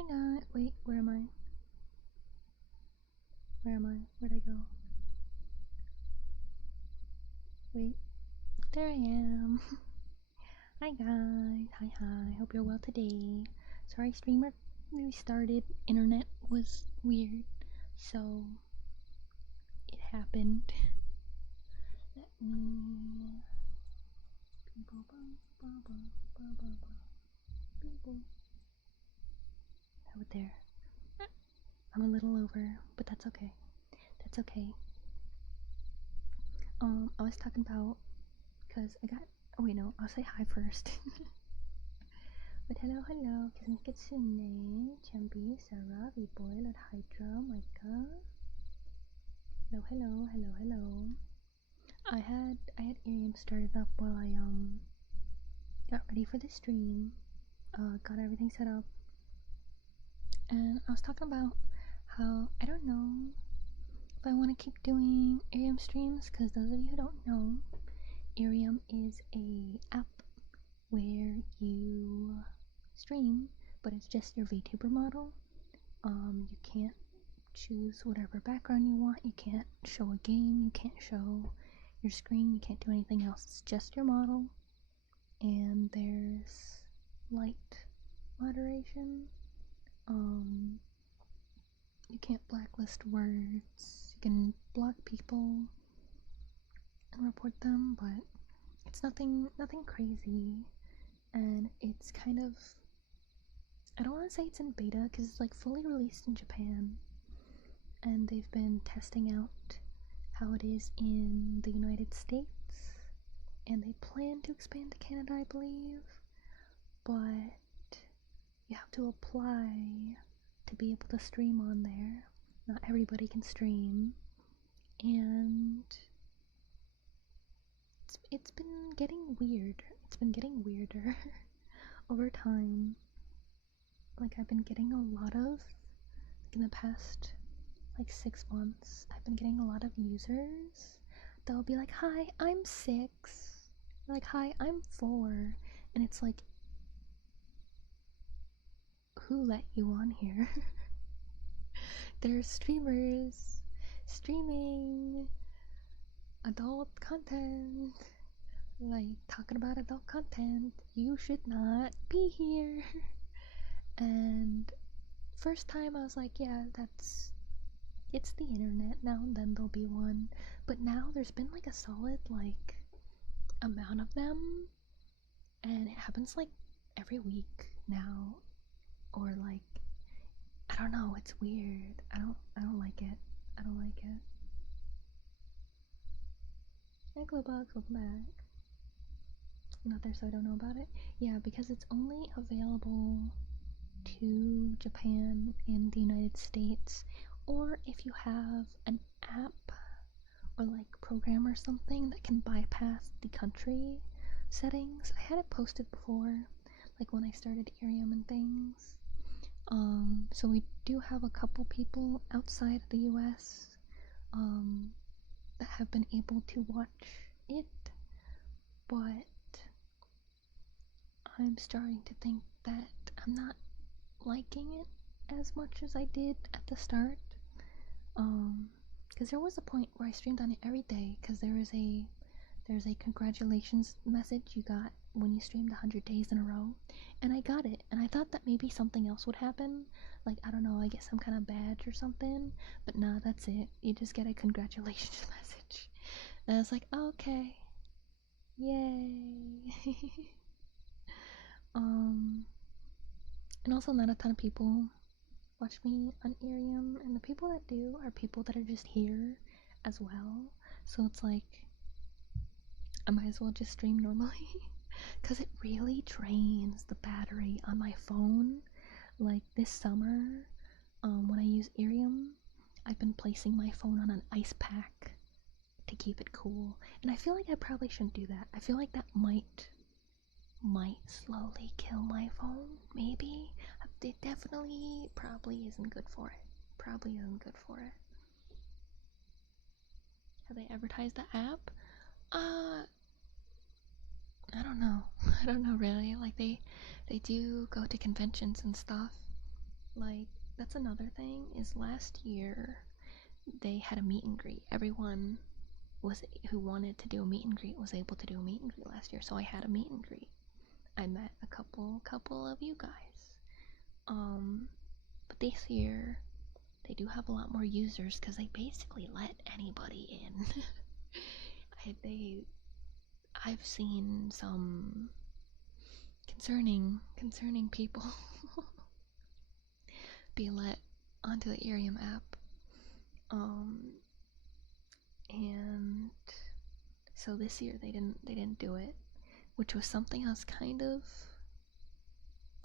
Hi guys. Wait, where am I? Where am I? Where'd I go? Wait. There I am. Hi guys. Hi. Hope you're well today. Sorry, streamer restarted. Internet was weird, so it happened. Let me. Over there. I'm a little over, but that's okay. That's okay. I was talking about, cause I got. Oh wait, no. I'll say hi first. But hello, Kitsune, Chambi, Sarah, V-Boy, Lord Hydra, Micah. Hello. I had Irium started up while I got ready for the stream. Got everything set up, and I was talking about how I don't know if I want to keep doing Irium streams, because those of you who don't know, Irium is a app where you stream, but it's just your VTuber model. You can't choose whatever background you want, you can't show a game, you can't show your screen, you can't do anything else. It's just your model, and there's light moderation. You can't blacklist words, you can block people and report them, but it's nothing crazy, and it's kind of, I don't want to say it's in beta because it's like fully released in Japan, and they've been testing out how it is in the United States, and they plan to expand to Canada, I believe, but you have to apply to be able to stream on there. Not everybody can stream, and it's been getting weird. It's been getting weirder over time. Like, I've been getting a lot of, like, in the past like 6 months, I've been getting a lot of users that'll be like, hi, I'm 6, like, hi, I'm 4, and it's like, who let you on here? There's streamers streaming adult content, like talking about adult content. You should not be here. And first time I was like, yeah, it's the internet. Now and then there'll be one, but now there's been like a solid like amount of them, and it happens like every week now, or like, I don't know, it's weird. I don't like it. I don't like it. Hey Glowbox, welcome back. I'm not there, so I don't know about it. Yeah, because it's only available to Japan and the United States, or if you have an app or like program or something that can bypass the country settings. I had it posted before, like when I started Irium and things. So we do have a couple people outside of the US that have been able to watch it, but I'm starting to think that I'm not liking it as much as I did at the start, because there was a point where I streamed on it every day, because there's a congratulations message you got when you streamed 100 days in a row, and I got it, and I thought that maybe something else would happen, like, I don't know, I get some kind of badge or something, but nah, that's it, you just get a congratulations message, and I was like, oh, okay, yay. And also not a ton of people watch me on Irium, and the people that do are people that are just here as well, so it's like, I might as well just stream normally, because it really drains the battery on my phone. Like this summer, when I use Irium, I've been placing my phone on an ice pack to keep it cool, and I feel like I probably shouldn't do that. I feel like that might slowly kill my phone, maybe. It definitely probably isn't good for it. Probably isn't good for it. Have they advertised the app? I don't know. I don't know really. Like they do go to conventions and stuff. like, that's another thing, is last year they had a meet and greet. Everyone who wanted to do a meet and greet was able to do a meet and greet last year, so I had a meet and greet. I met a couple of you guys. But this year they do have a lot more users because they basically let anybody in. I've seen some concerning people be let onto the Irium app. And so this year they didn't do it, which was something I was kind of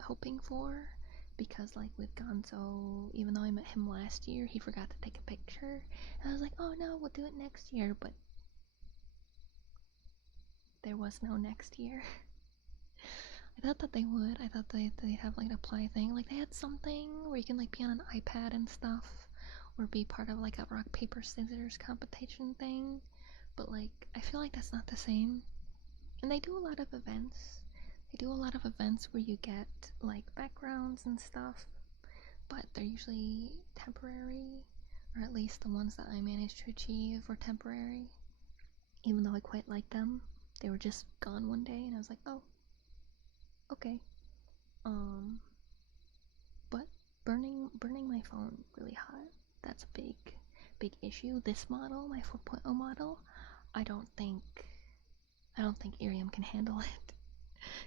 hoping for, because like with Gonzo, even though I met him last year, he forgot to take a picture, and I was like, oh no, we'll do it next year, but there was no next year. I thought that they would. I thought they'd have like an apply thing, like they had something where you can like be on an iPad and stuff, or be part of like a rock paper scissors competition thing, but like I feel like that's not the same. And they do a lot of events. They do a lot of events where you get like backgrounds and stuff, but they're usually temporary, or at least the ones that I managed to achieve were temporary. Even though I quite liked them, they were just gone one day, and I was like, oh, okay. But burning my phone really hot, that's a big issue. This model, my 4.0 model, I don't think Irium can handle it,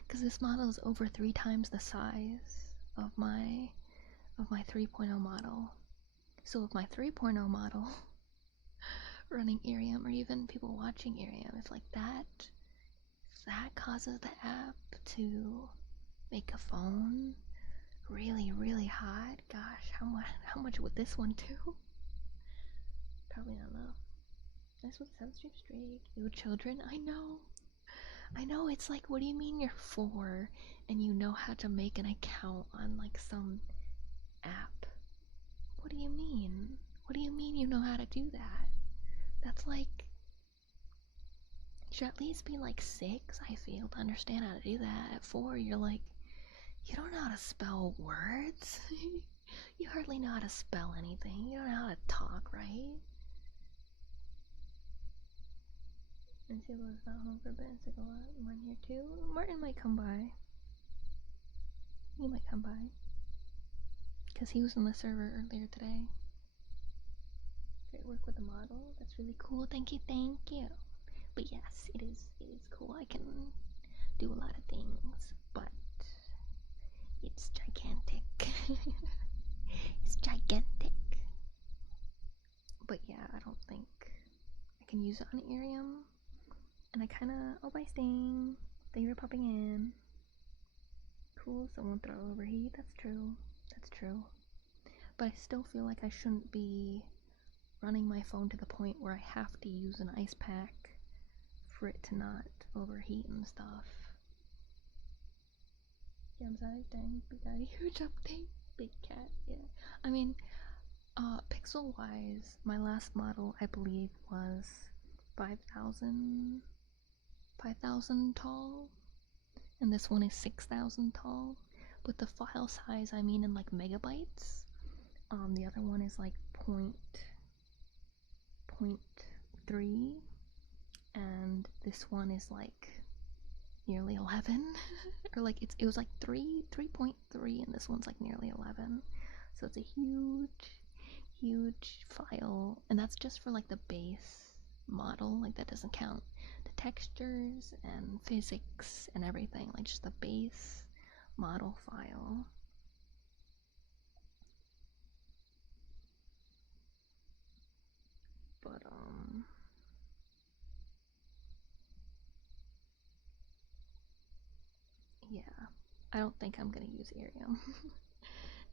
because this model is over 3 times the size of my 3.0 model. So with my 3.0 model running Irium, or even people watching Irium, if like that causes the app to make a phone really hot, gosh, how much would this one do? Probably not enough. That's what 7 stream straight. You children, I know, it's like, what do you mean you're 4 and you know how to make an account on like some app? What do you mean? What do you mean you know how to do that? That's like, you should at least be like 6, I feel, to understand how to do that. At 4, you're like, you don't know how to spell words. You hardly know how to spell anything. You don't know how to talk, right? And Sila's not home for a bit, so go out. Martin here too. Martin might come by. He might come by, because he was in the server earlier today. Great work with the model. That's really cool. Thank you. But yes, it is cool. I can do a lot of things, but it's gigantic. It's gigantic. But yeah, I don't think I can use it on Irium. And I kinda, oh, bye Sting. Thank you for popping in. Cool, someone throw overheat. That's true. But I still feel like I shouldn't be running my phone to the point where I have to use an ice pack for it to not overheat and stuff. Yeah, I'm sorry, dang, we got a huge update. Big cat, yeah. I mean, pixel wise, my last model I believe was 5,000 tall, and this one is 6,000 tall. But the file size, I mean in like megabytes. The other one is like point 0.3, and this one is like nearly 11. Or like it was like 3.3, and this one's like nearly 11. So it's a huge file, and that's just for like the base model. Like that doesn't count the textures and physics and everything, like just the base model file. But yeah, I don't think I'm gonna use Irium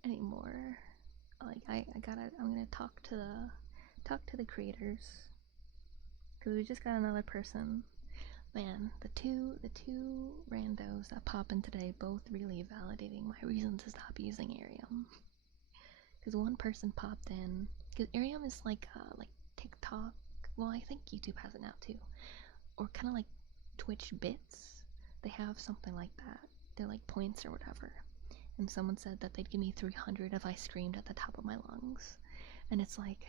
anymore. Like I'm gonna talk to the creators, because we just got another person. Man, the two randos that pop in today both really validating my reason to stop using Irium. Because one person popped in, because Irium is like TikTok. Well, I think YouTube has it now too, or kind of like Twitch bits. They have something like that. They're like points or whatever. and someone said that they'd give me 300 if I screamed at the top of my lungs. And it's like,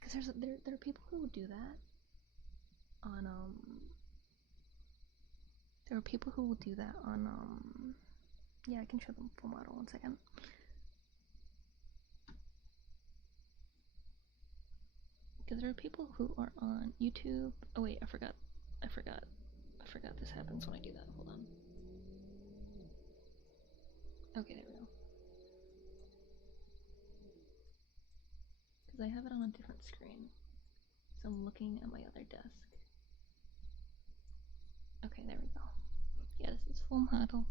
because there are people who would do that on there are people who will do that on yeah, I can show them full model 1 second. Because there are people who are on YouTube. Oh wait, I forgot this happens when I do that. Hold on. Okay, there we go. Because I have it on a different screen, so I'm looking at my other desk. Okay, there we go. Yeah, this is full model.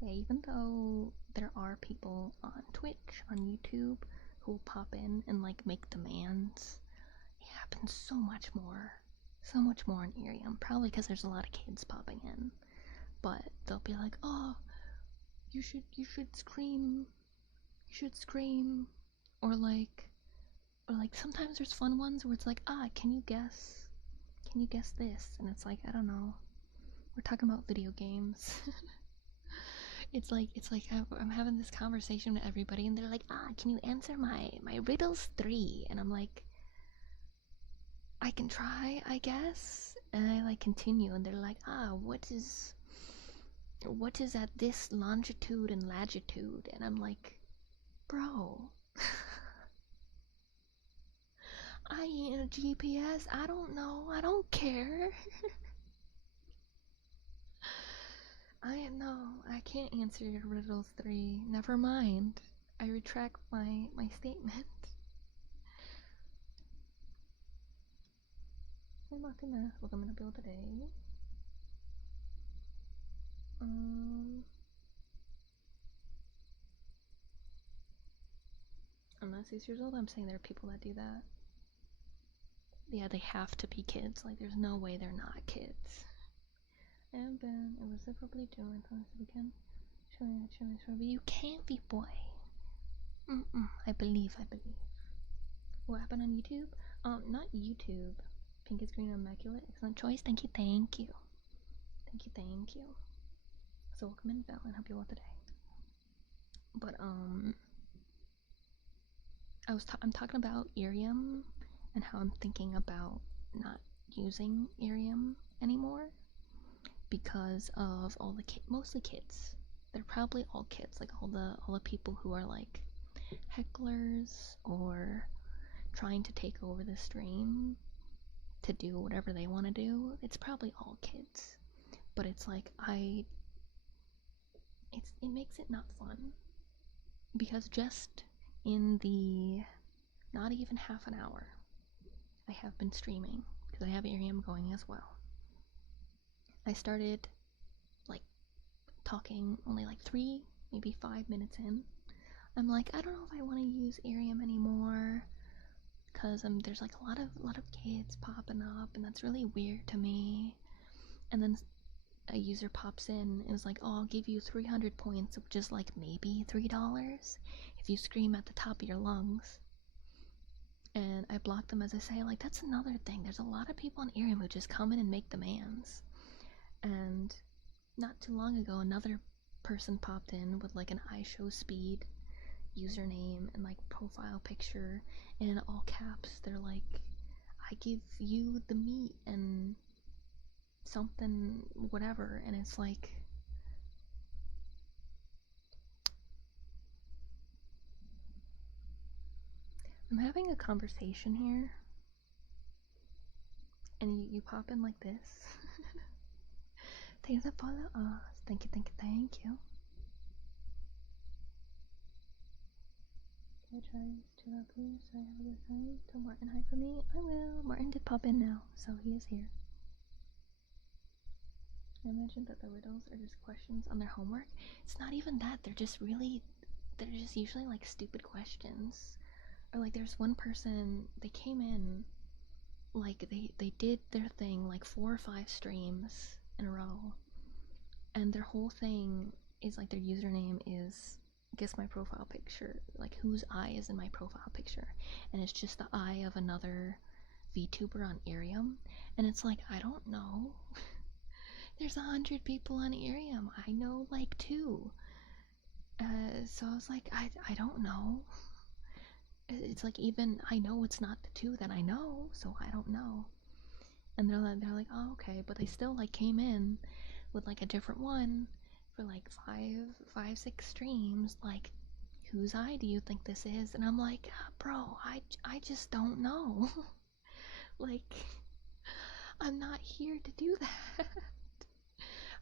Okay, even though there are people on Twitch, on YouTube, who will pop in and like make demands, it happens so much more in Irium, probably because there's a lot of kids popping in. But they'll be like, oh, you should scream, or like sometimes there's fun ones where it's like, can you guess this? And it's like, I don't know, we're talking about video games. It's like I'm having this conversation with everybody, and they're like, can you answer my riddles 3? And I'm like, I can try, I guess. And I like continue, and they're like, what is at this longitude and latitude? And I'm like, bro, I ain't a GPS, I don't know, I don't care. I can't answer your riddles 3. Never mind. I retract my statement. Hey Martina, welcome to build today. I'm not 6 years old, I'm saying there are people that do that. Yeah, they have to be kids, like there's no way they're not kids. And Ben, it was probably doing as we can. Show me, you can't be, boy. I believe. What happened on YouTube? Not YouTube. Pink is green, immaculate, excellent choice. Thank you. So welcome in, Val, and hope you're well today. But I'm talking about Irium and how I'm thinking about not using Irium anymore because of all the mostly kids. They're probably all kids, like all the people who are like hecklers or trying to take over the stream to do whatever they want to do. It's probably all kids, but it's like it makes it not fun because just in the not even half an hour I have been streaming because I have Irium going as well. I started like talking only like 3, maybe 5 minutes in. I'm like, I don't know if I want to use Irium anymore because there's like a lot of kids popping up, and that's really weird to me. And then a user pops in and is like, I'll give you 300 points, which is like maybe $3 if you scream at the top of your lungs. And I block them as I say, like, that's another thing. There's a lot of people on Irium who just come in and make demands. And not too long ago, another person popped in with like an iShowSpeed username and like profile picture, and in all caps they're like, I give you the meat and something whatever. And it's like, I'm having a conversation here and you pop in like this. Thanks for follow us. Thank you. Can I try to up here so I have a good time? Tell Martin hi for me. I will. Martin did pop in now, so he is here. I mentioned that the riddles are just questions on their homework. It's not even that. They're just usually like stupid questions. Or like there's one person, they came in, like they did their thing like 4 or 5 streams in a row, and their whole thing is like their username is guess my profile picture, like whose eye is in my profile picture, and it's just the eye of another VTuber on Irium. And it's like, I don't know. There's 100 people on Irium. I know like 2. So I was like, I don't know. It's like, even I know it's not the 2 that I know, so I don't know. And they're like, oh, okay, but they still like came in with like a different one for like 6 streams. Like, whose eye do you think this is? And I'm like, bro, I just don't know. Like, I'm not here to do that.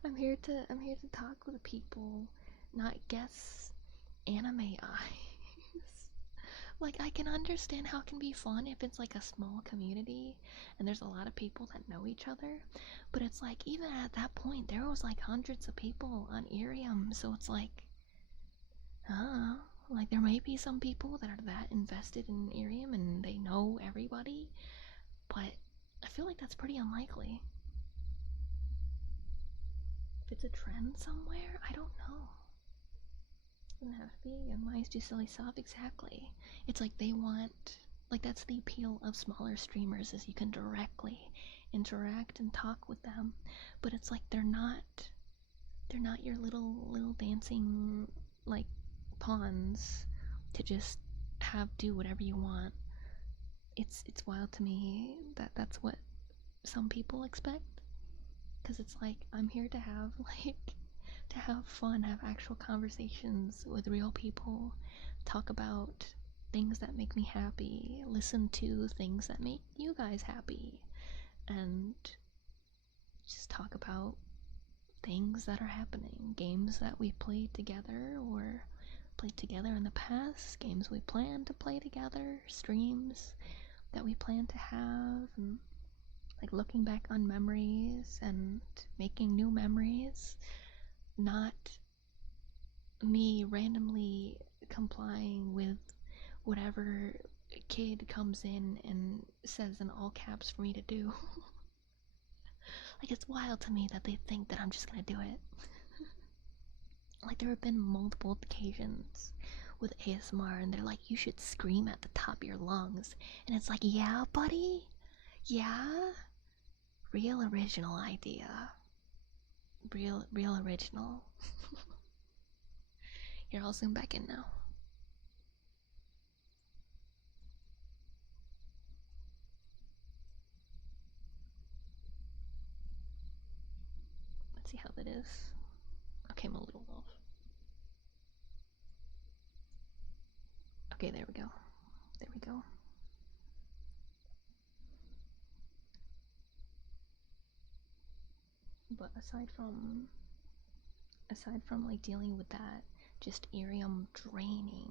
I'm here to talk with people, not guess anime eyes. Like, I can understand how it can be fun if it's like a small community and there's a lot of people that know each other, but it's like, even at that point there was like hundreds of people on Irium, so it's like, like, there may be some people that are that invested in Irium and they know everybody, but I feel like that's pretty unlikely. If it's a trend somewhere, I don't know. It doesn't have to be young minds do silly stuff. Exactly. It's like they want, like, that's the appeal of smaller streamers, is you can directly interact and talk with them, but it's like they're not your little dancing like pawns to just do whatever you want. It's wild to me that that's what some people expect, because it's like, I'm here to have fun, have actual conversations with real people, talk about things that make me happy, listen to things that make you guys happy, and just talk about things that are happening, games that we played together or played together in the past, games we plan to play together, streams that we plan to have, and like looking back on memories and making new memories, not me randomly complying with whatever kid comes in and says in all caps for me to do. Like, it's wild to me that they think that I'm just gonna do it. Like, there have been multiple occasions with ASMR and they're like, you should scream at the top of your lungs, and it's like, yeah, buddy, yeah, real original idea, real original. Here, I'll zoom back in now. Let's see how that is. Okay, I'm a little off. Okay, there we go. There we go. But aside from like dealing with that, just Irium draining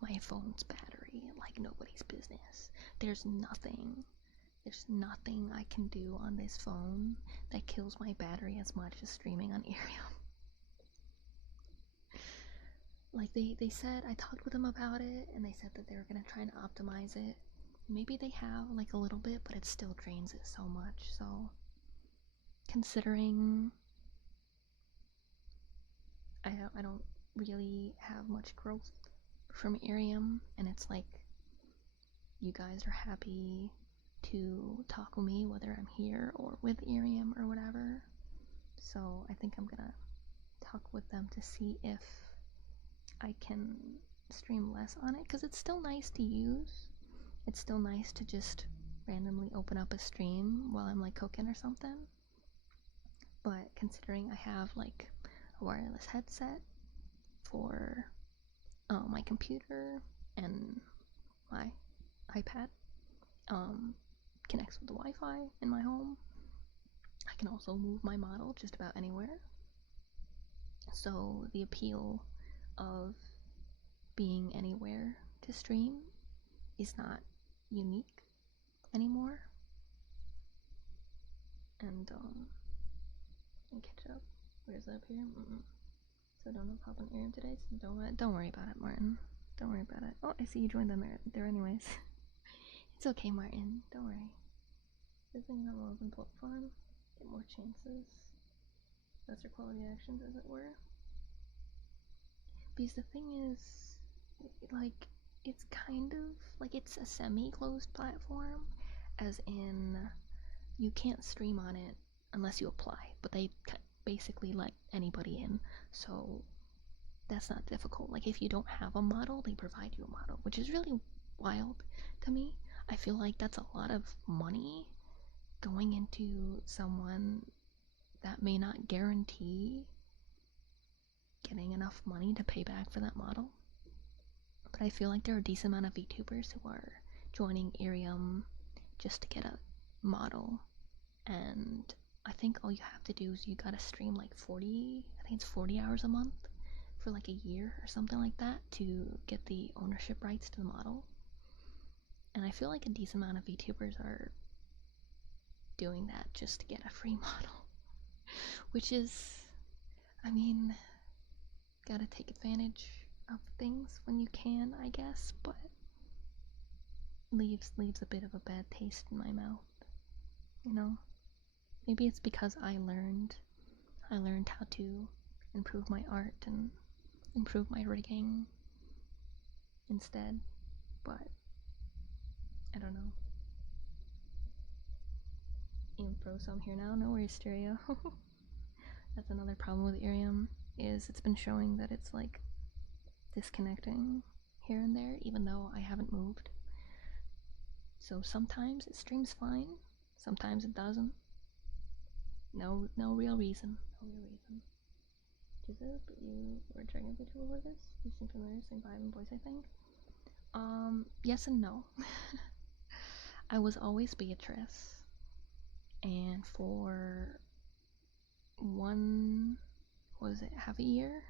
my phone's battery like nobody's business. There's nothing I can do on this phone that kills my battery as much as streaming on Irium. Like, they said, I talked with them about it, and they said that they were gonna try and optimize it. Maybe they have, like, a little bit, but it still drains it so much. So, considering I don't really have much growth from Irium, and it's like, you guys are happy to talk with me whether I'm here or with Irium or whatever. So I think I'm gonna talk with them to see if I can stream less on it, because it's still nice to use. It's still nice to just randomly open up a stream while I'm like cooking or something. But considering I have like a wireless headset for my computer, and my iPad connects with the Wi-Fi in my home, I can also move my model just about anywhere. So the appeal of being anywhere to stream is not unique anymore. And catch up. Where's it up here? So don't pop on Irium today. So don't worry about it, Martin. Don't worry about it. Oh, I see you joined them there anyways. It's okay, Martin. Don't worry. Visiting a relevant platform, get more chances. Better quality actions, as it were. Because the thing is, like, it's kind of like it's a semi-closed platform, as in you can't stream on it unless you apply, but they basically let anybody in, so that's not difficult. Like, if you don't have a model, they provide you a model, which is really wild to me. I feel like that's a lot of money going into someone that may not guarantee getting enough money to pay back for that model. But I feel like there are a decent amount of VTubers who are joining Irium just to get a model, and I think all you have to do is you gotta stream like 40, I think it's 40 hours a month for like a year or something like that to get the ownership rights to the model. And I feel like a decent amount of VTubers are doing that just to get a free model, which is, I mean, gotta take advantage of things when you can, I guess, but leaves a bit of a bad taste in my mouth, you know? Maybe it's because I learned how to improve my art and improve my rigging instead, but I don't know. I'm here now, no worries, stereo. That's another problem with Irium, is it's been showing that it's like disconnecting here and there, even though I haven't moved. So sometimes it streams fine, sometimes it doesn't. No real reason. Jizip, you were dragging a bit over this? You seem familiar, same vibe and voice, I think. Yes and no. I was always Beatrice, and for half a year?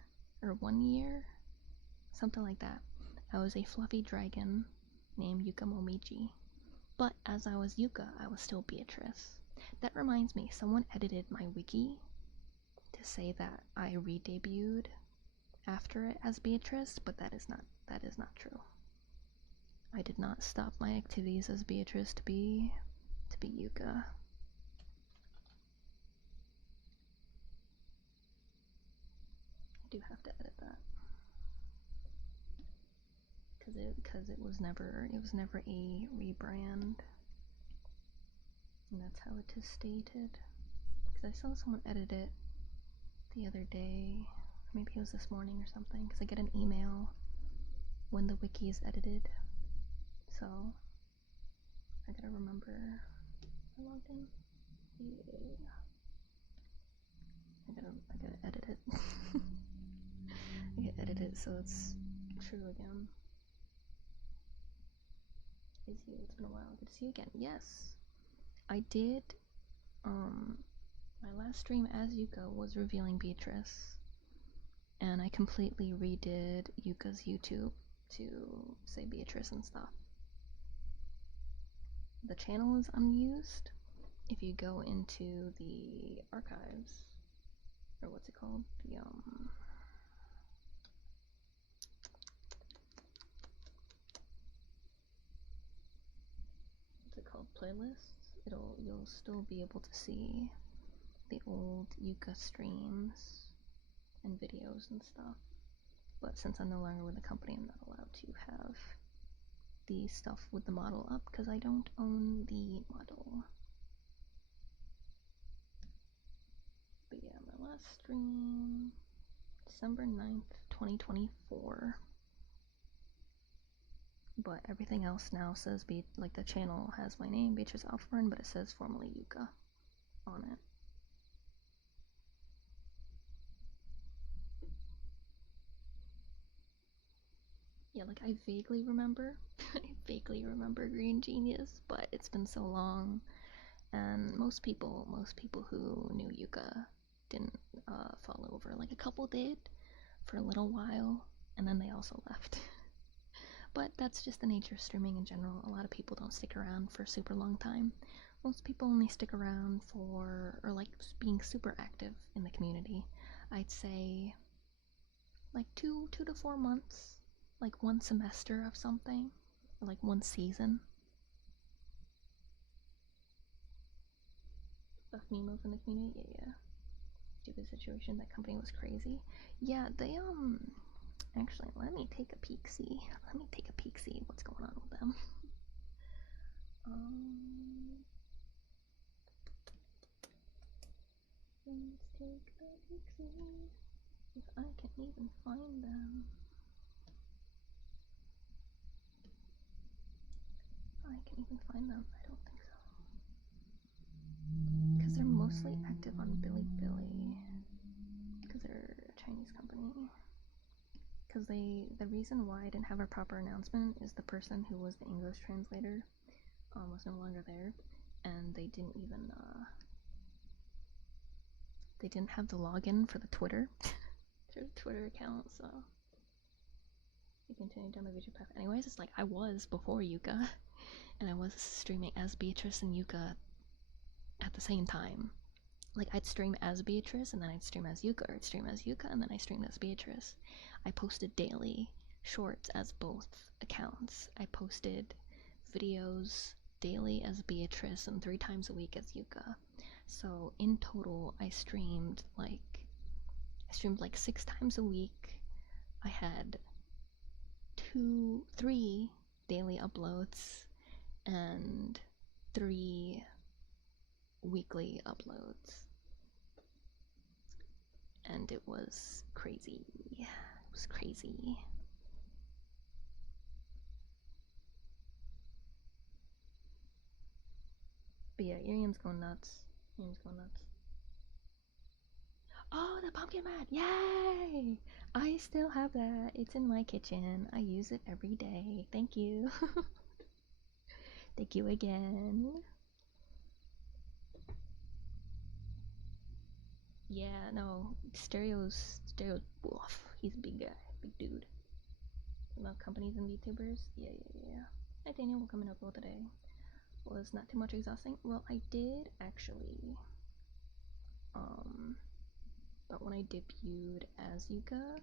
Or 1 year? Something like that. I was a fluffy dragon named Yuka Momiji. But as I was Yuka, I was still Beatrice. That reminds me, someone edited my wiki to say that I re-debuted after it as Beatrice, but that is not true. I did not stop my activities as Beatrice to be Yuka. I do have to edit that. Because it was never a rebrand. And that's how it is stated. Because I saw someone edit it the other day, maybe it was this morning or something, because I get an email when the wiki is edited, so I gotta remember I logged in. Yeah. I gotta edit it. I gotta edit it so it's true again. It's been a while. Good to see you again. Yes, I did. My last stream as Yuka was revealing Beatrice, and I completely redid Yuka's YouTube to say Beatrice and stuff. The channel is unused. If you go into the archives, or what's it called? What's it called? Playlists? You'll still be able to see the old Yuka streams and videos and stuff. But since I'm no longer with the company, I'm not allowed to have the stuff with the model up because I don't own the model. But yeah, my last stream, December 9th, 2024. But everything else now says, like the channel has my name, Beatrice Alfbern, but it says formerly Yuka on it. Yeah, like I vaguely remember Green Genius, but it's been so long, and most people who knew Yuka didn't fall over. Like a couple did for a little while, and then they also left. But that's just the nature of streaming in general. A lot of people don't stick around for a super long time. Most people only stick around for, or like being super active in the community. I'd say like 2 to 4 months, like 1 semester of something, or like 1 season. Buff Memos in the community, yeah. Stupid situation, that company was crazy. Yeah, they actually, let me take a peek-see what's going on with them. take the pixies. If I can even find them. I can even find them. I don't think so. Because they're mostly active on Bilibili. Because they're a Chinese company. Because the reason why I didn't have a proper announcement is the person who was the English translator was no longer there, and they didn't even they didn't have the login for the Twitter account, so I continued down the video path. Anyways, it's like I was before Yuka, and I was streaming as Beatrice and Yuka at the same time. Like, I'd stream as Beatrice, and then I'd stream as Yuka, or I'd stream as Yuka, and then I streamed as Beatrice. I posted daily shorts as both accounts. I posted videos daily as Beatrice and 3 times a week as Yuka. So in total, I streamed like 6 times a week. I had 3 daily uploads and 3 weekly uploads, and it was crazy. It was crazy. But yeah, Iriam's going nuts. Oh, the pumpkin mat! Yay! I still have that. It's in my kitchen. I use it every day. Thank you. Thank you again. Yeah, no, Stereo's woof. He's a big guy, big dude. About companies and VTubers? Yeah. Hi Daniel, welcome to upload today. Was not too much exhausting. Well, I did actually. But when I debuted as Yuka,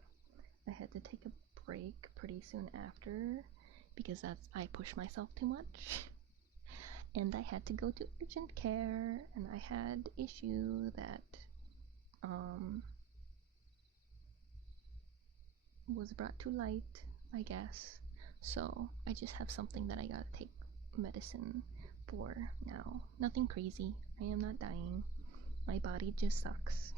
I had to take a break pretty soon after because I pushed myself too much. And I had to go to urgent care, and I had issue that was brought to light, I guess. So I just have something that I gotta take medicine for now. Nothing crazy. I am not dying. My body just sucks.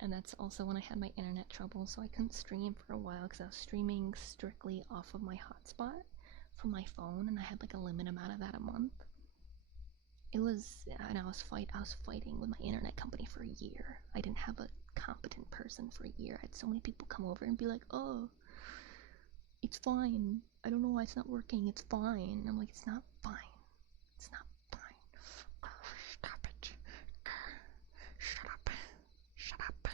And that's also when I had my internet trouble, so I couldn't stream for a while because I was streaming strictly off of my hotspot from my phone, and I had like a limited amount of that a month. It was, and I was fighting with my internet company for a year. I didn't have a competent person for a year. I had so many people come over and be like, "Oh, it's fine. I don't know why it's not working. It's fine." And I'm like, "It's not fine. It's not fine. Stop it. Shut up. Shut up."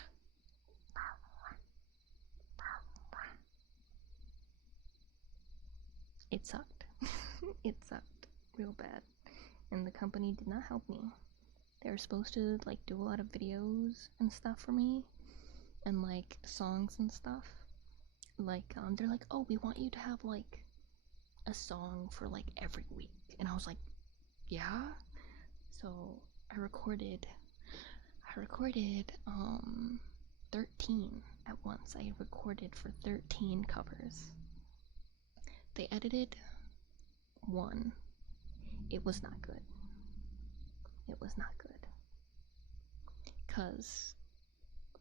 It sucked. It sucked real bad. And the company did not help me. They were supposed to like do a lot of videos and stuff for me, and like songs and stuff. Like they're like, "Oh, we want you to have like a song for like every week," and I was like, "Yeah." So I recorded 13 at once. I recorded for 13 covers. They edited 1. It was not good. It was not good. Cause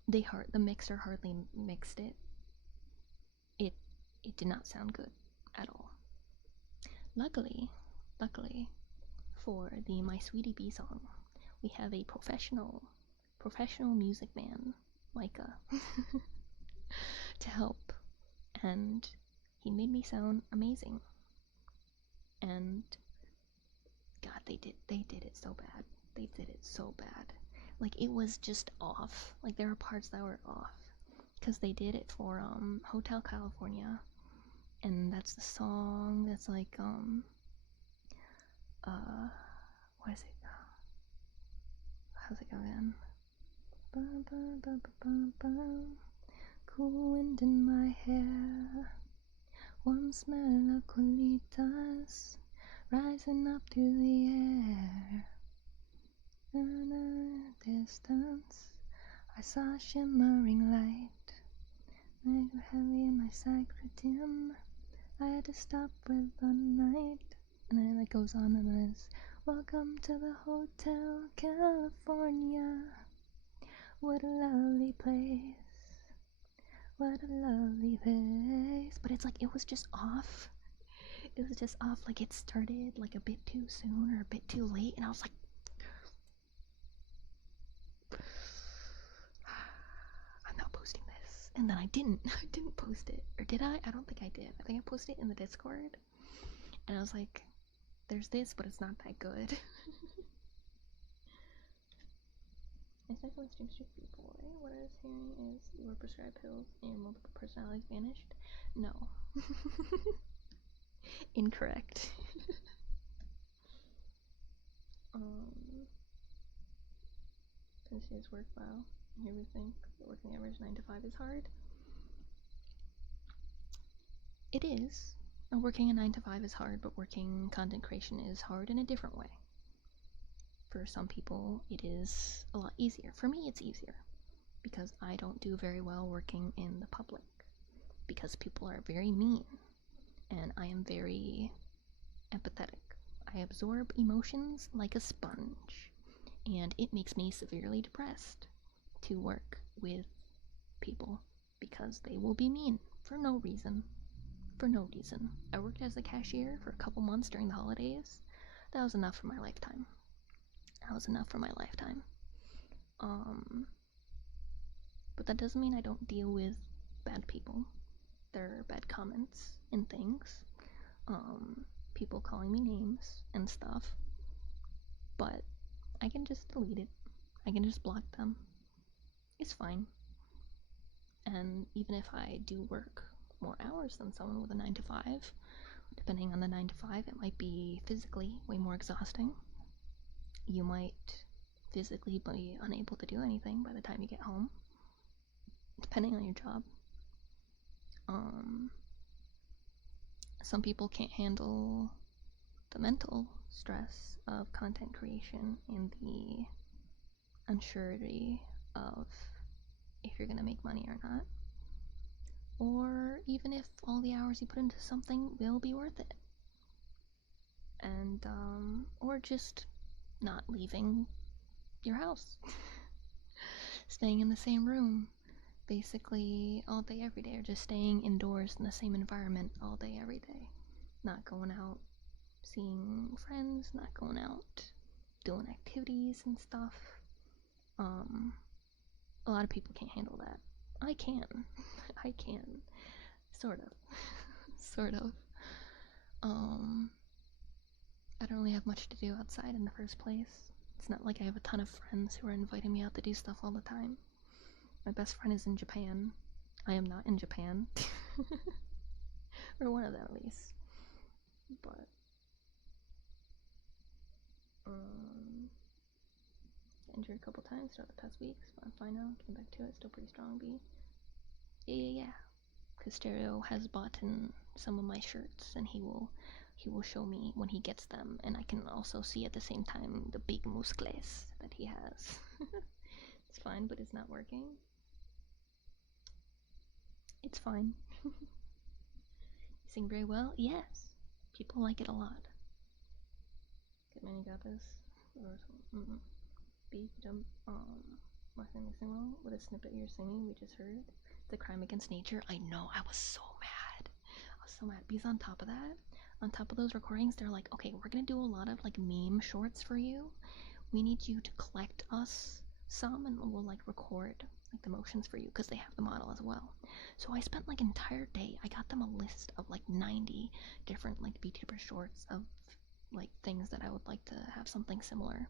the mixer hardly mixed it. It did not sound good at all. Luckily for the My Sweetie Bee song, we have a professional music man, Micah, to help, and he made me sound amazing. And God, they did it so bad. They did it so bad. Like, it was just off. Like, there were parts that were off. Because they did it for Hotel California. And that's the song that's like, what is it? How's it go again? Cool wind in my hair, warm smell of colitas rising up through the air. In a distance, I saw a shimmering light. I grew heavy and my sight grew dim. I had to stop with the night. And then it goes on and then it's Welcome to the Hotel California. What a lovely place. What a lovely place. But it's like, it was just off. It was just off, like it started like a bit too soon or a bit too late, and I was like, I'm not posting this. And then I didn't post it. Or did I? I don't think I did. I think I posted it in the Discord, and I was like, there's this, but it's not that good. I definitely stream street people, right? What I was hearing is you were prescribed pills and your multiple personalities vanished. No. Incorrect. Continuous work well. Here we think that working average 9 to 5 is hard. It is. And working a 9 to 5 is hard, but working content creation is hard in a different way. For some people, it is a lot easier. For me, it's easier because I don't do very well working in the public because people are very mean and I am very empathetic. I absorb emotions like a sponge, and it makes me severely depressed to work with people because they will be mean for no reason. For no reason. I worked as a cashier for a couple months during the holidays. That was enough for my lifetime. But that doesn't mean I don't deal with bad people. There are bad comments and things. People calling me names and stuff. But I can just delete it. I can just block them. It's fine. And even if I do work more hours than someone with a 9 to 5, depending on the 9 to 5, it might be physically way more exhausting. You might physically be unable to do anything by the time you get home, depending on your job. Some people can't handle the mental stress of content creation and the unsurety of if you're gonna make money or not, or even if all the hours you put into something will be worth it, and or just not leaving your house, staying in the same room basically all day every day, or just staying indoors in the same environment all day every day, not going out seeing friends, not going out doing activities and stuff. A lot of people can't handle that. I can. Sort of. Sort of. I don't really have much to do outside in the first place. It's not like I have a ton of friends who are inviting me out to do stuff all the time. My best friend is in Japan. I am not in Japan. Or one of them, at least. But injured a couple times throughout the past weeks, but I'm fine now. Came back to it, still pretty strong, B. Yeah. Because Stereo has bought in some of my shirts, and he will show me when he gets them, and I can also see at the same time the big muscles that he has. It's fine, but it's not working. It's fine. You sing very well? Yes. People like it a lot. Good man, you got this. B, jump, my family sing well with a snippet you're singing, we just heard. The crime against nature. I know, I was so mad. Because on top of that, on top of those recordings, they're like, okay, we're gonna do a lot of like meme shorts for you. We need you to collect us some, and we'll like record like the motions for you, because they have the model as well. So I spent like an entire day. I got them a list of like 90 different like VTuber shorts of like things that I would like to have something similar.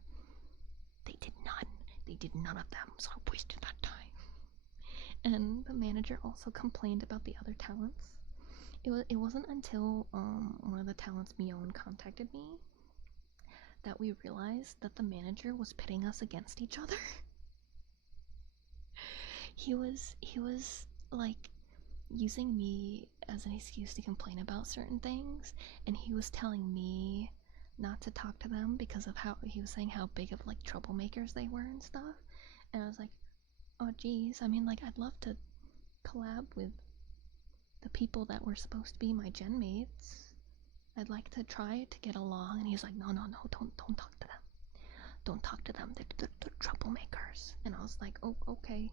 They did none of them, so I wasted that time. And the manager also complained about the other talents. It wasn't until one of the talents, Mion, contacted me that we realized that the manager was pitting us against each other. He was like using me as an excuse to complain about certain things, and he was telling me not to talk to them because of how he was saying how big of like troublemakers they were and stuff. And I was like, oh geez, I mean, like, I'd love to collab with the people that were supposed to be my gen mates. I'd like to try to get along. And he's like, no, don't talk to them. Don't talk to them. They're troublemakers. And I was like, oh, okay.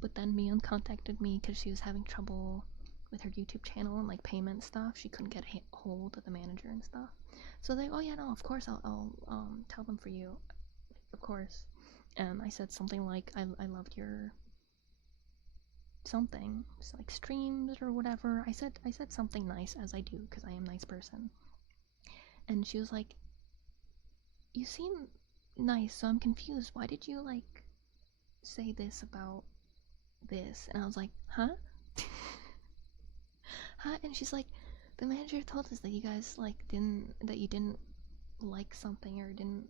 But then Mian contacted me because she was having trouble with her YouTube channel and like payment stuff. She couldn't get a hold of the manager and stuff. So they, oh yeah, no, of course I'll tell them for you, of course. And I said something like, I loved your something, it's like streams or whatever. I said something nice, as I do, because I am a nice person. And she was like, you seem nice, so I'm confused. Why did you like say this about this? And I was like, huh? Huh? And she's like, the manager told us that you guys like that you didn't like something or didn't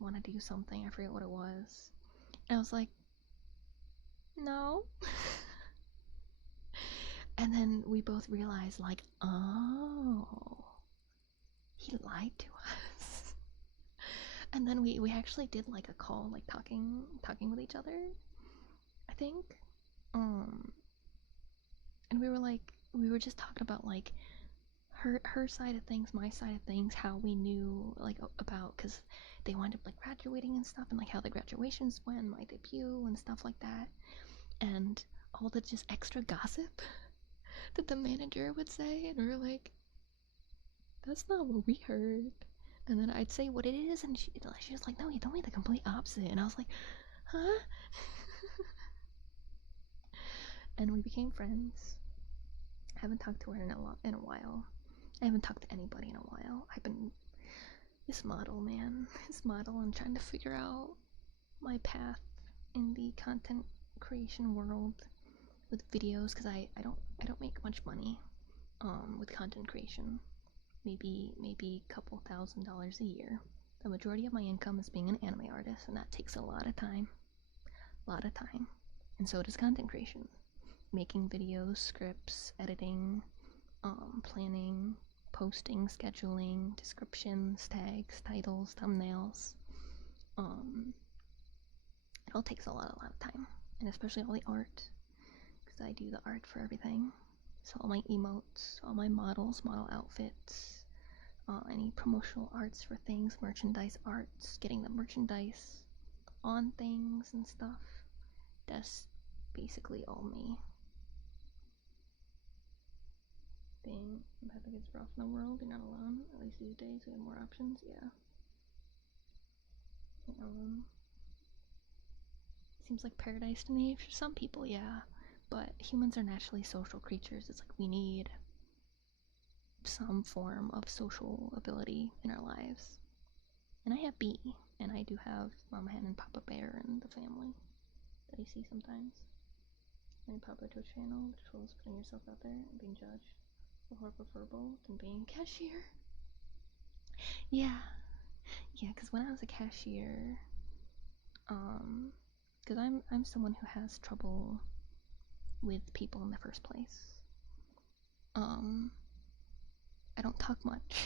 want to do something. I forget what it was. And I was like, no. And then we both realized, like, oh, he lied to us. And then we actually did like a call, like talking with each other, I think. And we were just talking about like her side of things, my side of things, how we knew like about, because they wound up like graduating and stuff, and like how the graduations went, my debut and stuff like that, and all the just extra gossip that the manager would say, and we were like, that's not what we heard. And then I'd say what it is, and she was like, no, you told me the complete opposite. And I was like, huh? And we became friends. I haven't talked to her in a while. I haven't talked to anybody in a while. I've been this model, and trying to figure out my path in the content creation world with videos, because I don't make much money with content creation. Maybe a couple $1,000s a year. The majority of my income is being an anime artist, and that takes a lot of time. And so does content creation. Making videos, scripts, editing, planning, posting, scheduling, descriptions, tags, titles, thumbnails. It all takes a lot of time, and especially all the art, because I do the art for everything. So all my emotes, all my model outfits, any promotional arts for things, merchandise arts, getting the merchandise on things and stuff. That's basically all me. Being empathic is rough in the world. You're not alone. At least these days we have more options. Yeah. Seems like paradise to me for some people, yeah. But humans are naturally social creatures. It's like we need some form of social ability in our lives. And I have B, and I do have Mama Hen and Papa Bear in the family that I see sometimes. My Papa Twitch channel, which was putting yourself out there and being judged more preferable than being a cashier. Yeah, because when I was a cashier, because I'm someone who has trouble with people in the first place. I don't talk much.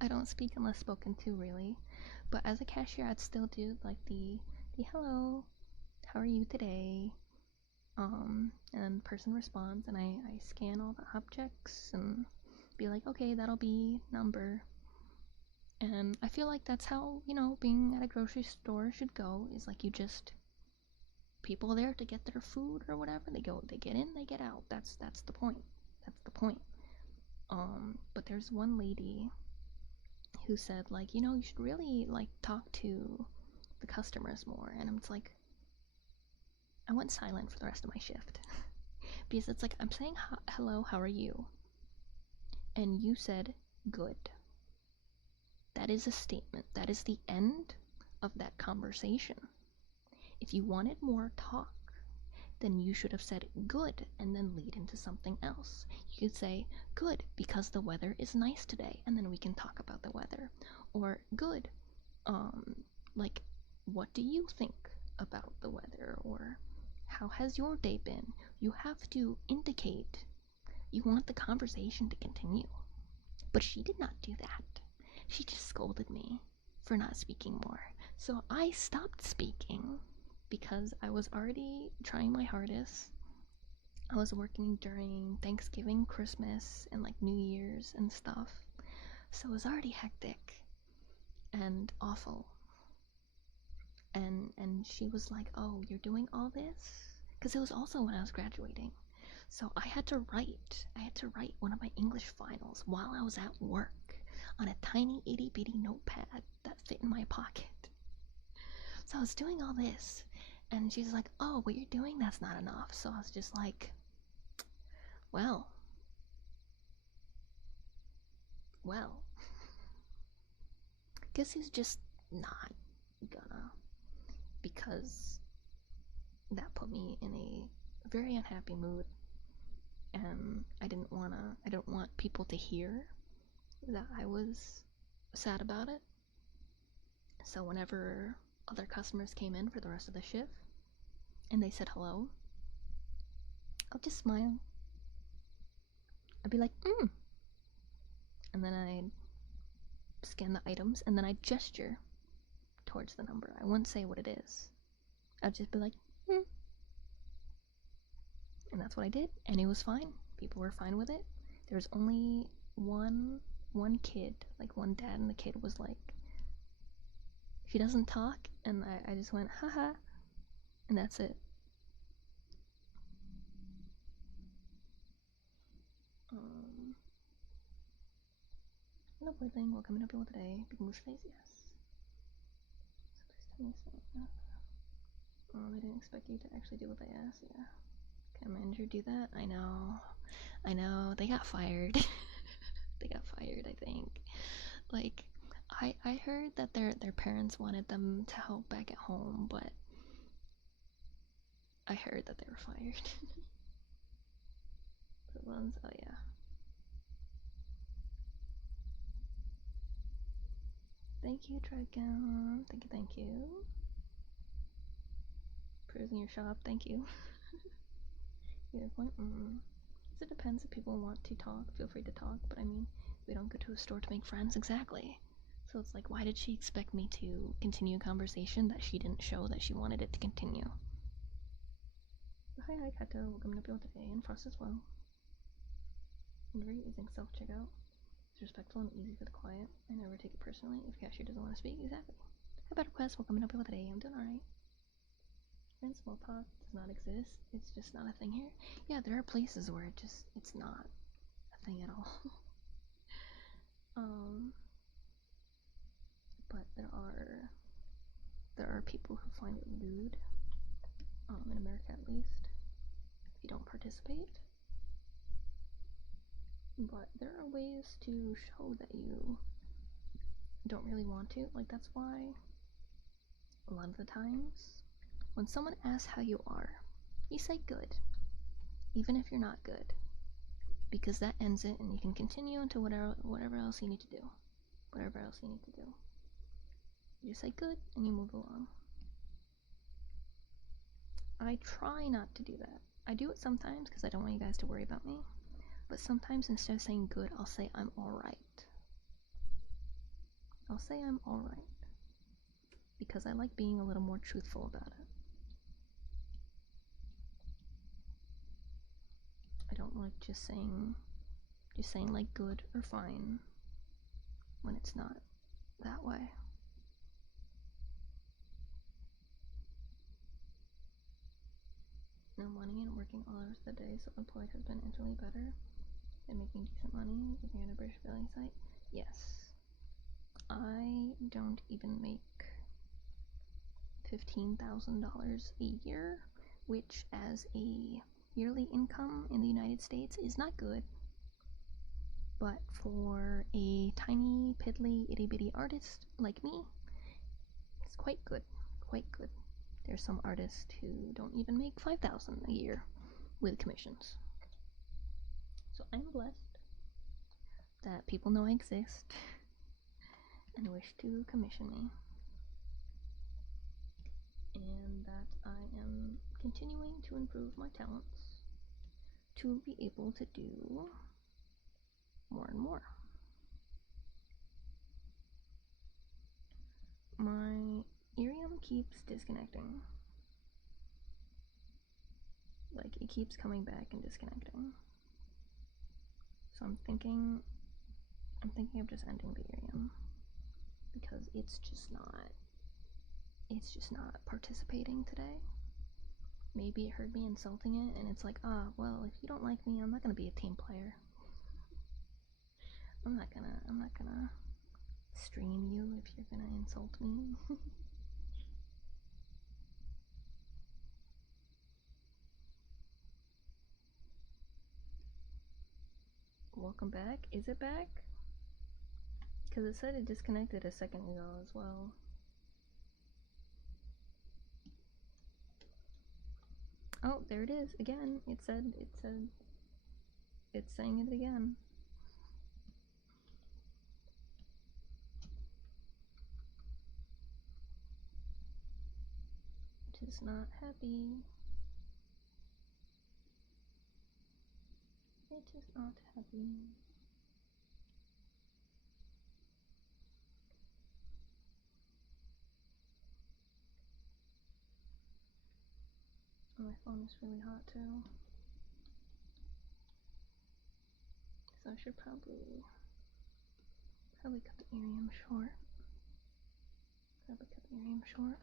I don't speak unless spoken to, really. But as a cashier, I'd still do like the hello, how are you today? And then the person responds, and I scan all the objects and be like, okay, that'll be number. And I feel like that's how, being at a grocery store should go, is like you just, people there to get their food or whatever, they get in, they get out. That's the point. But there's one lady who said, like, you should really, like, talk to the customers more. And it's like, I went silent for the rest of my shift. Because it's like, I'm saying, hello, how are you? And you said, good. That is a statement. That is the end of that conversation. If you wanted more talk, then you should have said good and then lead into something else. You could say, good, because the weather is nice today, and then we can talk about the weather. Or, good, like, what do you think about the weather? Or, how has your day been? You have to indicate you want the conversation to continue. But she did not do that. She just scolded me for not speaking more. So I stopped speaking because I was already trying my hardest I was working during Thanksgiving, Christmas, and like New Year's and stuff. So it was already hectic and awful. And she was like, "Oh, you're doing all this?" Because it was also when I was graduating. So I had to write one of my English finals while I was at work on a tiny itty bitty notepad that fit in my pocket. So I was doing all this, and she's like, "Oh, what you're doing, that's not enough." So I was just like, well, guess he's just not gonna, because that put me in a very unhappy mood, and I didn't want people to hear that I was sad about it. So whenever other customers came in for the rest of the shift and they said hello, I'll just smile. I'd be like, and then I'd scan the items, and then I'd gesture towards the number. I wouldn't say what it is. I'd just be like, and that's what I did, and it was fine. People were fine with it. There was only one kid, like one dad, and the kid was like, she doesn't talk, and I just went, haha, and that's it. Hello, boything. Welcome to Uphill today. Big move face, yes. So please tell me something. They didn't expect you to actually do what they asked. Yeah. Can a manager do that? I know. They got fired. They got fired, I think. Like, I heard that their parents wanted them to help back at home, but I heard that they were fired. The ones, oh yeah. Thank you, Dragon. Thank you. Perusing your shop, thank you. Your point? It depends. If people want to talk, feel free to talk, but I mean, we don't go to a store to make friends, exactly. So it's like, why did she expect me to continue a conversation that she didn't show that she wanted it to continue? Hi, Kato. Welcome to Uphill today, and Frost as well. I'm great using self-checkout. It's respectful and easy for the client. I never take it personally if cashier doesn't want to speak. Exactly. Hi, Better Quest. Welcome to Uphill today. I'm doing alright. And smallpox does not exist. It's just not a thing here. Yeah, there are places where it's not a thing at all. But there are people who find it lewd, in America at least, if you don't participate. But there are ways to show that you don't really want to. Like, that's why a lot of the times when someone asks how you are, you say good, even if you're not good, because that ends it, and you can continue into whatever else you need to do. Whatever else you need to do. You say good, and you move along. I try not to do that. I do it sometimes because I don't want you guys to worry about me. But sometimes instead of saying good, I'll say I'm alright. I'll say I'm alright. Because I like being a little more truthful about it. I don't like just saying like good or fine when it's not that way. No money and working all hours of the day, self-employed has been infinitely better than making decent money if you're in a British billing site. Yes. I don't even make $15,000 a year, which as a yearly income in the United States is not good. But for a tiny, piddly, itty-bitty artist like me, it's quite good. Quite good. There's some artists who don't even make $5,000 a year with commissions. So I'm blessed that people know I exist and wish to commission me. And that I am continuing to improve my talents to be able to do more and more. My Ethereum keeps disconnecting. Like, like, it keeps coming back and disconnecting. So I'm thinking of just ending the Ethereum, because it's just not participating today. Maybe it heard me insulting it, and it's like, well, if you don't like me, I'm not gonna be a team player. I'm not gonna stream you if you're gonna insult me. Welcome back. Is it back? Because it said it disconnected a second ago as well. Oh, there it is again. It's saying it again. It is not happy. It is not happy. My phone is really hot too. So I should probably cut the Ethereum short.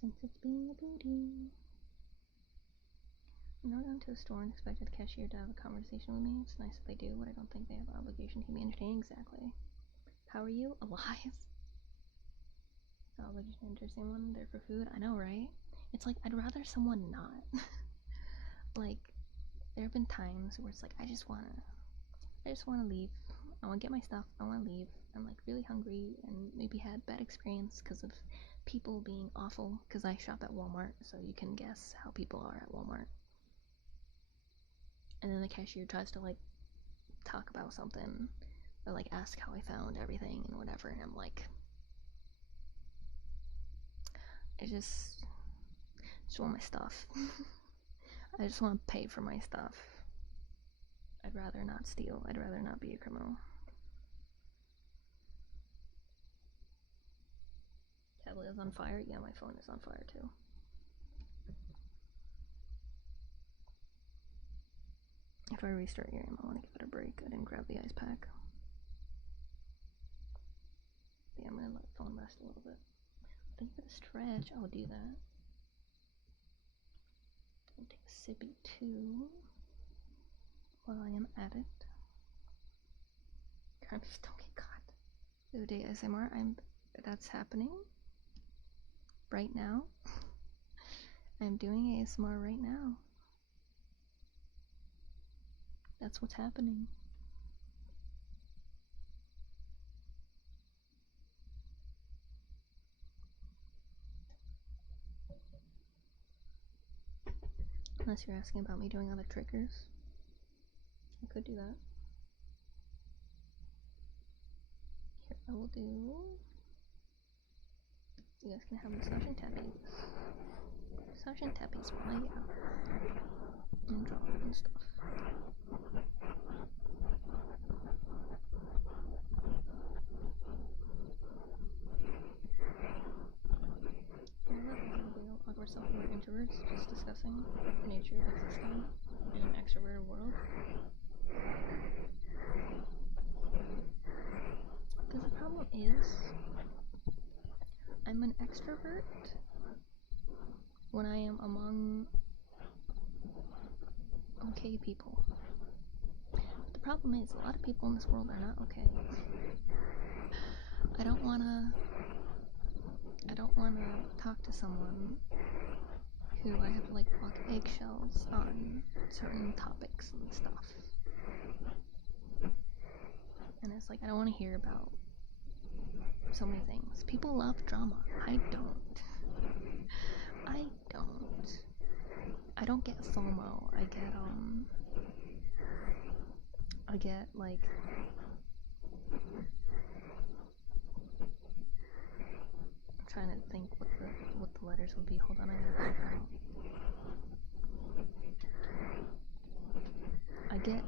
Since it's being a booty. I'm not going to a store and expected the cashier to have a conversation with me. It's nice if they do, but I don't think they have an obligation to keep me entertaining. Exactly. How are you? Alive? Obligation to enter someone there for food. I know, right? It's like, I'd rather someone not. Like, there have been times where it's like, I just wanna leave. I wanna get my stuff. I wanna leave. I'm like really hungry and maybe had bad experience because of people being awful. Because I shop at Walmart, so you can guess how people are at Walmart. And then the cashier tries to like talk about something or like ask how I found everything and whatever, and I'm like, I just want my stuff. I just want to pay for my stuff. I'd rather not steal. I'd rather not be a criminal. Tablet is on fire? Yeah, my phone is on fire too. If I restart Ethereum, I want to give it a break. I didn't grab the ice pack. Yeah, I'm gonna let the phone rest a little bit. Think of the stretch. I will do that. I'll take a sippy too while I am at it. God, just don't get caught. The other day ASMR, that's happening right now. I'm doing ASMR right now. That's what's happening. Unless you're asking about me doing other triggers. I could do that. Here, I will do... You guys can have massage and tappies. Massage and tappies while I and draw and stuff. Awkward stuff when we're introverts, just discussing the nature of existing in an extroverted world. Because the problem is, I'm an extrovert when I am among okay people. The problem is, a lot of people in this world are not okay. I don't wanna talk to someone who I have to like walk eggshells on certain topics and stuff. And it's like, I don't want to hear about so many things. People love drama. I don't. I don't get FOMO. I get like, I'm trying to think what the letters would be. Hold on, I gotta think out. I get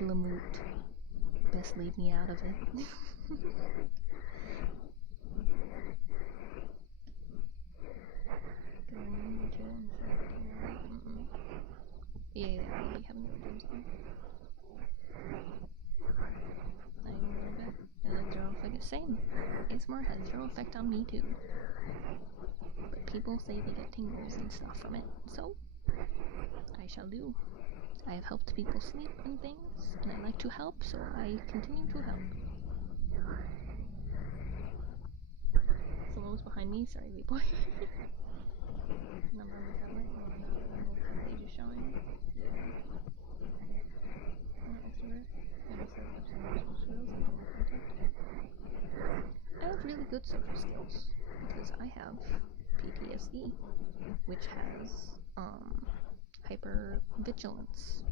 blamoot. Best leave me out of it. same. ASMR has zero effect on me too. But people say they get tingles and stuff from it, so I shall do. I have helped people sleep and things, and I like to help, so I continue to help. Someone was behind me, sorry, wee boy. Number on my tablet, you wanna know the little page is showing? Extrovert. I have really good social skills because I have PTSD, which has hypervigilance,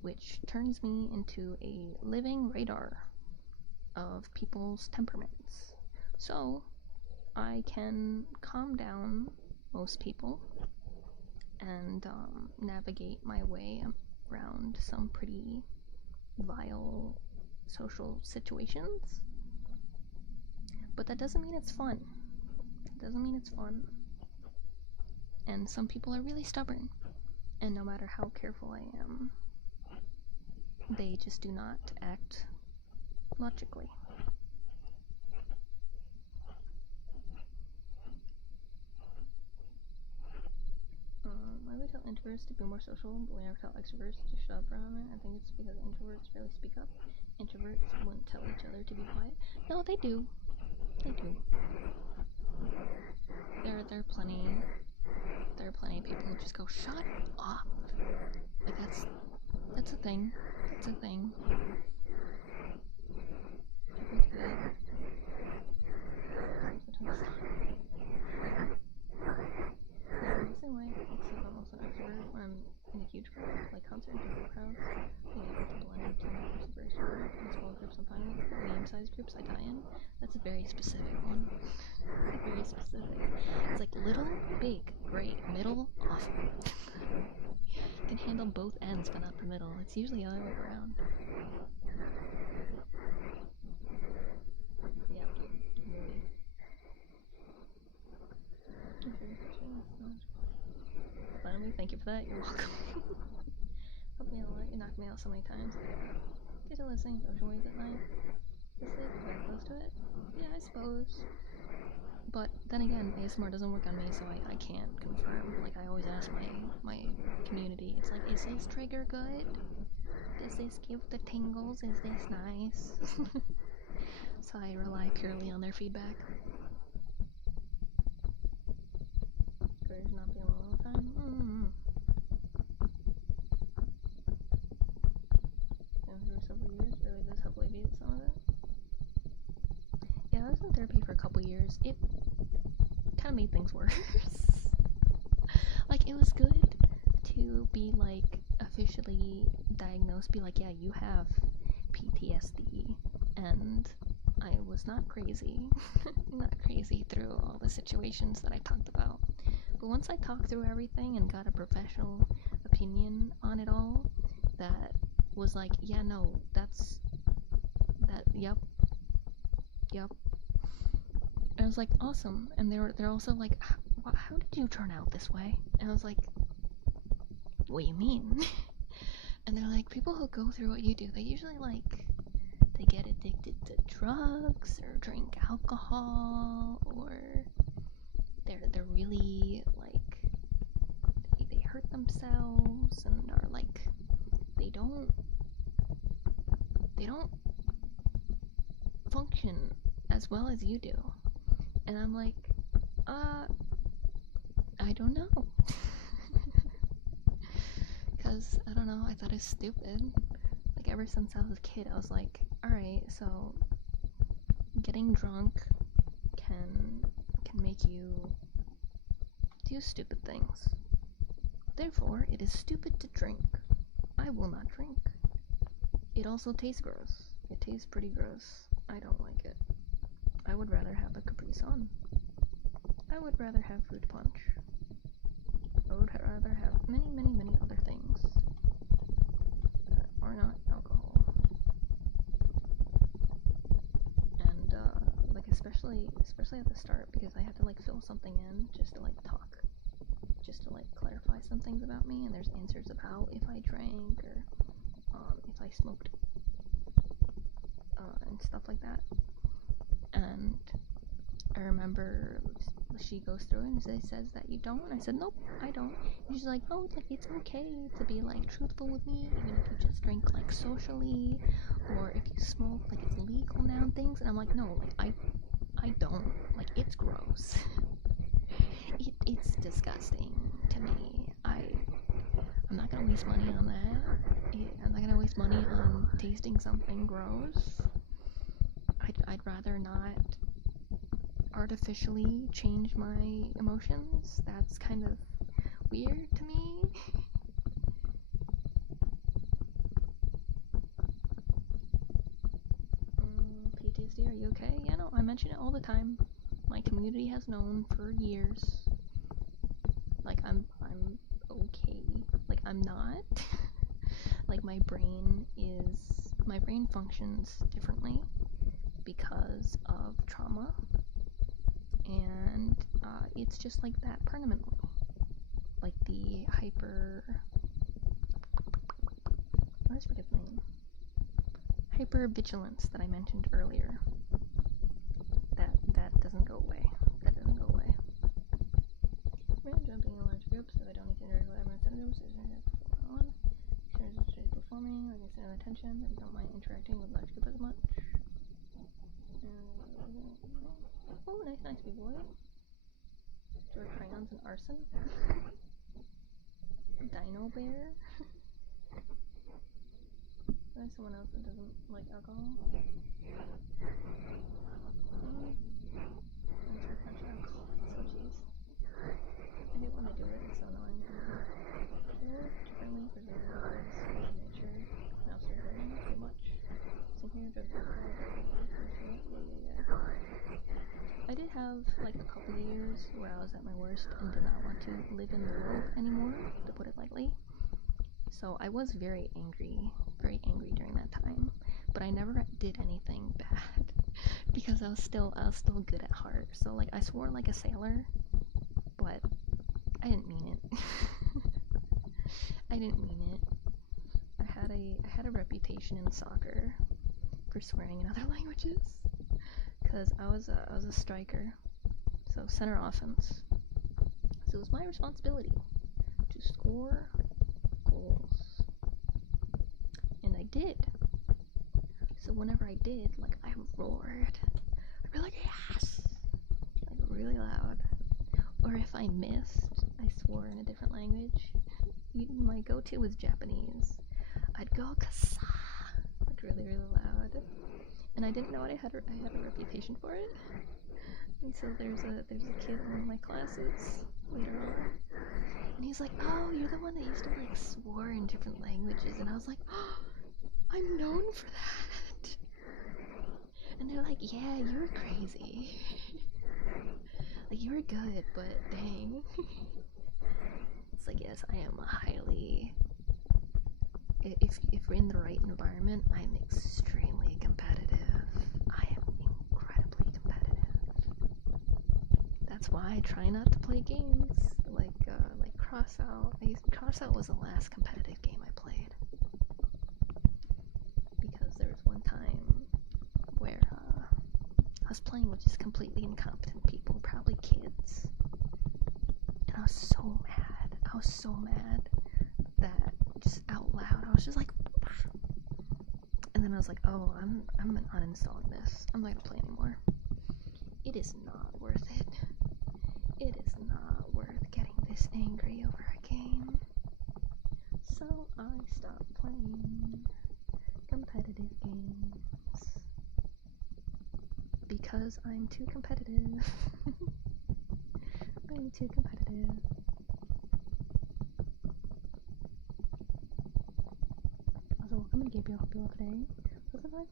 which turns me into a living radar of people's temperaments. So I can calm down most people and navigate my way around some pretty vile social situations. But that doesn't mean it's fun. It doesn't mean it's fun. And some people are really stubborn. And no matter how careful I am, they just do not act logically. I would tell introverts to be more social, but we never tell extroverts to shut up around it. I think it's because introverts really speak up. Introverts wouldn't tell each other to be quiet. No, they do. They do. There are plenty of people who just go, shut up. Like that's a thing. That's a thing. Same way, except I'm also an extrovert when I'm in a huge crowd, like concert and big crowds. You know, to blend into groups very short. In small groups I'm fine with. Medium-sized groups I die in. That's a very specific one. Very specific. It's like little, big, great, middle, awful. You can handle both ends, but not the middle. It's usually the other way around. Yeah, movie. Finally, thank you for that. You're welcome. Helped me a lot. You knocked me out so many times. Get to listening to Ocean Waves at night. Is it very close to it? Yeah, I suppose. But then again, ASMR doesn't work on me, so I can't confirm. Like, I always ask my community. It's like, is this trigger good? Does this give the tingles? Is this nice? So I rely purely on their feedback. Courage not be alone all the time. Been through several years, really does help alleviate some of it. Yeah, I was in therapy for a couple years. It kind of made things worse. Like, it was good to be, like, officially diagnosed, be like, yeah, you have PTSD, and I was not crazy. Not crazy through all the situations that I talked about. But once I talked through everything and got a professional opinion on it all, that was like, yeah, no, yep. And I was like, awesome. And they're also like, how did you turn out this way? And I was like, what do you mean? And they're like, people who go through what you do, they usually they get addicted to drugs or drink alcohol, or they're really they hurt themselves and are like they don't function as well as you do. And I'm like, I don't know. Because, I don't know, I thought it was stupid. Like, ever since I was a kid, I was like, alright, so getting drunk can make you do stupid things. Therefore, it is stupid to drink. I will not drink. It also tastes gross. It tastes pretty gross. I don't like it. I would rather have a Capri Sun. I would rather have fruit punch. I would rather have many other things that are not alcohol. And especially at the start, because I had to fill something in just to talk, just to clarify some things about me, and there's answers about if I drank or if I smoked and stuff like that. And I remember she goes through it and says that you don't. I said, nope, I don't. And she's like, oh, like, it's okay to be like truthful with me, even if you just drink like socially, or if you smoke, like it's legal now and things. And I'm like, no, like I don't. Like, it's gross. It's disgusting to me. I'm not gonna waste money on that. I'm not gonna waste money on tasting something gross. I'd rather not artificially change my emotions. That's kind of weird to me. PTSD, are you okay? Yeah, no, I mention it all the time. My community has known for years. Like, I'm okay. Like, I'm not. Like, my brain functions differently because of trauma, and it's just like that permanently. Like the let's forget the name. Hypervigilance that I mentioned earlier. That doesn't go away. That doesn't go away. Jumping in large groups, so I don't need to interact with everyone. Performing, like I said, attention. I don't mind interacting with large groups as much. Oh, nice big boy. Store crayons and arson. Dino bear. There's someone else that doesn't like alcohol. That's alcohol. So jeez. I hate when I do it. It's so annoying. Friendly, preserve, nature. Now surveying too much. So here, drugs, I did have like a couple of years where I was at my worst and did not want to live in the world anymore, to put it lightly. So I was very angry during that time, but I never did anything bad because I was still good at heart. So like I swore like a sailor, but I didn't mean it. I didn't mean it. I had a reputation in soccer for swearing in other languages because I was a striker, so center offense. So it was my responsibility to score goals, and I did. So whenever I did, like I roared. I'd be like, yes, like really loud. Or if I missed, I swore in a different language. My go-to was Japanese. I'd go kasa, like really loud. And I didn't know I had a reputation for it. And so there's a kid in one of my classes later on, and he's like, oh, you're the one that used to like swore in different languages. And I was like, oh, I'm known for that. And they're like, yeah, you were crazy. Like, you were good, but dang. It's like, yes, I am highly, if we're in the right environment, I'm extremely competitive. I am incredibly competitive. That's why I try not to play games like Crossout. Crossout was the last competitive game I played, because there was one time where I was playing with just completely incompetent people, probably kids, and I was so mad that just out loud I was just like, and then I was like, oh, I'm uninstalling this. I'm not gonna play anymore. It is not worth it. It is not worth getting this angry over a game. So I stopped playing competitive games because I'm too competitive. I'm too competitive. Also, welcome to Gabriel. Hope you well today.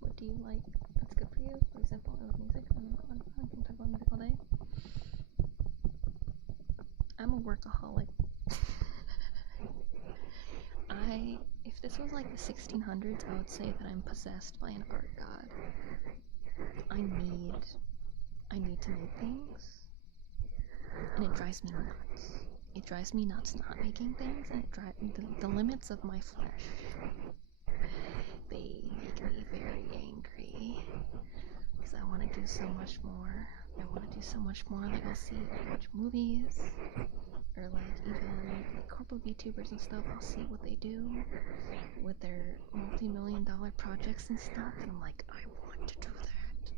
What do you like that's good for you? For example, I love music. I can talk about music all day. I'm a workaholic. If this was like the 1600s, I would say that I'm possessed by an art god. I need to make things, and it drives me nuts. It drives me nuts not making things, and it drives the limits of my flesh. They make me very angry because I want want to do so much more. Like, I'll watch movies, or like even like corporate VTubers and stuff. I'll see what they do with their multi-million-dollar projects and stuff, and I'm like, I want to do that.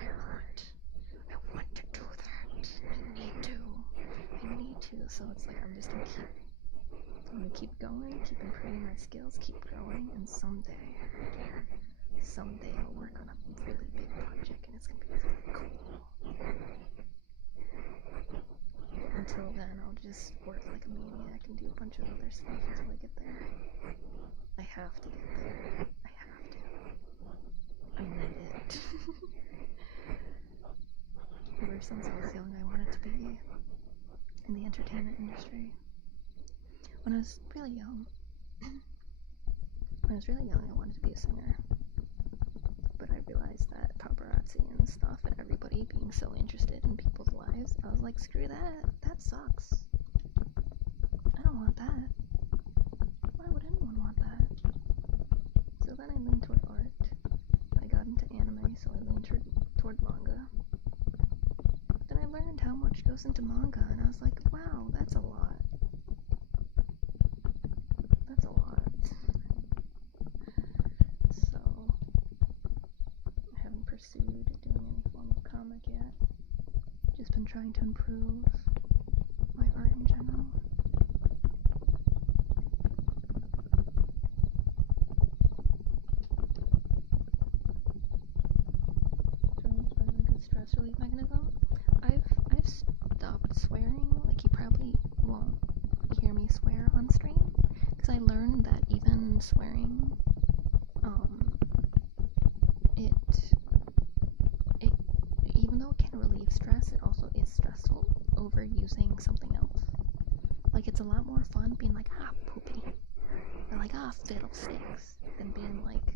I want to do that. I need to. So it's like I'm gonna keep going, keep improving my skills, keep growing, and someday I'll work on a really big project, and it's gonna be really cool. Until then, I'll just work like a maniac and do a bunch of other stuff until I get there. I have to get there. I need it. Ever since I was young, I wanted to be in the entertainment industry. When I was really young, I wanted to be a singer. But I realized that paparazzi and stuff and everybody being so interested in people's lives, I was like, screw that. That sucks. I don't want that. Why would anyone want that? So then I leaned toward art. I got into anime, so I leaned toward manga. Then I learned how much goes into manga, and I was like, wow, that's a lot. So, I haven't pursued doing any form of comic yet. Just been trying to improve my art in general. Journal's been a really good stress relief mechanism. I've stopped swearing. Like, you probably won't hear me swear on stream, because I learned that even swearing, even though it can relieve stress, it also is stressful over using something else. Like, it's a lot more fun being like, poopy, or like, fiddlesticks, than being like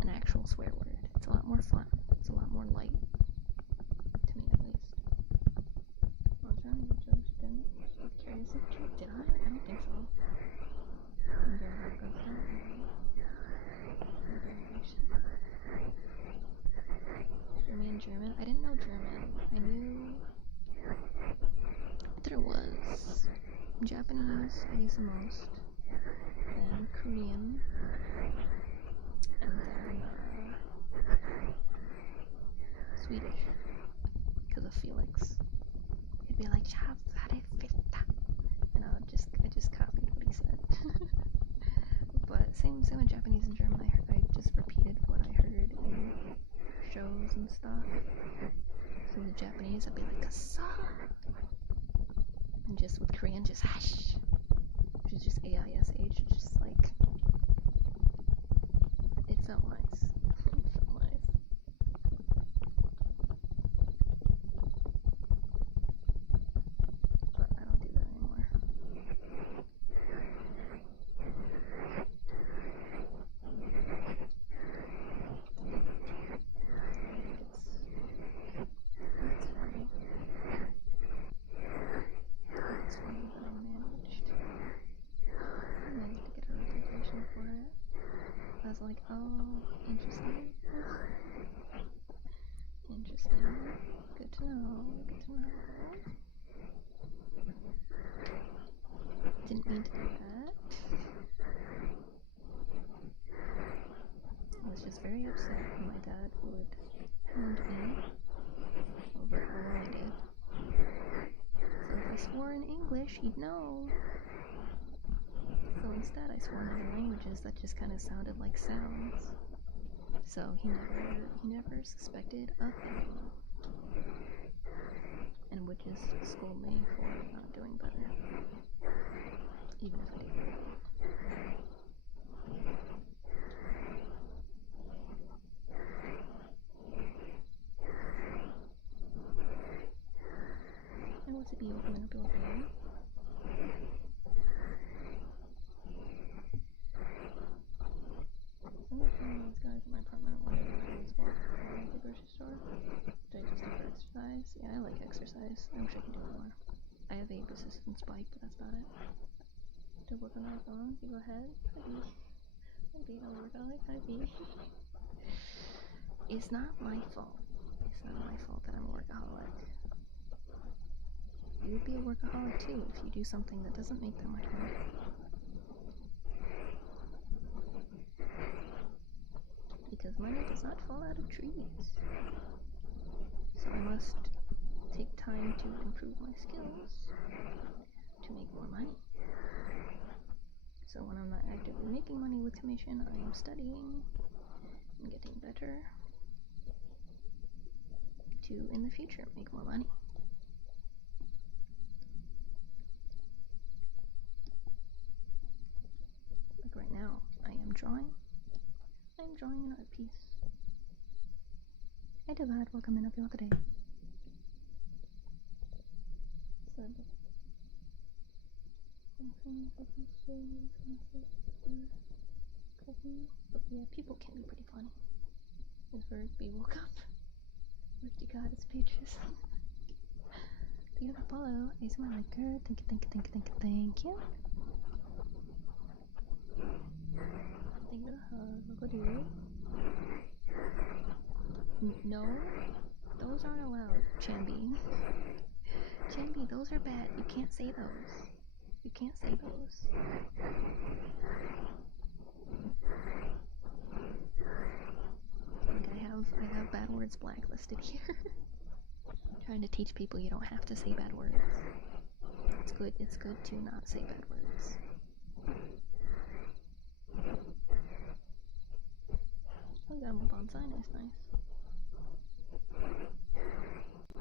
an actual swear word. It's a lot more fun. It's a lot more light, to me at least. I was trying to judge, didn't I? I'm curious if did I? I don't think so. I'm very good at that. German. I didn't know German. I knew there was Japanese I use the most, then Korean, and then Swedish, because of Felix. He'd be like, and I just copied what he said. But same with Japanese and German. I just repeated what I heard in shows and stuff. So with Japanese, I'd be like, kasa. And just with Korean, just hash. Which is just AISH. Just like, it felt nice. But I don't do that anymore. Like, oh, interesting. Good to know. Didn't mean to do that. I was just very upset when my dad would hound me over how well I did. So if I swore in English, he'd know. So instead I swore in other languages that just kind of sounded like sounds. So he never suspected a thing. And would just scold me for not doing better. Even if I did. And what's it be open and build game? Some of those guys in my apartment wanted to always walk around the grocery store. Which I just do for exercise. Yeah, I like exercise. I wish I could do it more. I have a resistance bike, but that's about it. To work on my phone, you go ahead. Hi B. I'll work on it. Hi B. It's not my fault It's not my fault that I'm a workaholic. You would be a workaholic too if you do something that doesn't make that much money. Because money does not fall out of trees. So I must take time to improve my skills to make more money. So when I'm not actively making money with commission, I am studying and getting better to, in the future, make more money. Like right now, I am drawing an art piece. Hi Divad, welcome in, hope you all today. But yeah, people can be pretty funny. His Verb woke up. What you got is Beatrice. Thank you for the follow. Ace my liker. Thank you. Thank you for the hug. Look what dude. No, those aren't allowed, Chambi. Chambi, those are bad. You can't say those. You can't say those. Like I have bad words blacklisted here. Trying to teach people you don't have to say bad words. It's good to not say bad words. Oh, you got him a bonsai, nice.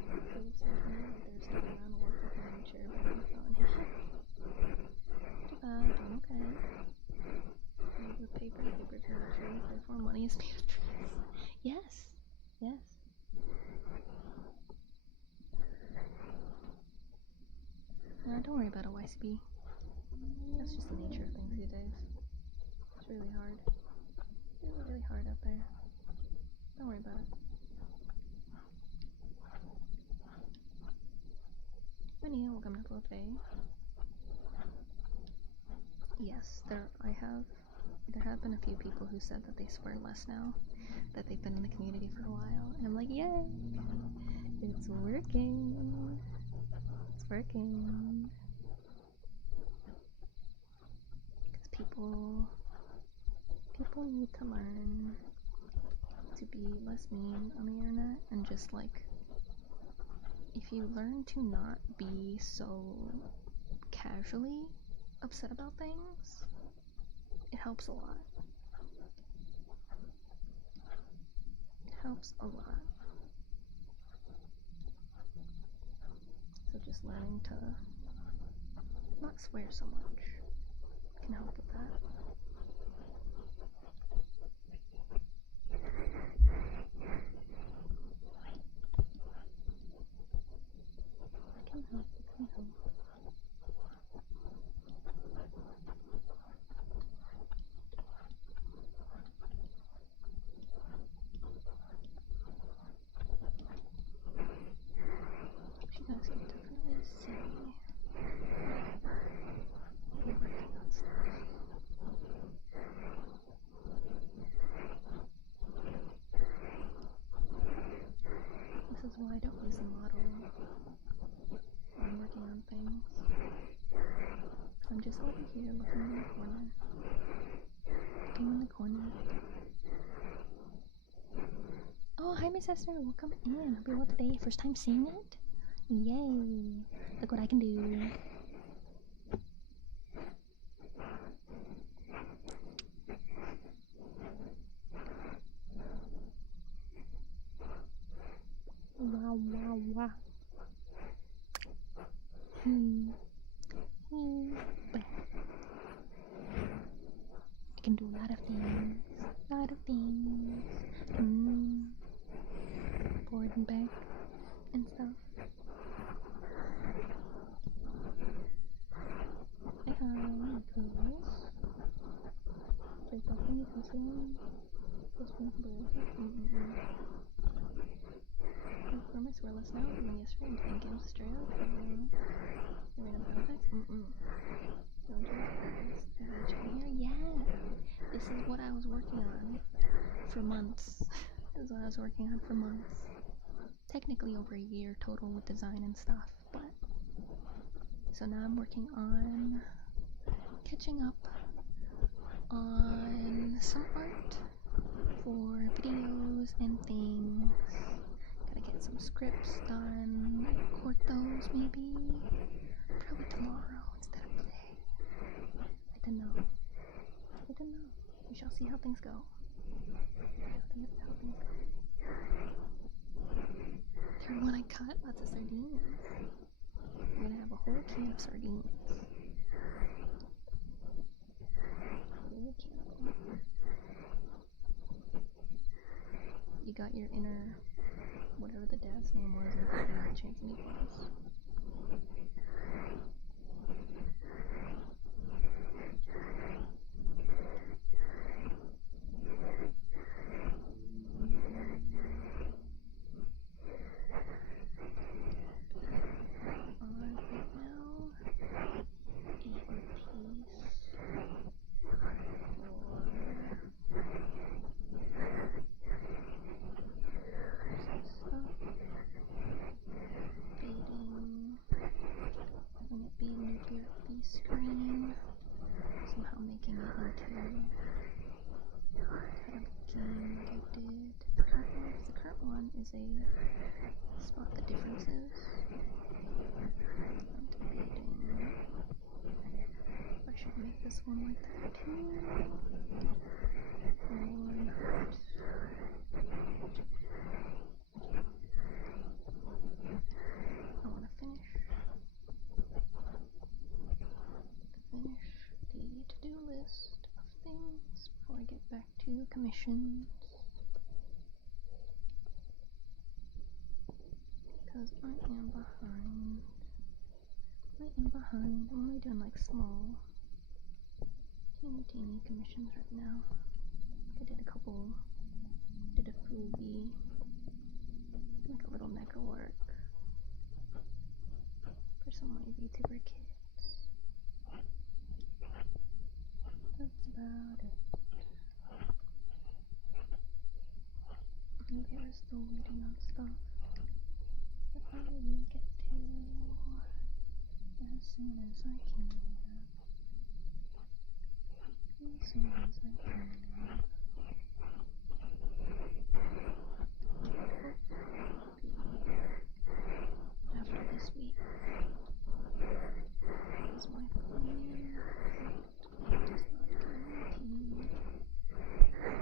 There's stuff around the work with my chair, but I'm throwing him. Too bad, I'm okay. Made with paper to the trees, therefore money is made of trees. Yes. Don't worry about a YCB. That's just the nature of things these days. It's really hard. Really hard out there. Don't worry about it. Nia, welcome to Hello today. Yes, there have been a few people who said that they swear less now, that they've been in the community for a while, and I'm like, yay! It's working. It's working. Because people need to learn to be less mean on the internet, and just like, if you learn to not be so casually upset about things, it helps a lot. It helps a lot. So just learning to not swear so much can help with that. It can help. You guys can definitely see me working on stuff. This is why I don't use the model when I'm working on things. I'm just over here looking in the corner. Oh, hi Miss Esther, welcome in. Hope you're well today. First time seeing it? Yay! Look what I can do. Wow. I can do a lot of things. Forward and back and stuff. I have curls. Like buffing, concealing, posting for my swearless now, doing yesterday and playing games straight up. You're in a perfect? Don't you have here? Yeah! This is what I was working on for months. technically over a year total with design and stuff, but so now I'm working on catching up on some art for videos and things. Gotta get some scripts done, record those maybe, probably tomorrow instead of today. I don't know. We shall see how things go. Third one I cut lots of sardines. I'm gonna have a whole can of sardines. You got your inner, whatever the dad's name was, and the chance meatballs. Screen, somehow making it into kind of a game like I did the current one, because the current one is a spot the differences. I'm debating if I should make this one like that too, or not. I want to finish the to-do list of things before I get back to commissions, because I am behind. I'm only doing like small, teeny commissions right now. I did a foodie, like a little mecha work for some of my VTuber kids. That's about it. Maybe we're still waiting on stuff that I will get to as soon as I can. After this week is my plan. Does not guarantee that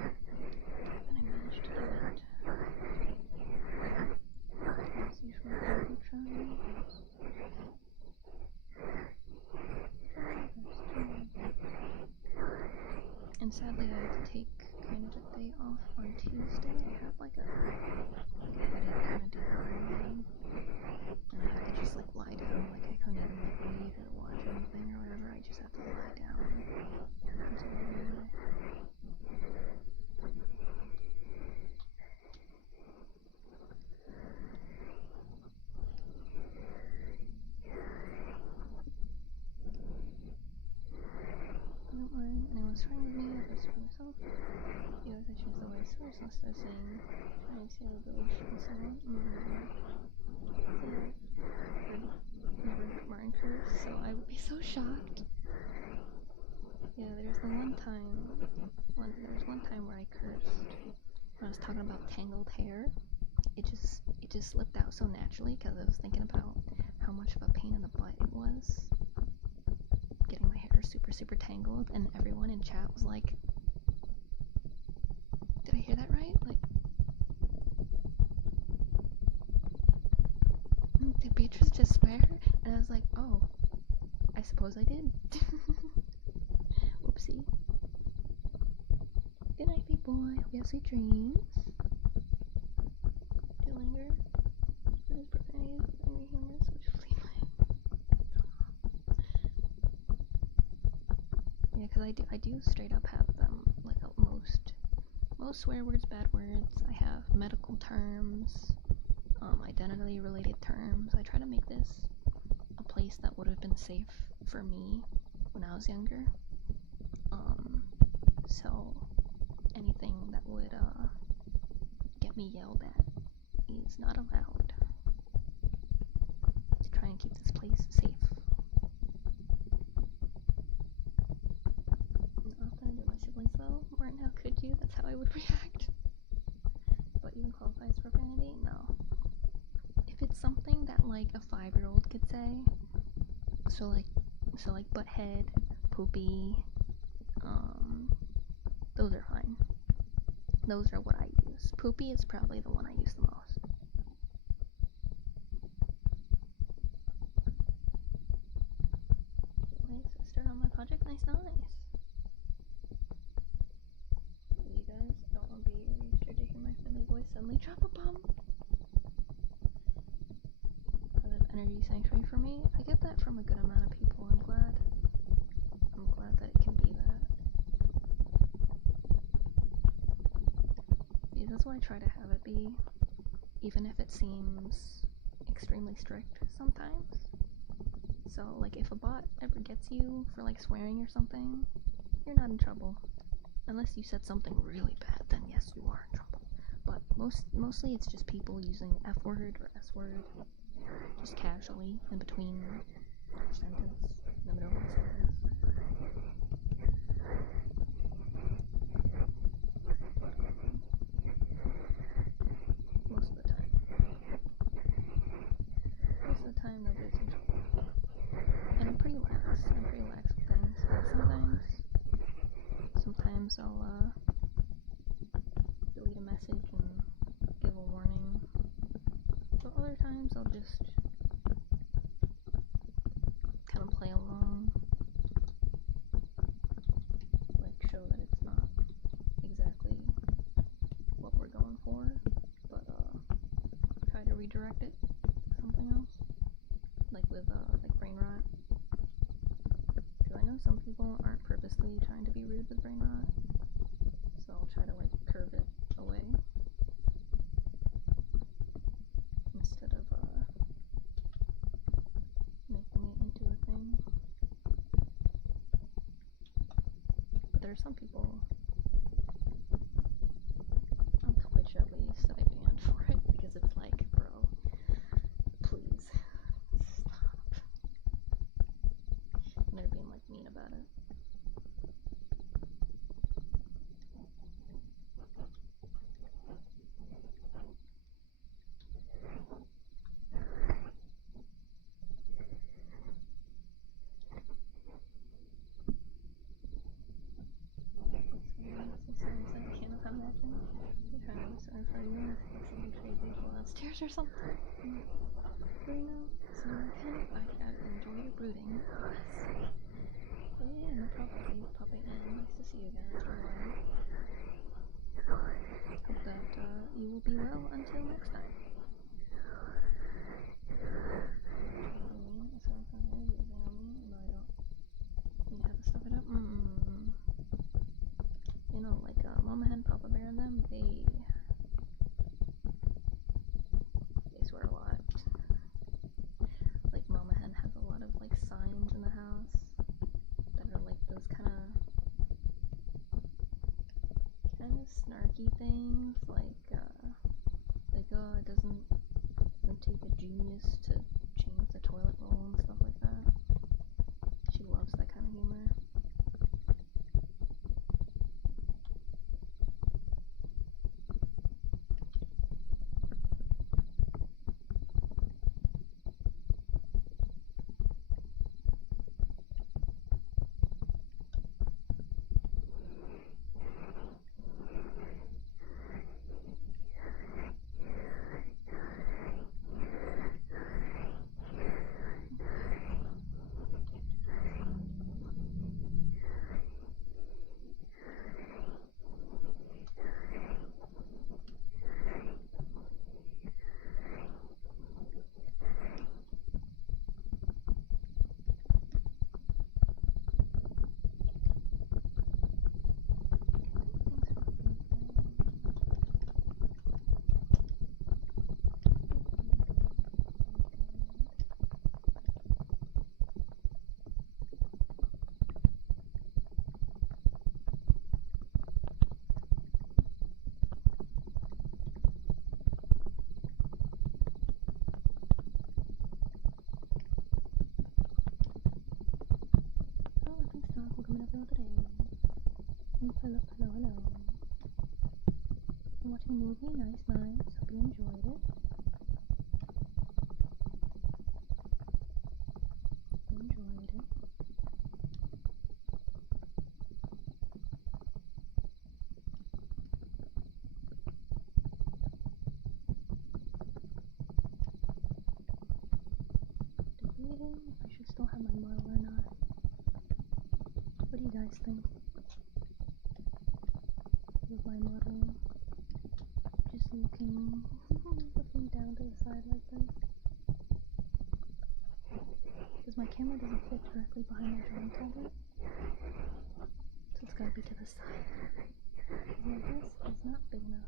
I managed to do it. As usual, I will try my best. And sadly, I had to take kind of a day off on Tuesday. I had like a wedding kind of deal going on, and I had to just like lie down. Like I couldn't even like read or watch anything or whatever. I just had to lie down. I don't mind anyone's trying with me, I just for myself. The other question is the way source instead of saying trying to see relation and so on. I've never heard Martin curse, so I would be so shocked. Yeah, there's the one time where I cursed when I was talking about tangled hair. It just slipped out so naturally because I was thinking about how much of a pain in the butt it was getting my hair super tangled, and everyone in chat was like, did I hear that right? Like, did Beatrice just swear? And I was like, oh, I suppose I did. Whoopsie. Good night, big boy. Hope you have sweet dreams. Do you linger? For his profanities with angry humors, which flee my... Yeah, because I do straight up have them, like, most swear words, bad words. I have medical terms, identity related terms. I try to make this a place that would have been safe for me when I was younger. So anything that would get me yelled at is not allowed. mean, how could you? That's how I would react. But even qualifies for profanity? No. If it's something that like a 5-year-old could say, so like butthead, poopy, those are fine. Those are what I use. Poopy is probably the one I use the most. Nice, start on my project. Nice. You guys don't want to be used to hear my friendly voice suddenly drop a bomb. Positive energy sanctuary for me. I get that from a good amount of people. I'm glad that it can be that. Because that's why I try to have it be, even if it seems extremely strict sometimes. So, like, if a bot ever gets you for, like, swearing or something, you're not in trouble. Unless you said something really bad, then yes, you are in trouble. But mostly it's just people using F word or S word, just casually in between a sentence, in the middle of a sentence. Most of the time nobody's in trouble. And I'm pretty lax with things. Sometimes I'll delete a message and give a warning. But other times I'll just kind of play along, like show that it's not exactly what we're going for, but try to redirect it to something else, like with like brain rot. Because I know some people aren't purposely trying to be rude with brain rot, so I'll try to like curve it away instead of making it into a thing. But there are some people on Twitch at least that I banned for it because it's like, bro, please stop. And they're being like mean about it. Downstairs or something. Bruno, so kind of back out and enjoy your brooding. Yes. Oh yeah, no problem. Thanks for popping in. Nice to see you again after a while. Hope that you will be well until next time. You know, like Mama Hen, Papa Bear, and them, they swear a lot. Like Mama Hen has a lot of like signs in the house that are like those kind of snarky things, like oh, it doesn't take a genius to change the toilet roll and stuff like that. She loves that kind of humor. Hello, hello, hello. I'm watching a movie. Nice, nice. Hope you enjoyed it. Enjoyed it. Debating if I should still have my model or not. What do you guys think? With my model, just looking down to the side like this. Because my camera doesn't fit directly behind my drawing tablet, so it's gotta be to the side. Because my desk is not big enough.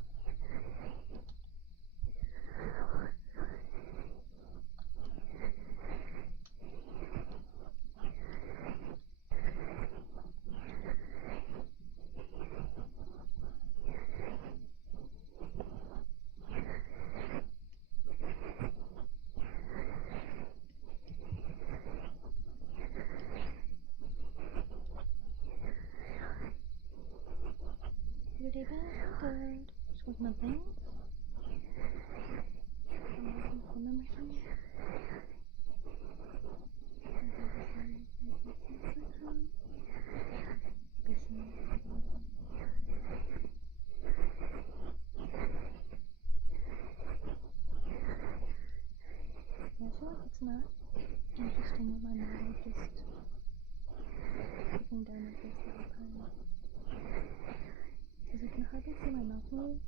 Your day been good? Just working on things? I'm looking for memory from you. I feel like it's not interesting with my model just looking down at this the whole time. Because I can hardly see my mouth move.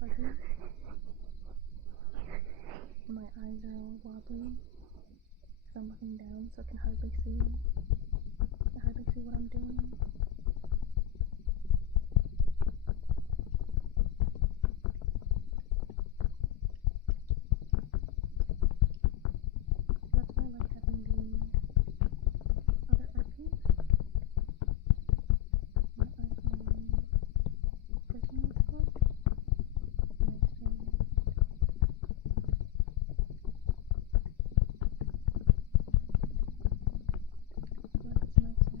Hardly. And my eyes are all wobbly. Because I'm looking down, so I can hardly see. I hardly see what I'm doing. That's why I like having the other art piece. That I can personally support. And I say, I feel like it's nicer.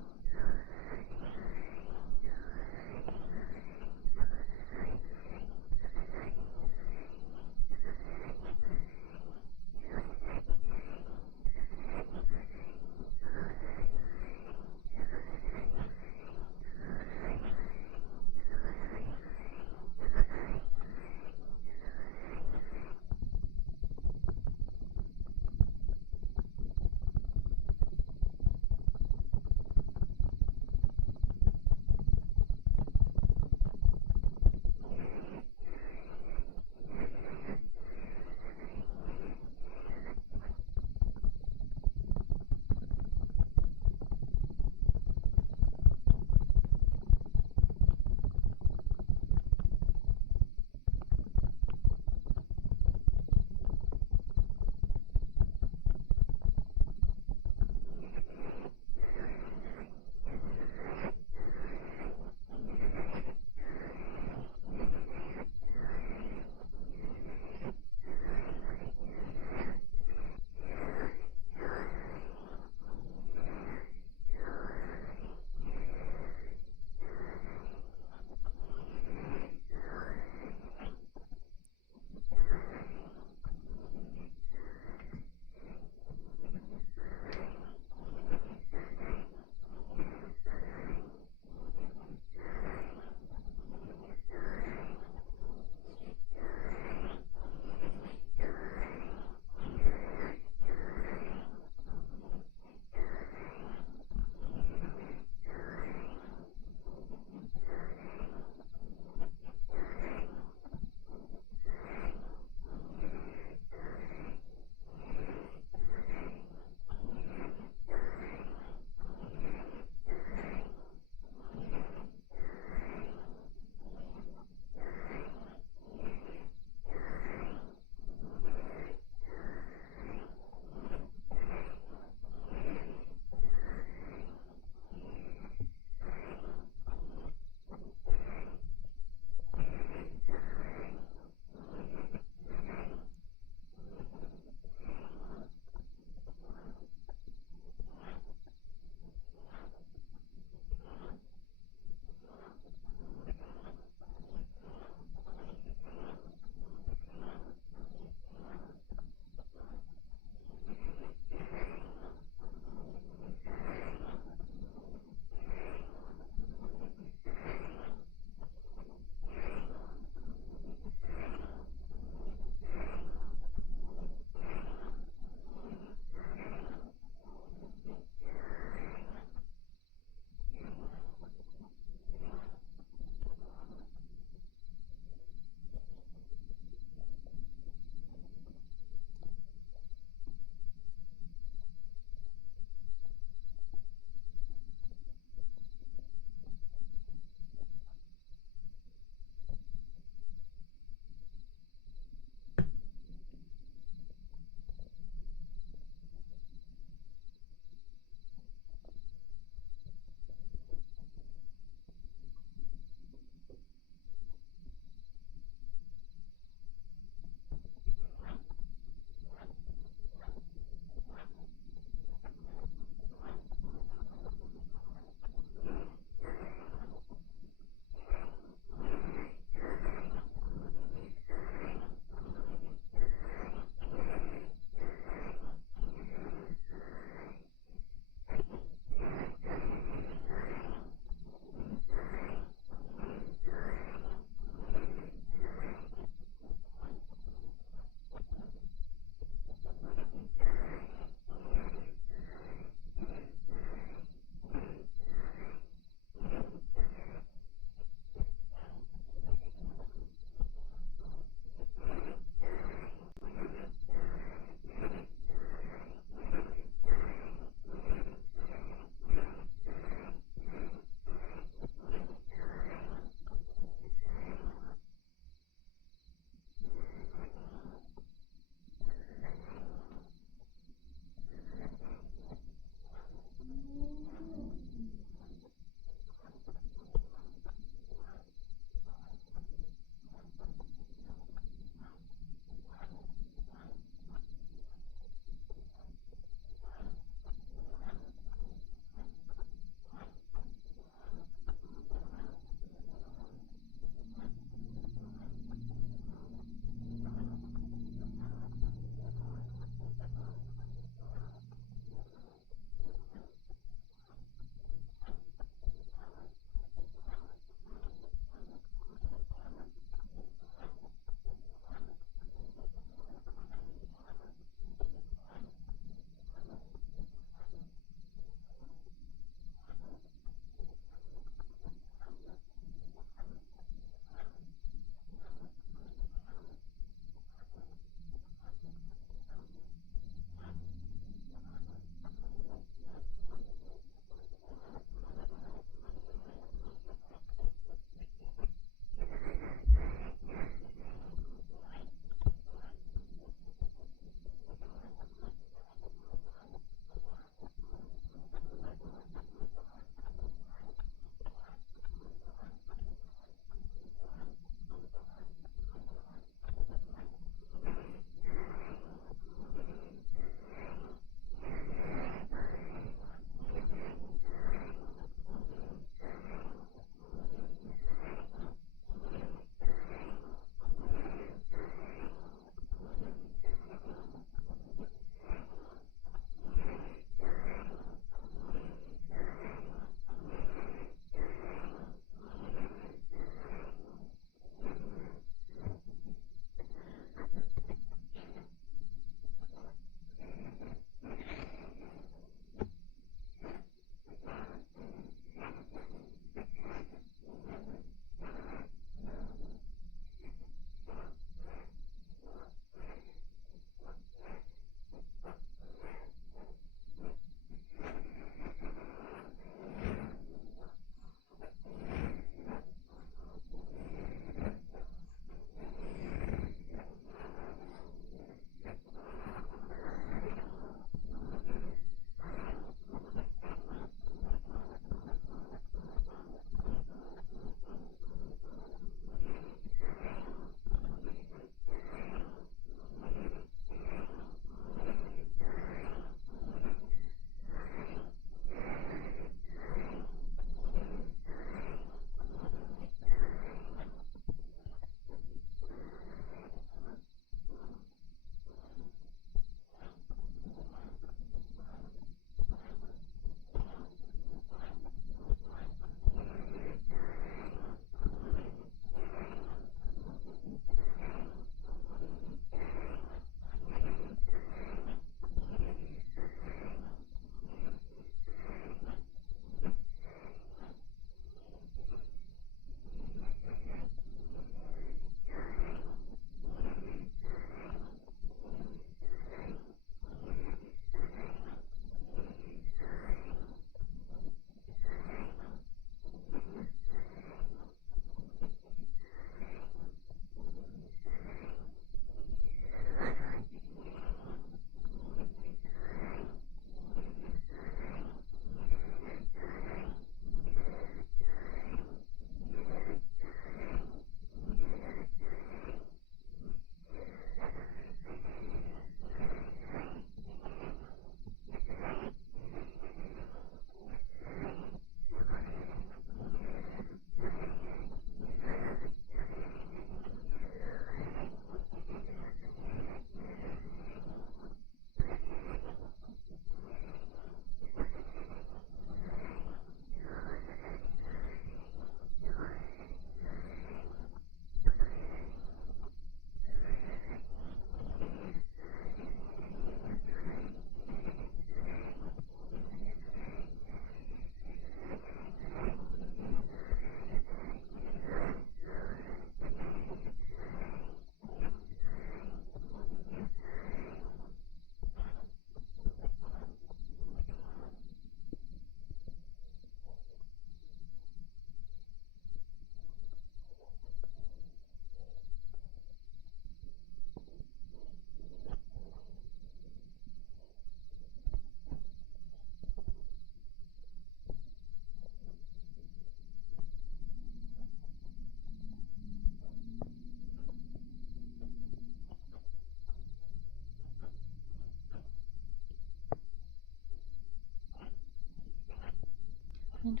Thank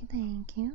you, thank you.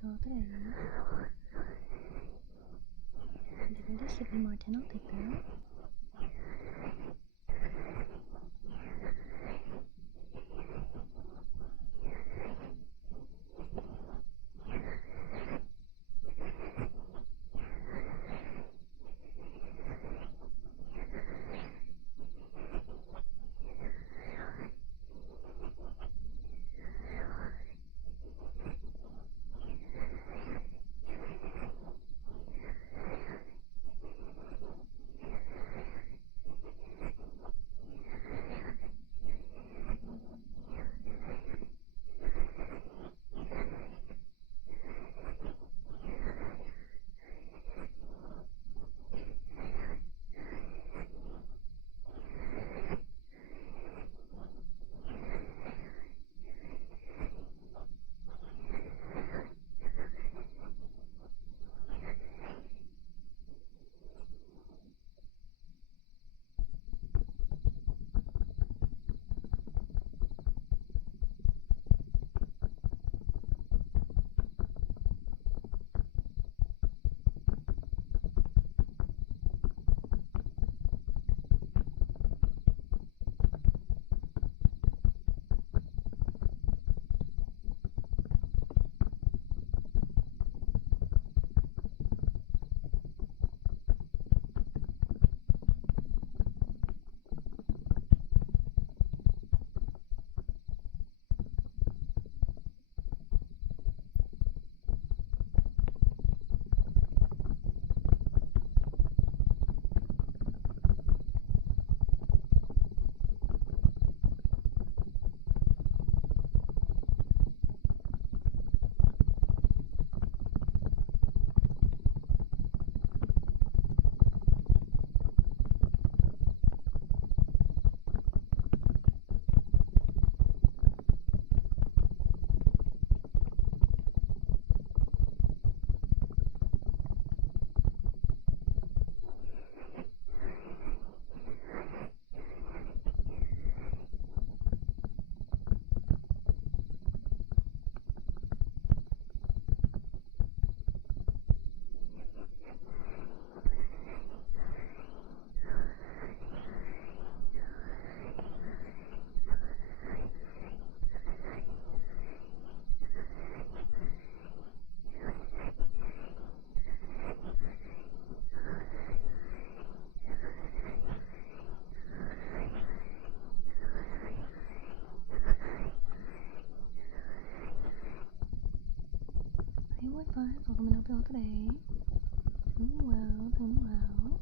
Fill today. Give her the sippy Martin, I'll take that. Hey, what vibes? Welcome to No Pill today. Doing well, doing well.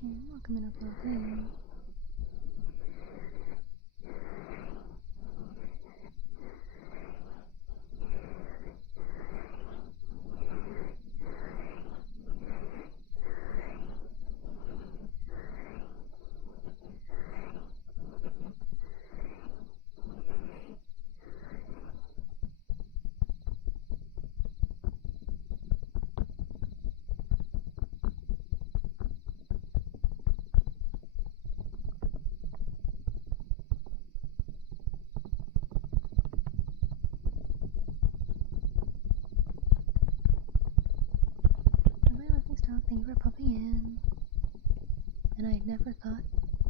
second. I'll come in up real quick. Thank you for popping in. And I never thought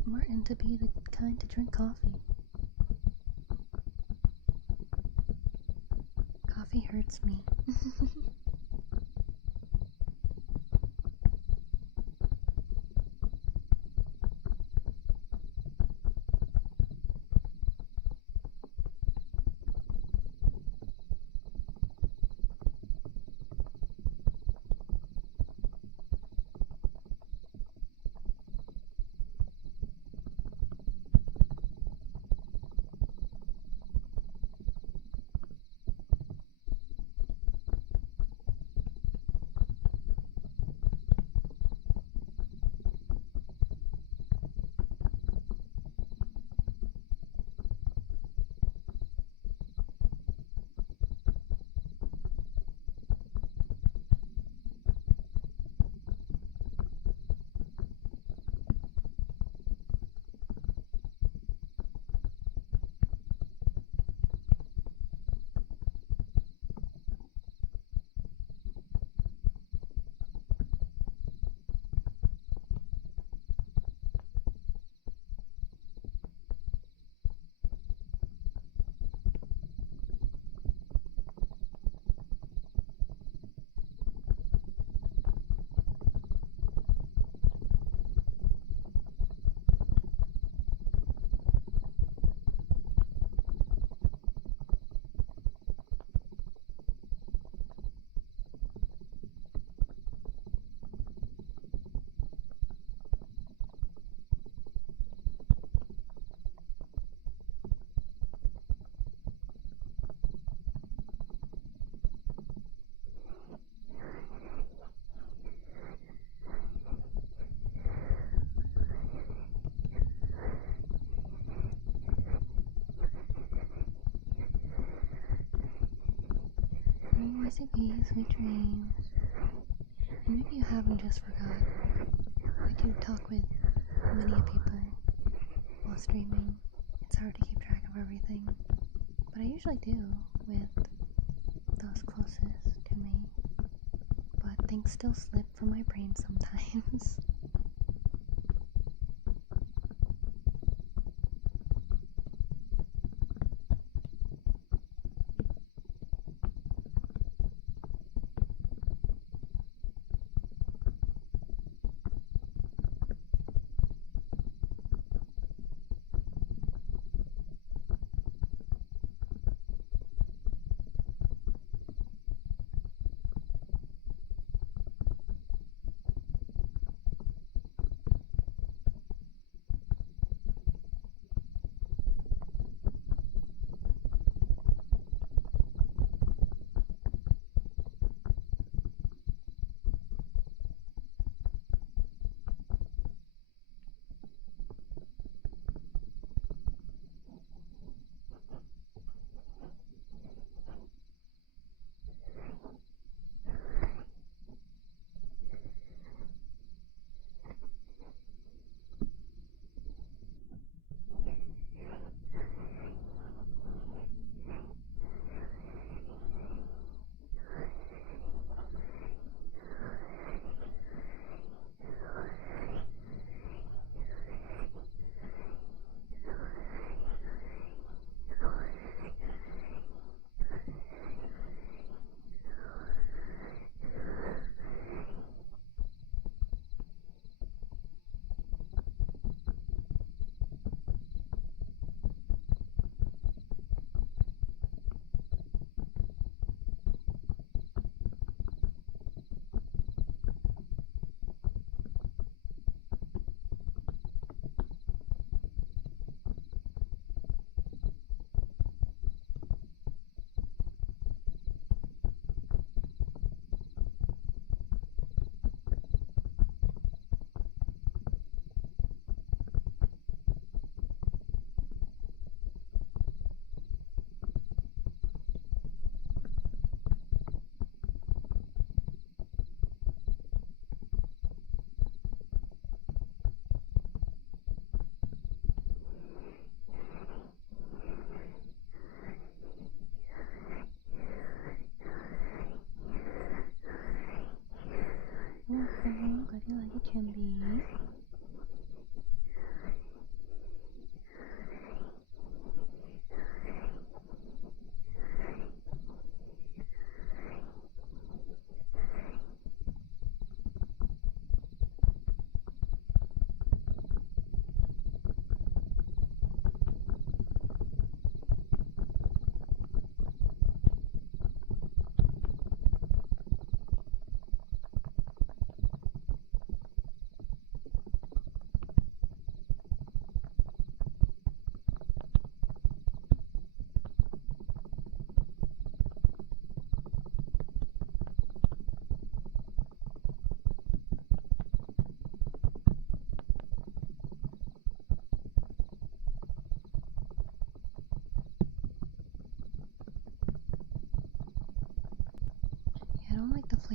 Martin to be the kind to drink coffee. Coffee hurts me. Rest in peace, sweet dreams. And maybe you haven't just forgot. I do talk with many people while streaming. It's hard to keep track of everything. But I usually do with those closest to me. But things still slip from my brain sometimes.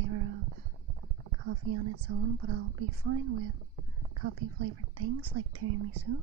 favor of coffee on its own, but I'll be fine with coffee flavored things like tiramisu.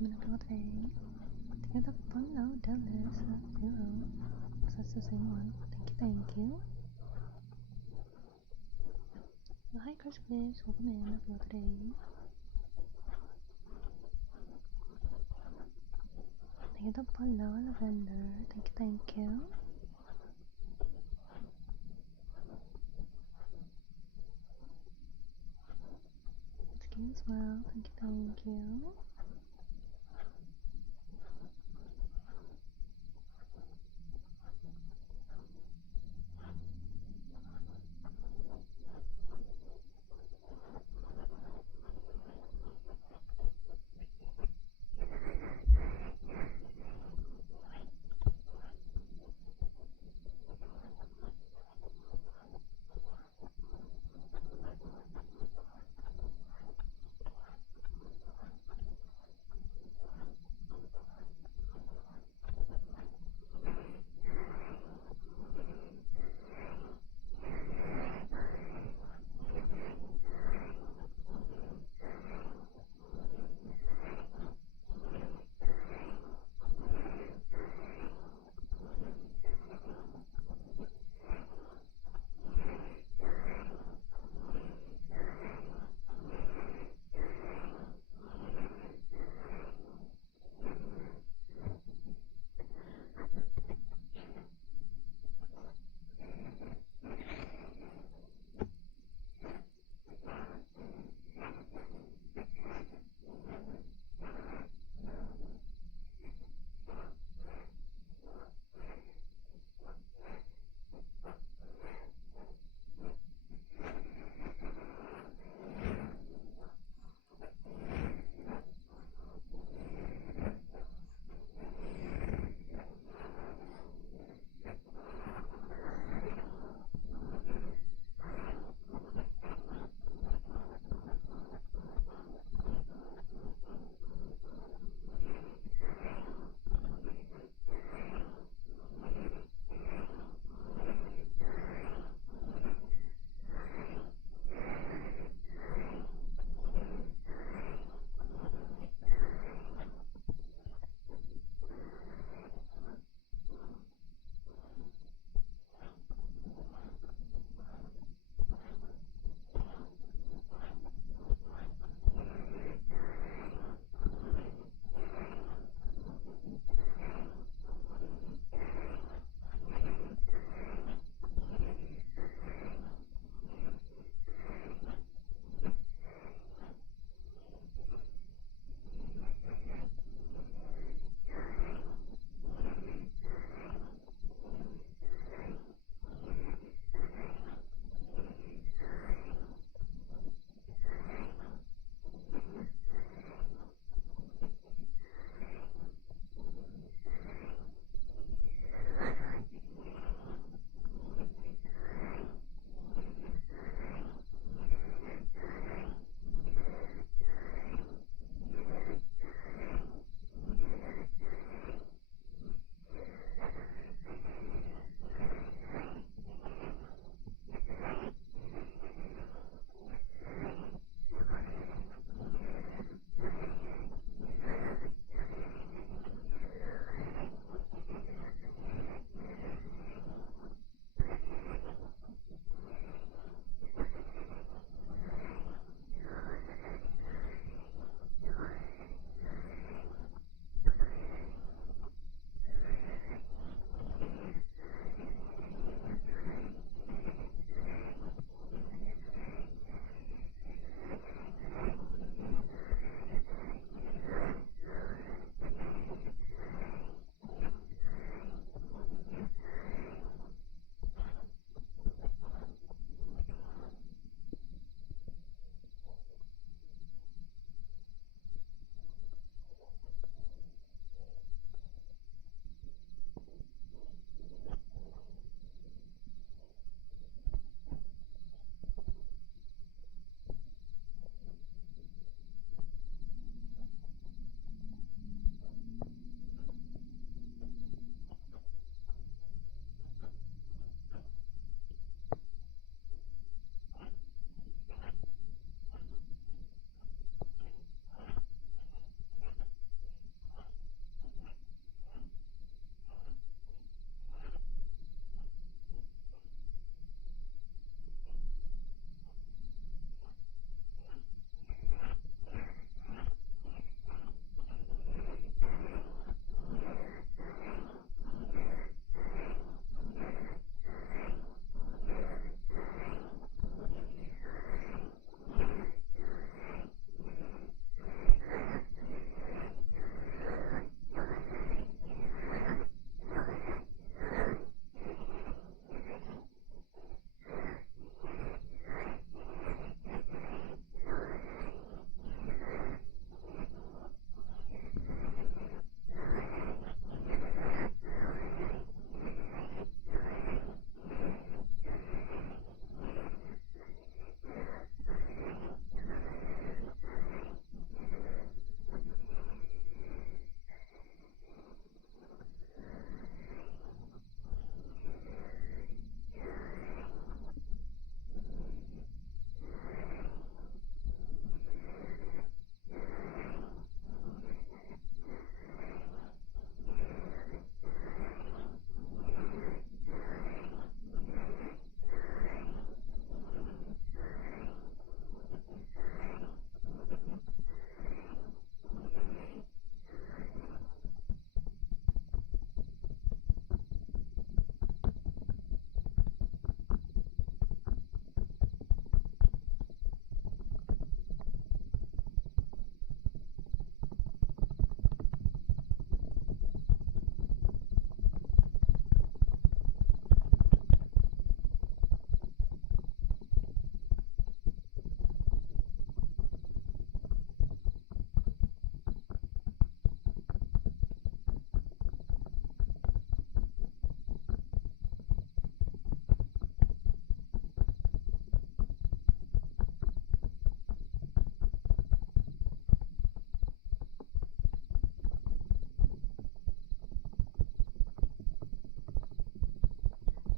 Lemon apple today. Thank you the follow, Dallas, Bureau. So that's the same one. Thank you. Well, hi, Chris Clips. Welcome in. Upload today. Thank you the follow, Lavender. Thank you. It's you as well. Thank you.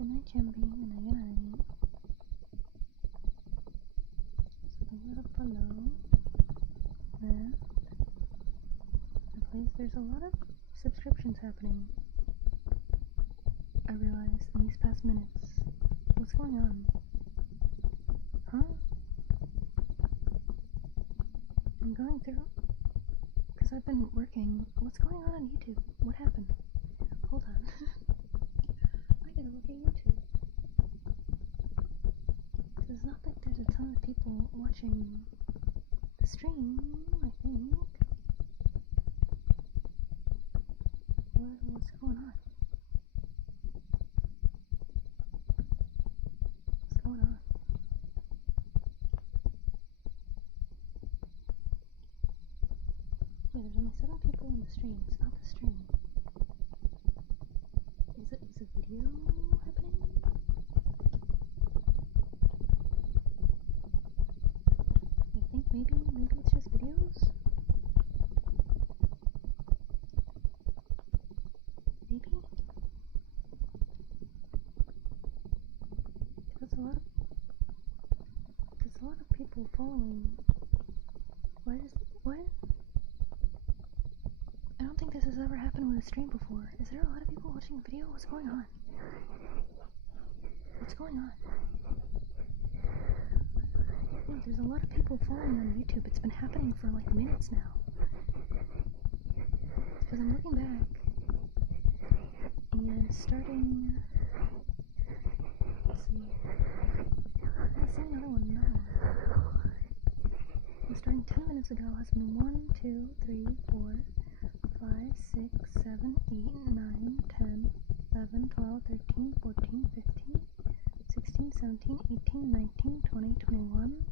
night, champagne, and night, night. Something with a pillow. And the place, there's a lot of subscriptions happening. I realized in these past minutes. What's going on? Huh? I'm going through because I've been working. What's going on YouTube? What happened? Hold on. I gotta look at YouTube. It's not like there's a ton of people watching the stream, I think. What's going on? What's going on? Yeah, there's only 7 people in the stream. It's not the stream. Is a video happening? I think maybe it's just videos? Maybe? There's a lot of people following. What? I don't think this has ever happened with a stream before. Is there a lot of people watching the video? What's going on? What's going on? Yeah, there's a lot of people following on YouTube. It's been happening for like minutes now. Because I'm looking back and starting. Let's see. I see another one. And starting 10 minutes ago has been 1, 2, 3, 4, 5, 6, 7, 8, 9, 10, 11, 12, 13, 14, 15, 16, 17, 18, 19, 20, 21,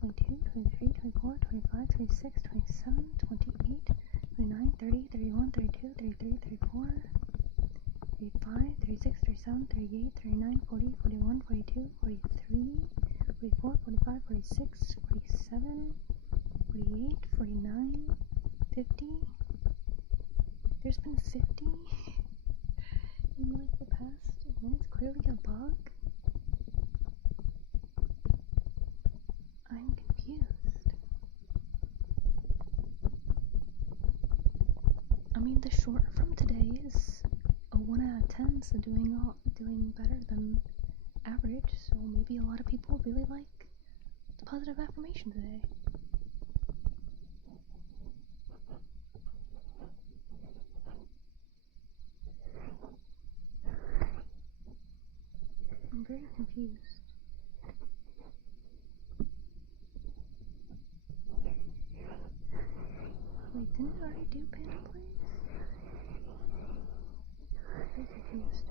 22, 23, 24, 25, 26, 27, 28, 29, 30, 31, 32, 33, 34, 35, 36, 37, 38, 39, 40, 41, 42, 43, 44, 45, 46, 47, 48, 49, 50. There's been 50 in like the past minutes. Clearly a bug. I'm confused. I mean, the short from today is a 1 out of 10, so doing better than average. So maybe a lot of people really like the positive affirmation today. I'm very confused. Wait, didn't it already do Panda Plays? I'm very confused.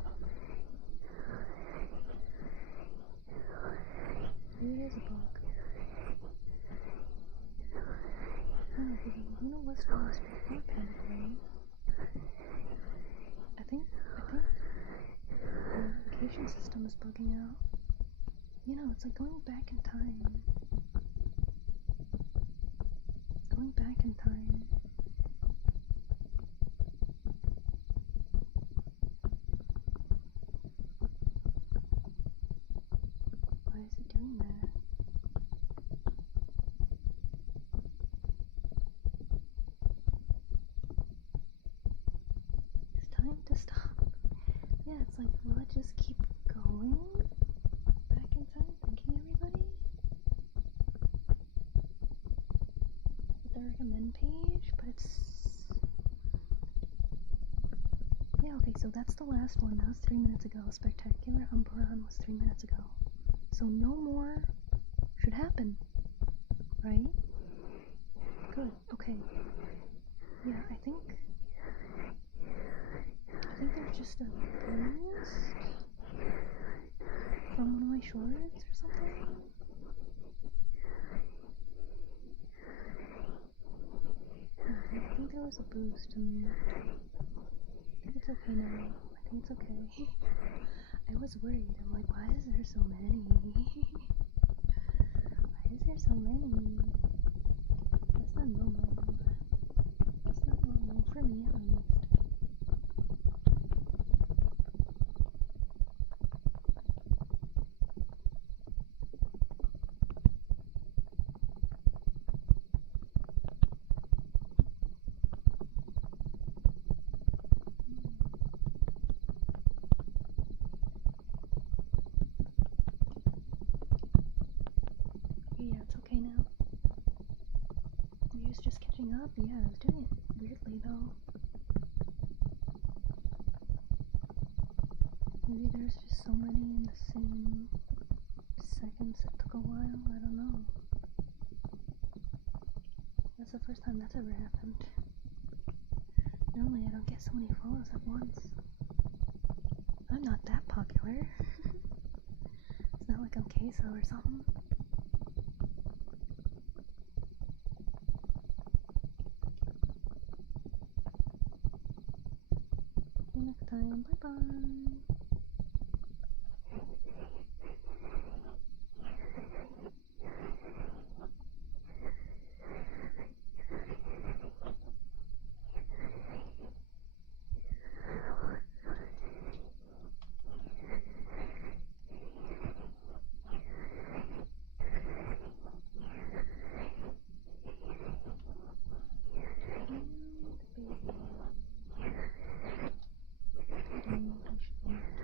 Maybe it is a bug. No, because Luna Western was before Panda Plays. I think the notification system is bugging out. You know, it's like going back in time. It's going back in time. Why is it doing that? It's time to stop. Yeah, it's like, will it just keep going back in time? Thanking everybody? With the recommend page, but it's... Yeah, okay, so that's the last one. That was 3 minutes ago. Spectacular Alfbern was 3 minutes ago. So no more should happen, right? Good, okay. Yeah, I think there's just a boost from one of my shorts or something. I think there was a boost and I think it's okay now. I think it's okay. I was worried. I'm like, why is there so many? Why is there so many? That's not normal. That's not normal for me at least. catching up. Yeah, I was doing it weirdly though. Maybe there's just so many in the same seconds it took a while. I don't know. That's the first time that's ever happened. Normally I don't get so many follows at once. I'm not that popular. It's not like I'm queso or something. See you next time. Bye bye. And baby.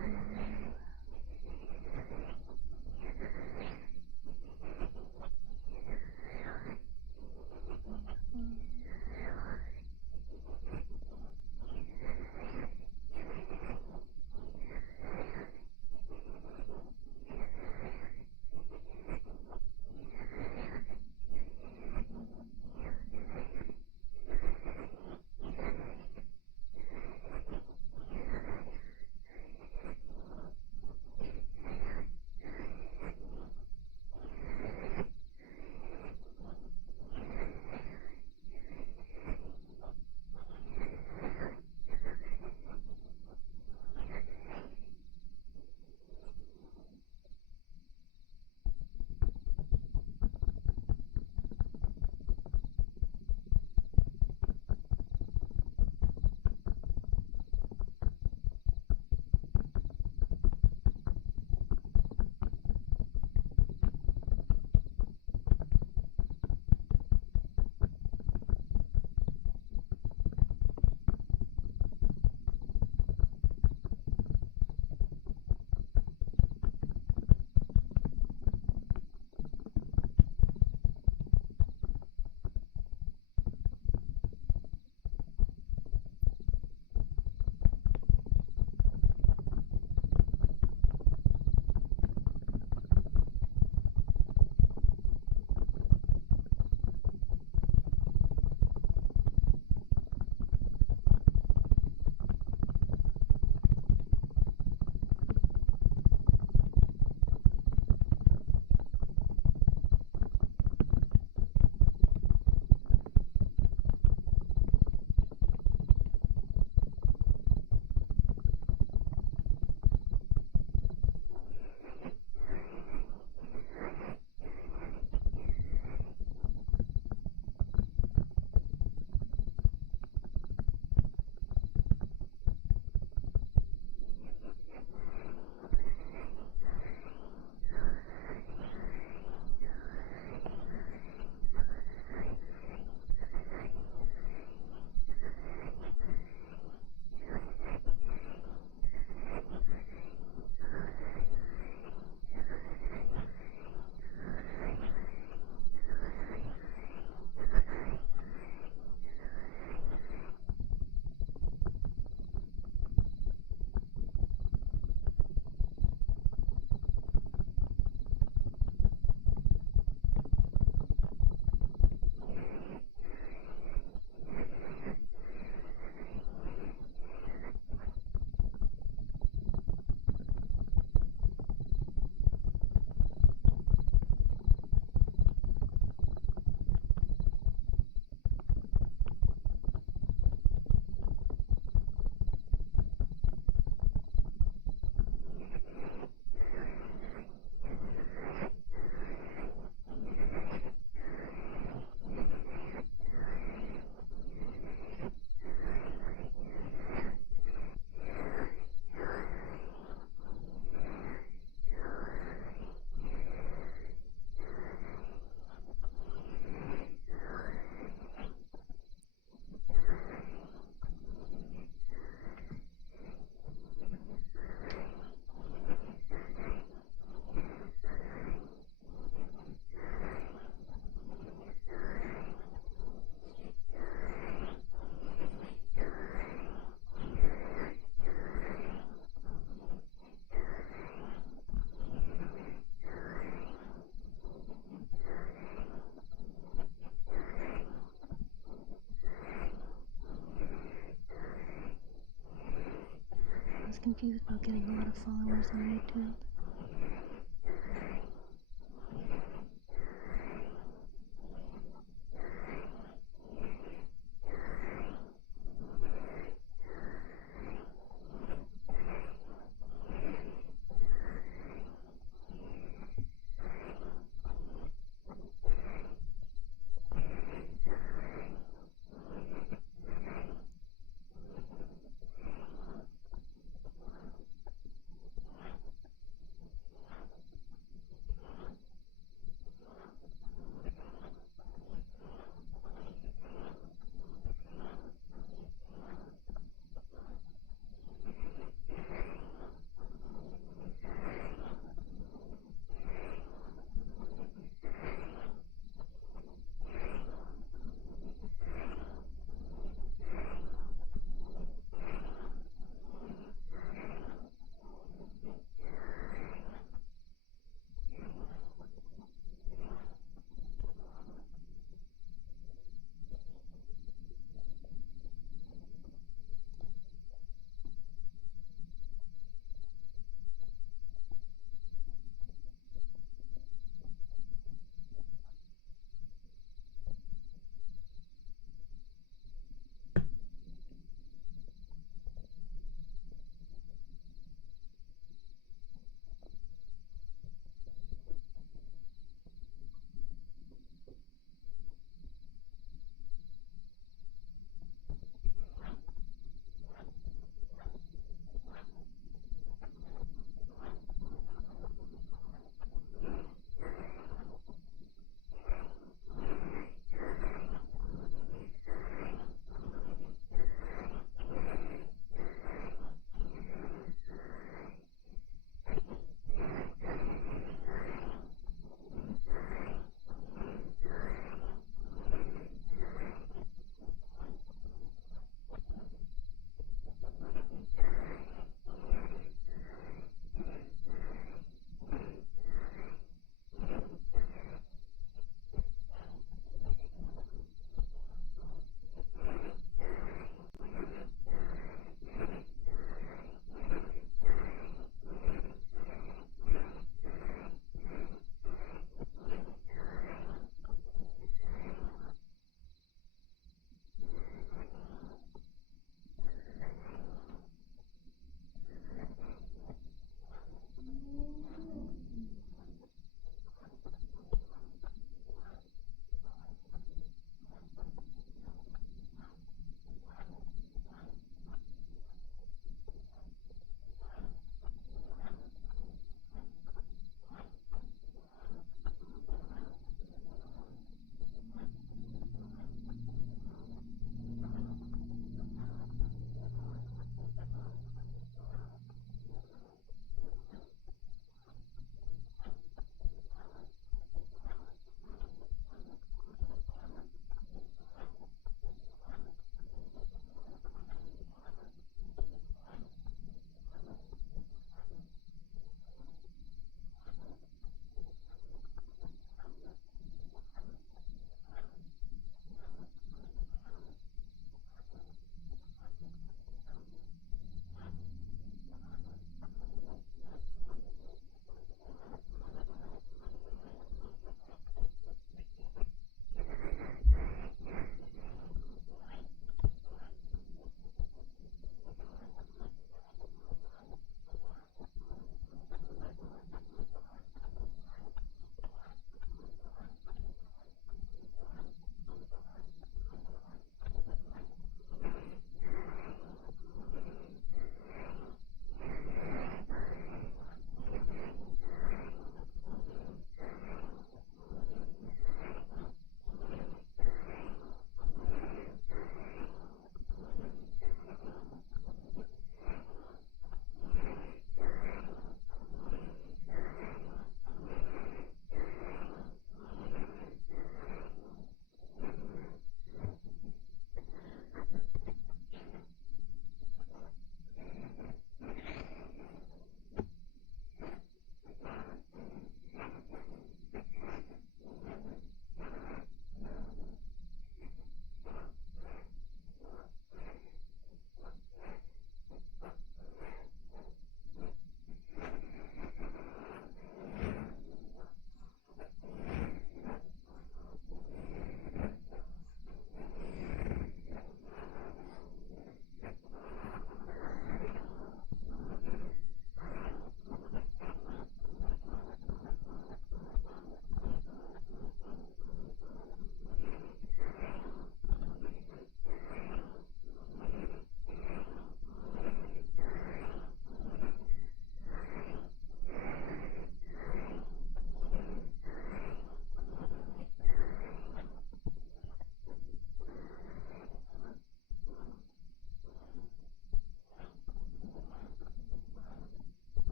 confused about getting a lot of followers on YouTube.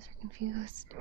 guys are confused.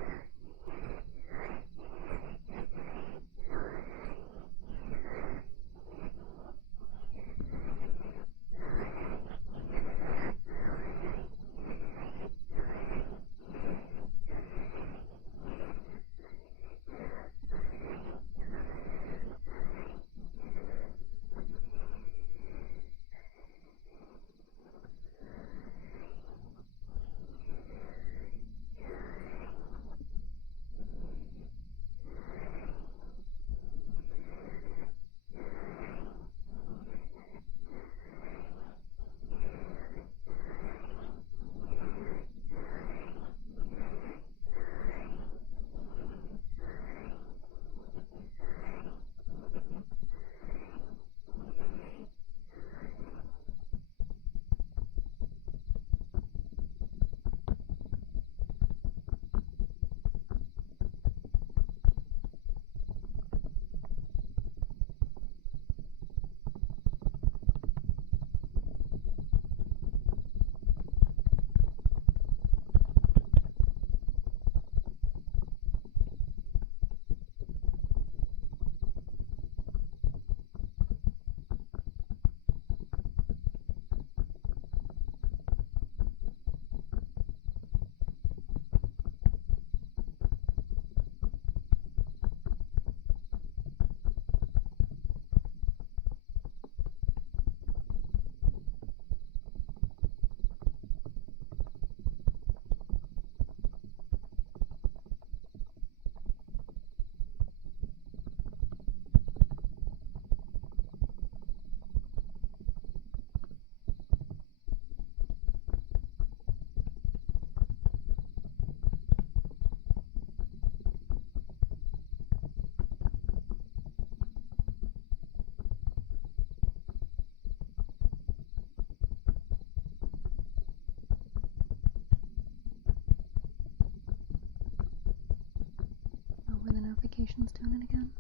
Were the notifications doing it again?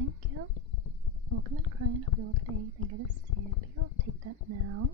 thank you. Welcome and crying. Hope you well today. Thank you to save you. I'll take that now.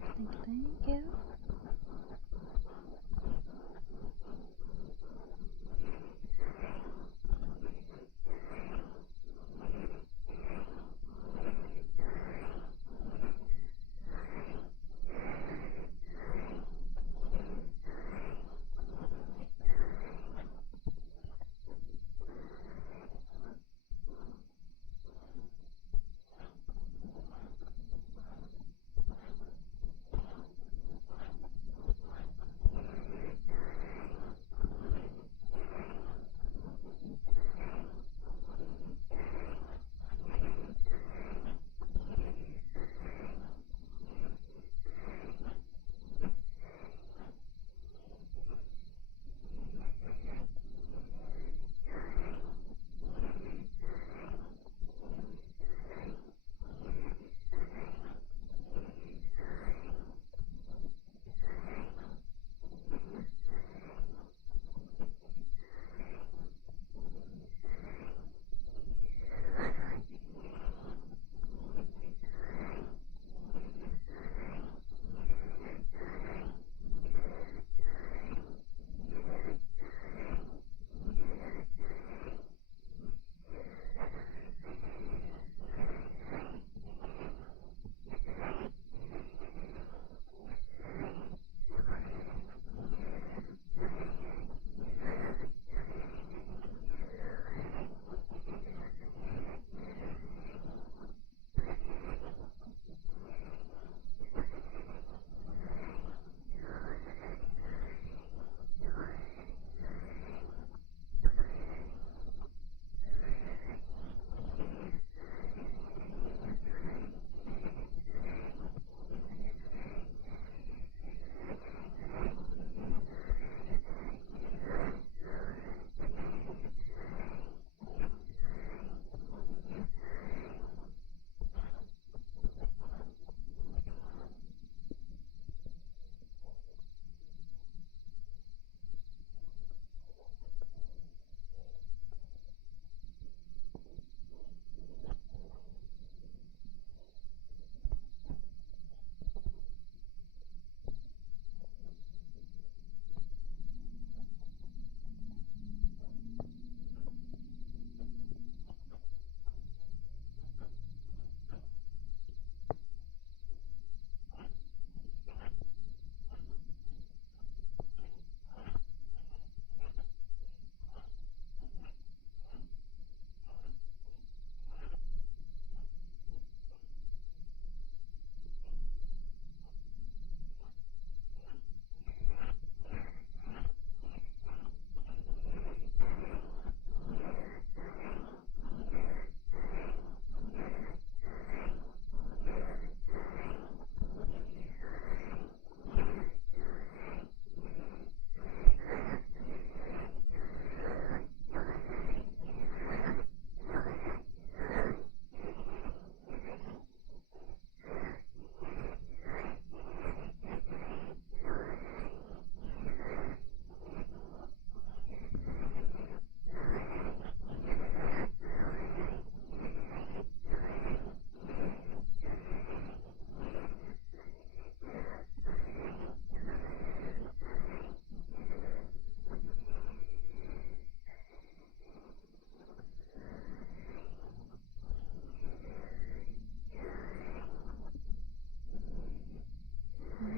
Thank you.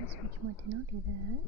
Switch mode to not do that.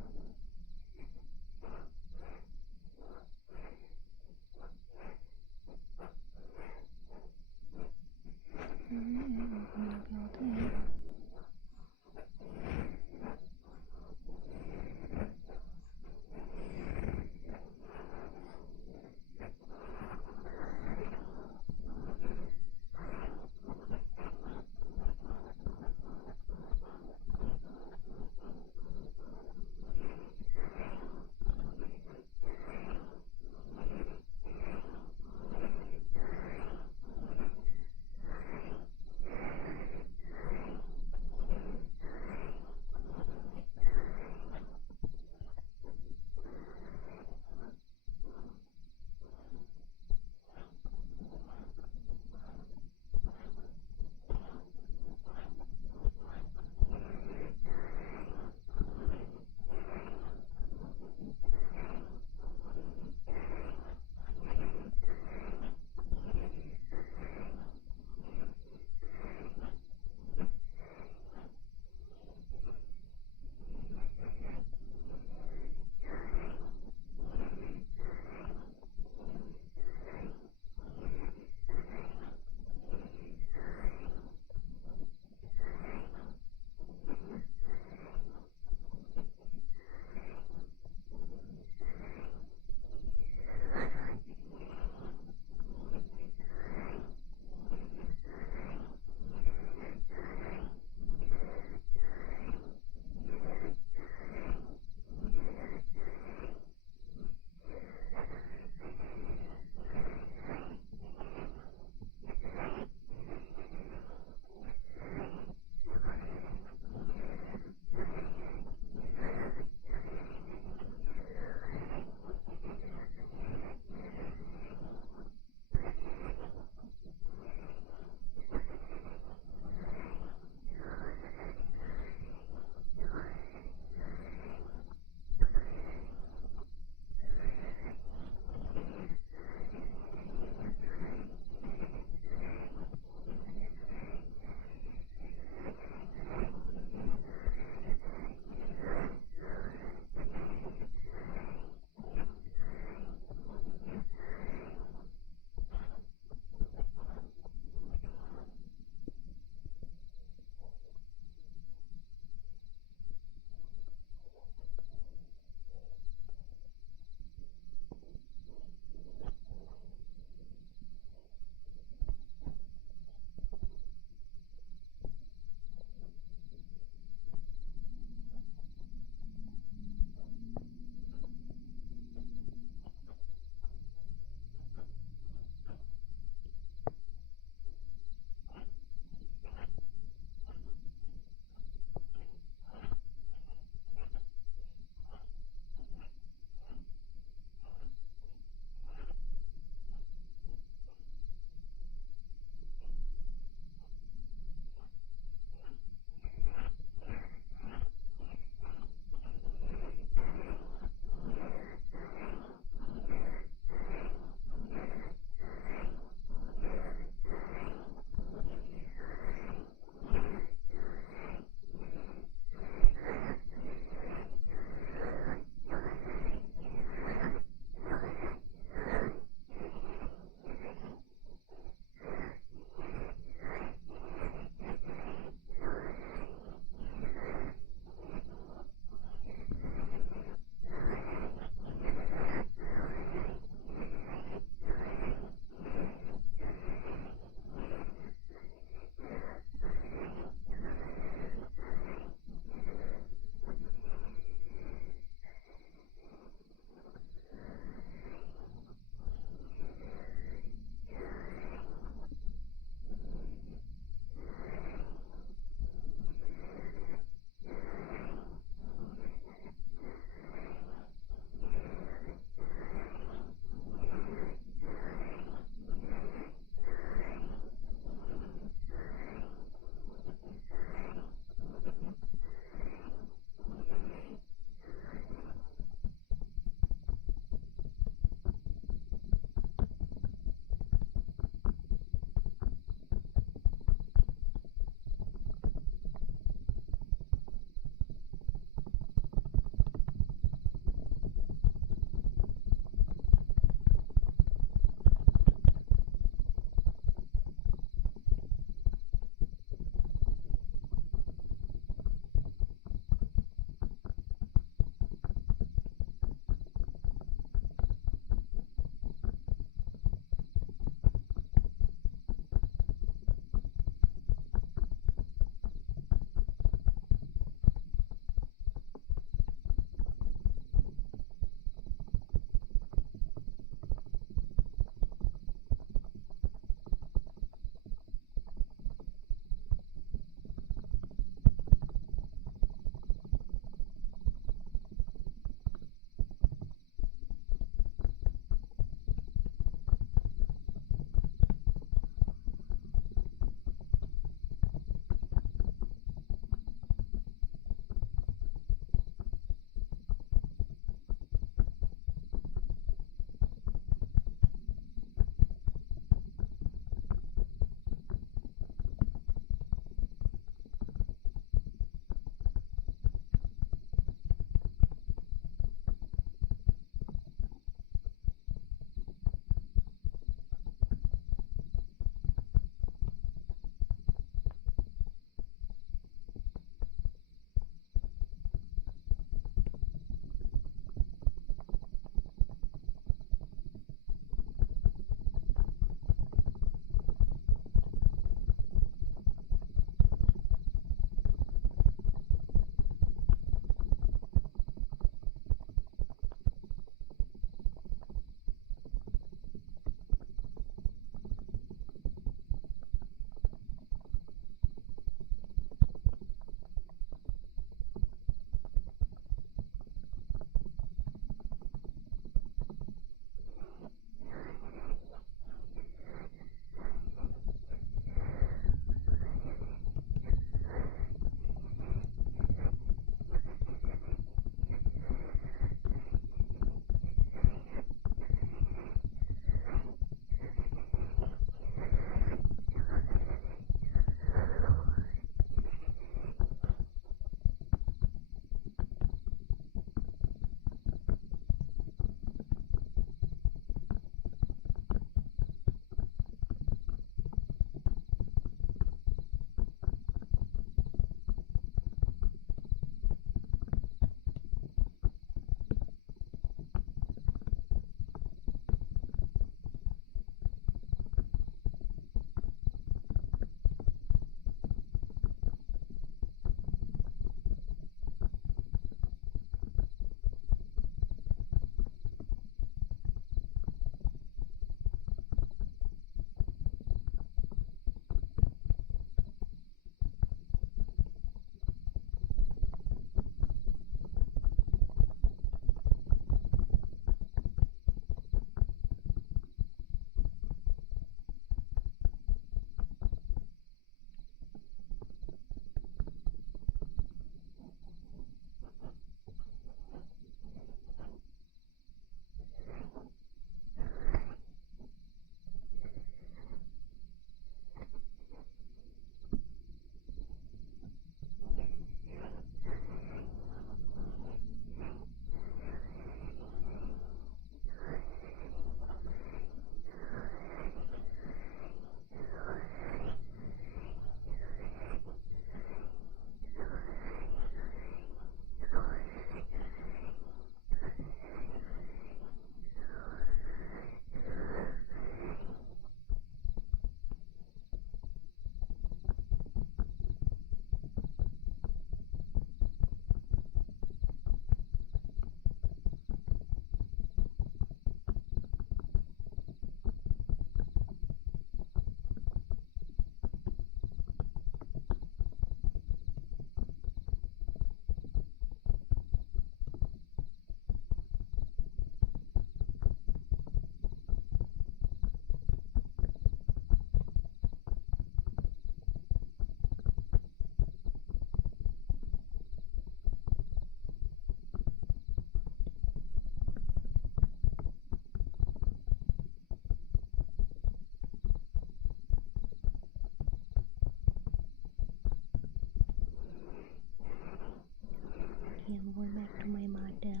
and going back to my model.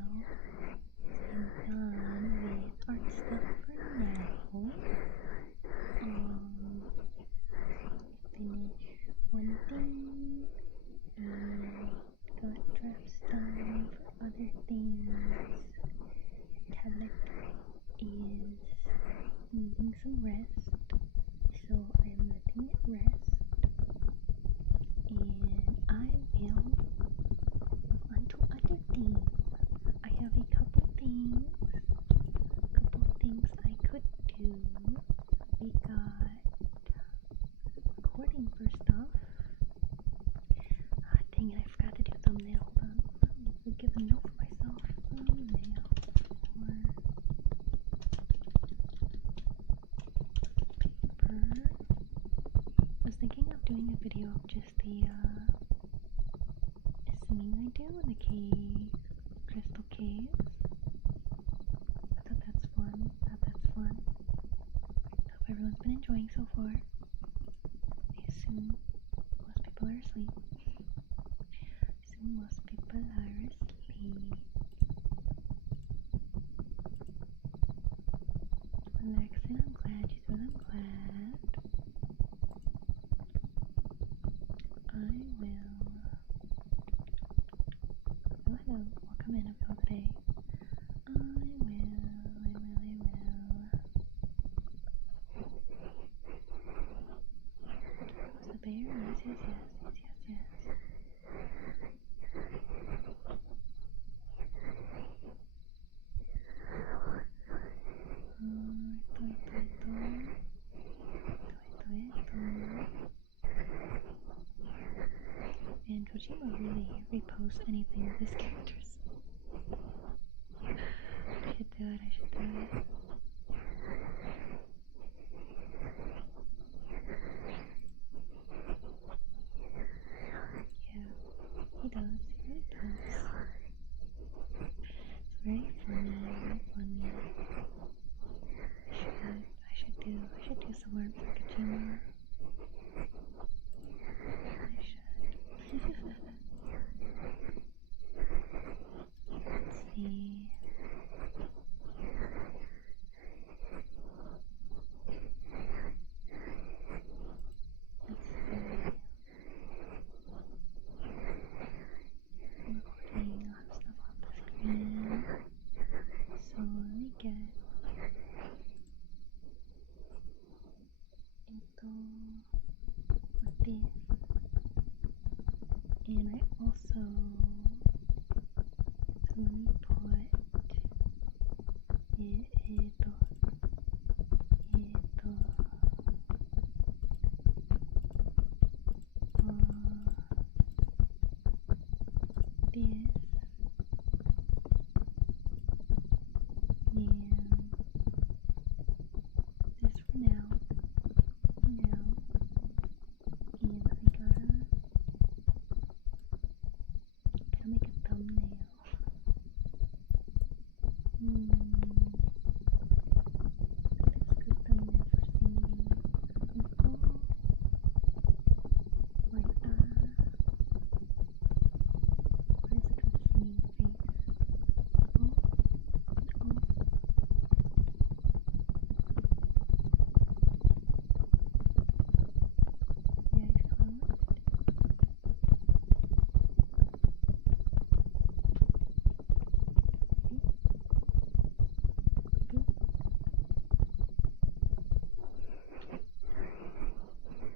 I'm done with art stuff for now. Finish one thing and got drafts done for other things. Tablet is needing some rest, so I'm letting it rest, and I will move on to other things. I have a couple things I could do. We got recording for stuff. Dang it, I forgot to do thumbnail. Hold on. I need to give a note for myself. Thumbnail for paper. I was thinking of doing a video of just the singing I do in the crystal caves. I thought that's fun. Hope everyone's been enjoying so far. I assume most people are asleep. Relaxing, I'm glad you said I'm glad. I will. Oh, hello. Welcome in, everyone, today. I will. Was the bear? Yes. And Kojima really reposts anything with his characters. I should do it. Yeah, he does. It's very funny. I should do some art for Kojima. I should. Let's see. I'm recording a lot of stuff on the screen. So let me get into with this. And I also, so let me put this for now, and I gotta make a thumbnail. That's good thumbnail for singing. Where's a good singing face?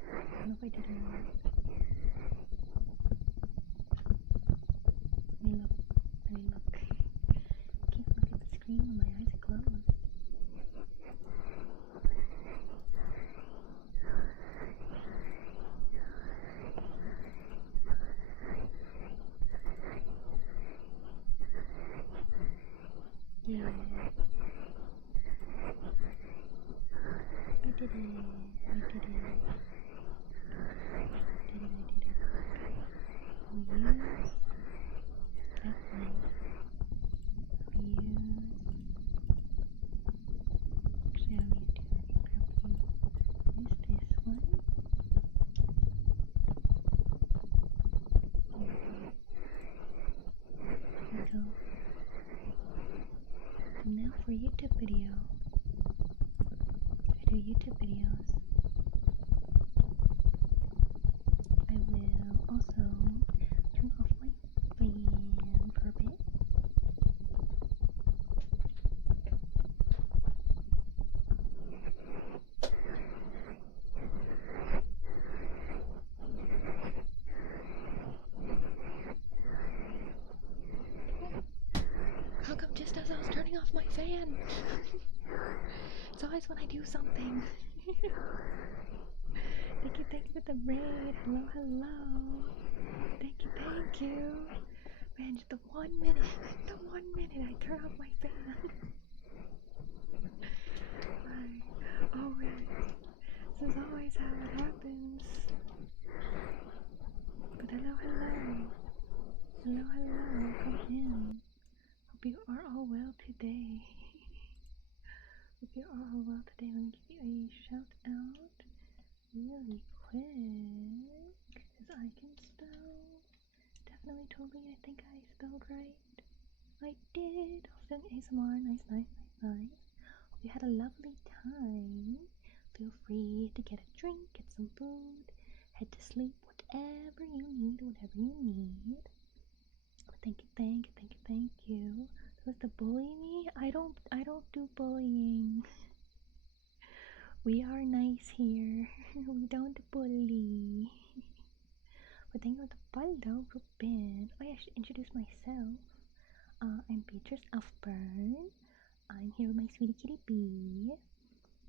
I don't know if I did it or not. Let me look. I can't look at the screen when my eyes are closed. Yeah. I did it. We'll use that one. Actually, I don't need to. I can grab use this one. myself. And now for YouTube video. I do YouTube videos. I will also turn off my fan for a bit. How come just as I was turning off my fan? It's always when I do something. Thank you for the raid. Hello, hello. Thank you. Man, just the 1 minute I turn off my fan. This is always how it happens. But hello, come in. Hope you are all well today. Hope you are all well today. Let me give you a shout out really quick, because I can spell. Definitely, totally, I think I spelled right. I did. I was doing ASMR. Nice. Hope you had a lovely time. Feel free to get a drink, get some food, head to sleep, whatever you need. But thank you. Supposed to bully me? I don't do bullying. We are nice here. We don't bully. But thank you for the follow, Ruben. Oh yeah, I should introduce myself. I'm Beatrice Alfbern. I'm here with my sweetie kitty Bee.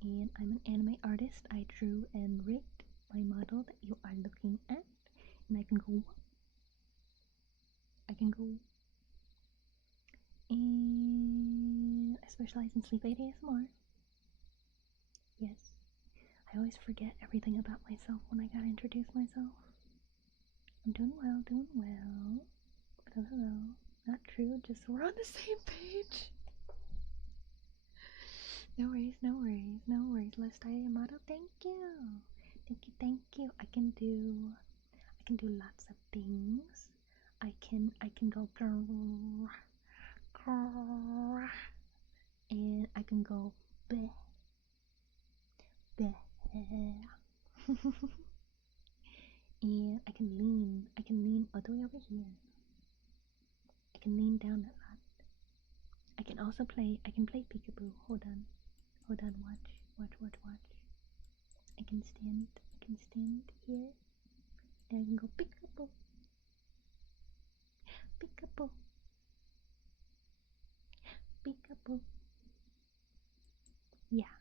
And I'm an anime artist. I drew and rigged my model that you are looking at. And I can go. And I specialize in sleep aid ASMR. Yes. I always forget everything about myself when I gotta introduce myself. I'm doing well. But hello. Not true, just so we're on the same page. No worries. Let's try your model. Thank you. I can do lots of things. I can go grrr, and I can go bleh. And I can lean all the way over here. I can lean down a lot. I can play peekaboo. Hold on, watch. I can stand here, and I can go peekaboo. Yeah.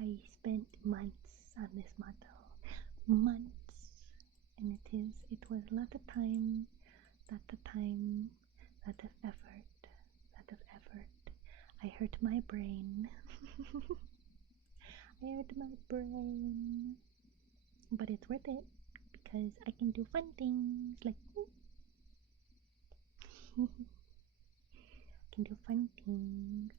I spent months on this model. And it was a lot of time, lot of effort. I hurt my brain. But it's worth it, because I can do fun things like I can do fun things.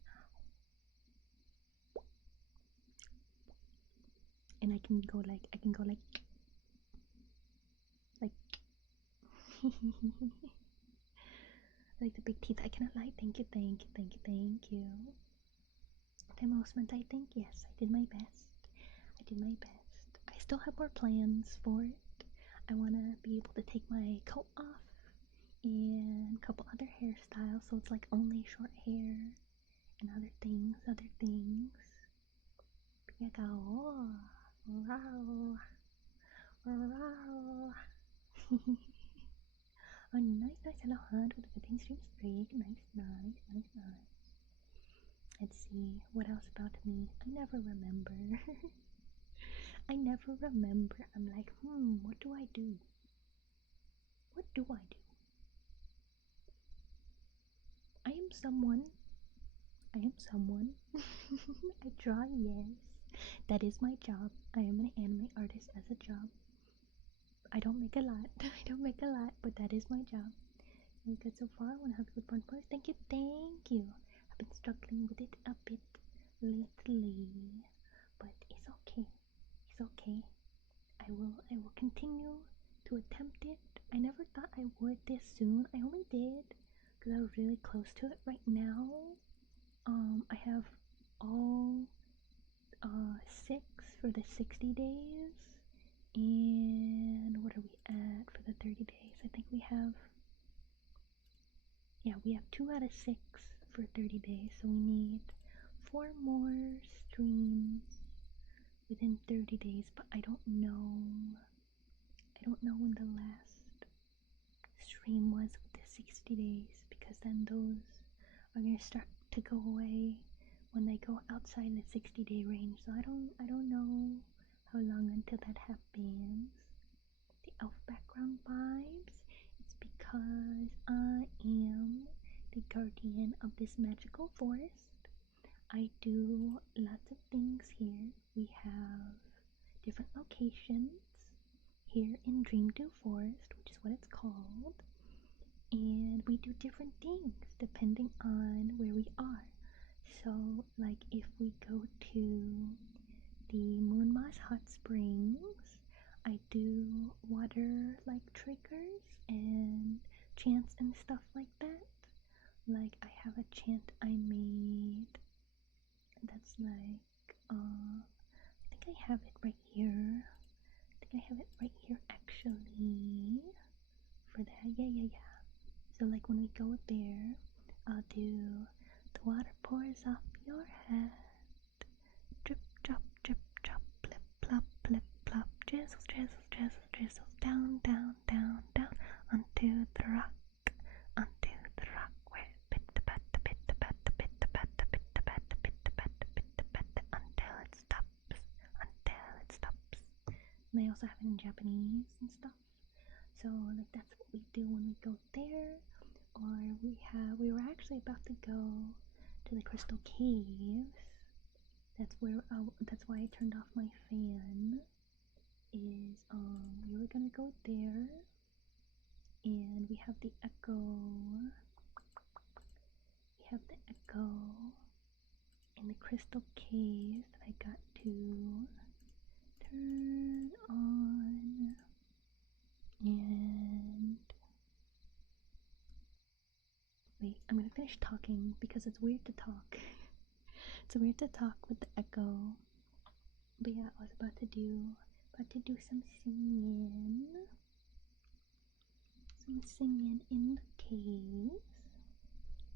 And I can go like like the big teeth. I cannot lie. Thank you. Time well spent, I think. Yes, I did my best. I still have more plans for it. I want to be able to take my coat off and a couple other hairstyles, so it's like only short hair and other things. Wow. Oh, nice. Hello, Hunt, with the 15 stream streak. Nice. Let's see, what else about me? I never remember. I'm like, what do I do? I am someone. I draw, yes. That is my job. I am an anime artist as a job. I don't make a lot, but that is my job. Very good so far. I want to have a good point first. Thank you. I've been struggling with it a bit lately, but it's okay. I will continue to attempt it. I never thought I would this soon. I only did because I was really close to it. Right now, I have all 6 for the 60 days, and what are we at for the 30 days? I think we have, yeah, we have 2 out of 6 for 30 days, so we need 4 more streams within 30 days, but I don't know when the last stream was with the 60 days, because then those are going to start to go away when they go outside the 60-day range. So I don't know how long until that happens. The elf background vibes, it's because I am the guardian of this magical forest. I do lots of things here. We have different locations here in Dreamdew Forest, which is what it's called, and we do different things depending on where we are. So, like, if we go to the Moon Moss Hot Springs, I do water, like, triggers and chants and stuff like that. Like, I have a chant I made that's like, I think I have it right here. Actually, for that. Yeah. So, like, when we go there, I'll do the water pours off your head. Drip, drop, plip, plop, drizzles, down, onto the rock, where pitta patta, until it stops. And they also have it in Japanese and stuff. So, like, that's what we do when we go there. Or we were actually about to go to the Crystal Caves. That's why I turned off my fan. We were gonna go there, and we have the echo. In the Crystal Caves that I got to turn on, and wait, I'm gonna finish talking because it's weird to talk. It's weird to talk with the echo. But yeah, I was about to do some singing. In the caves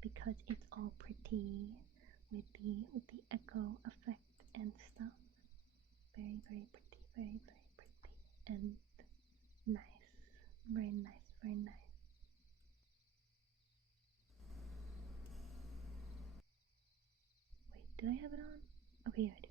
because it's all pretty with the echo effect and stuff. Very, very pretty, and nice. Very nice. Wait, did I have it on? Okay, yeah, I do.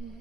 Oh yeah,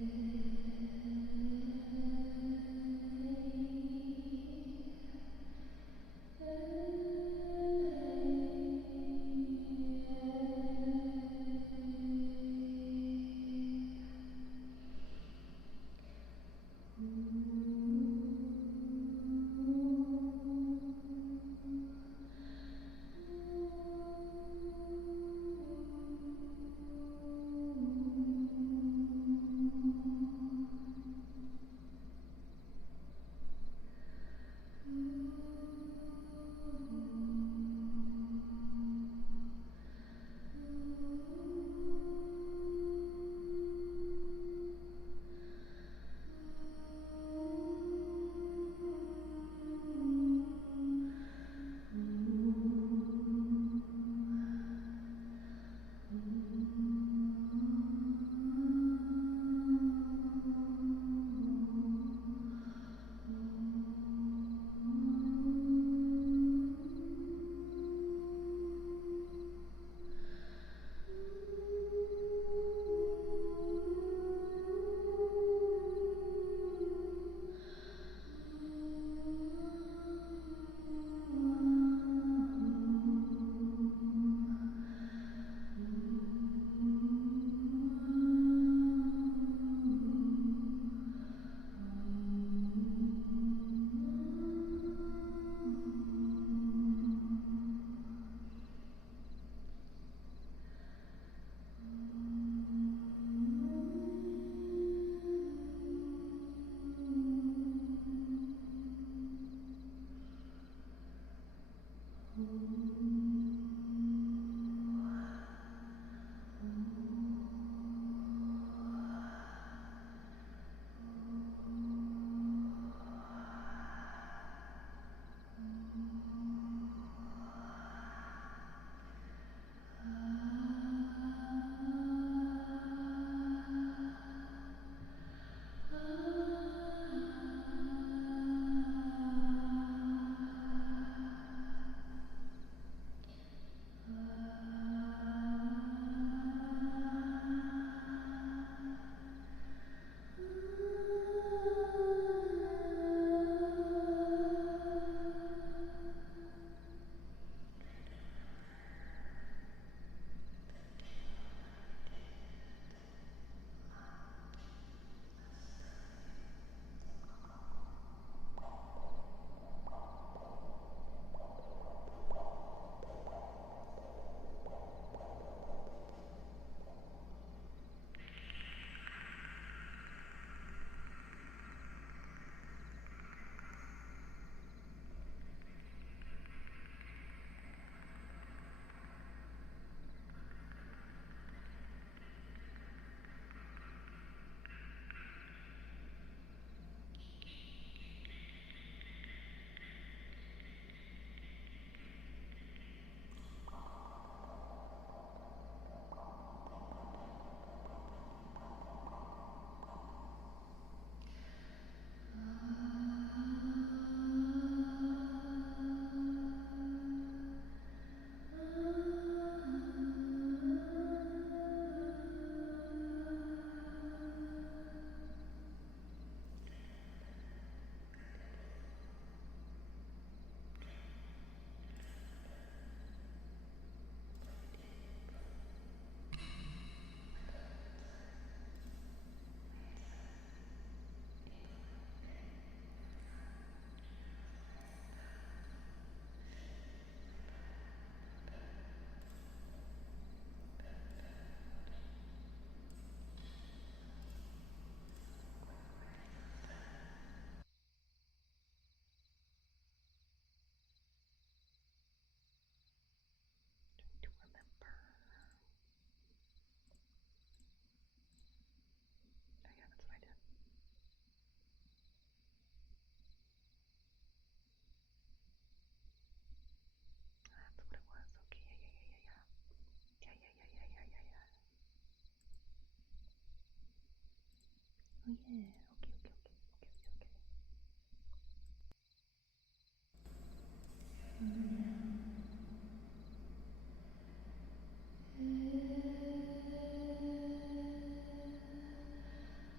okay.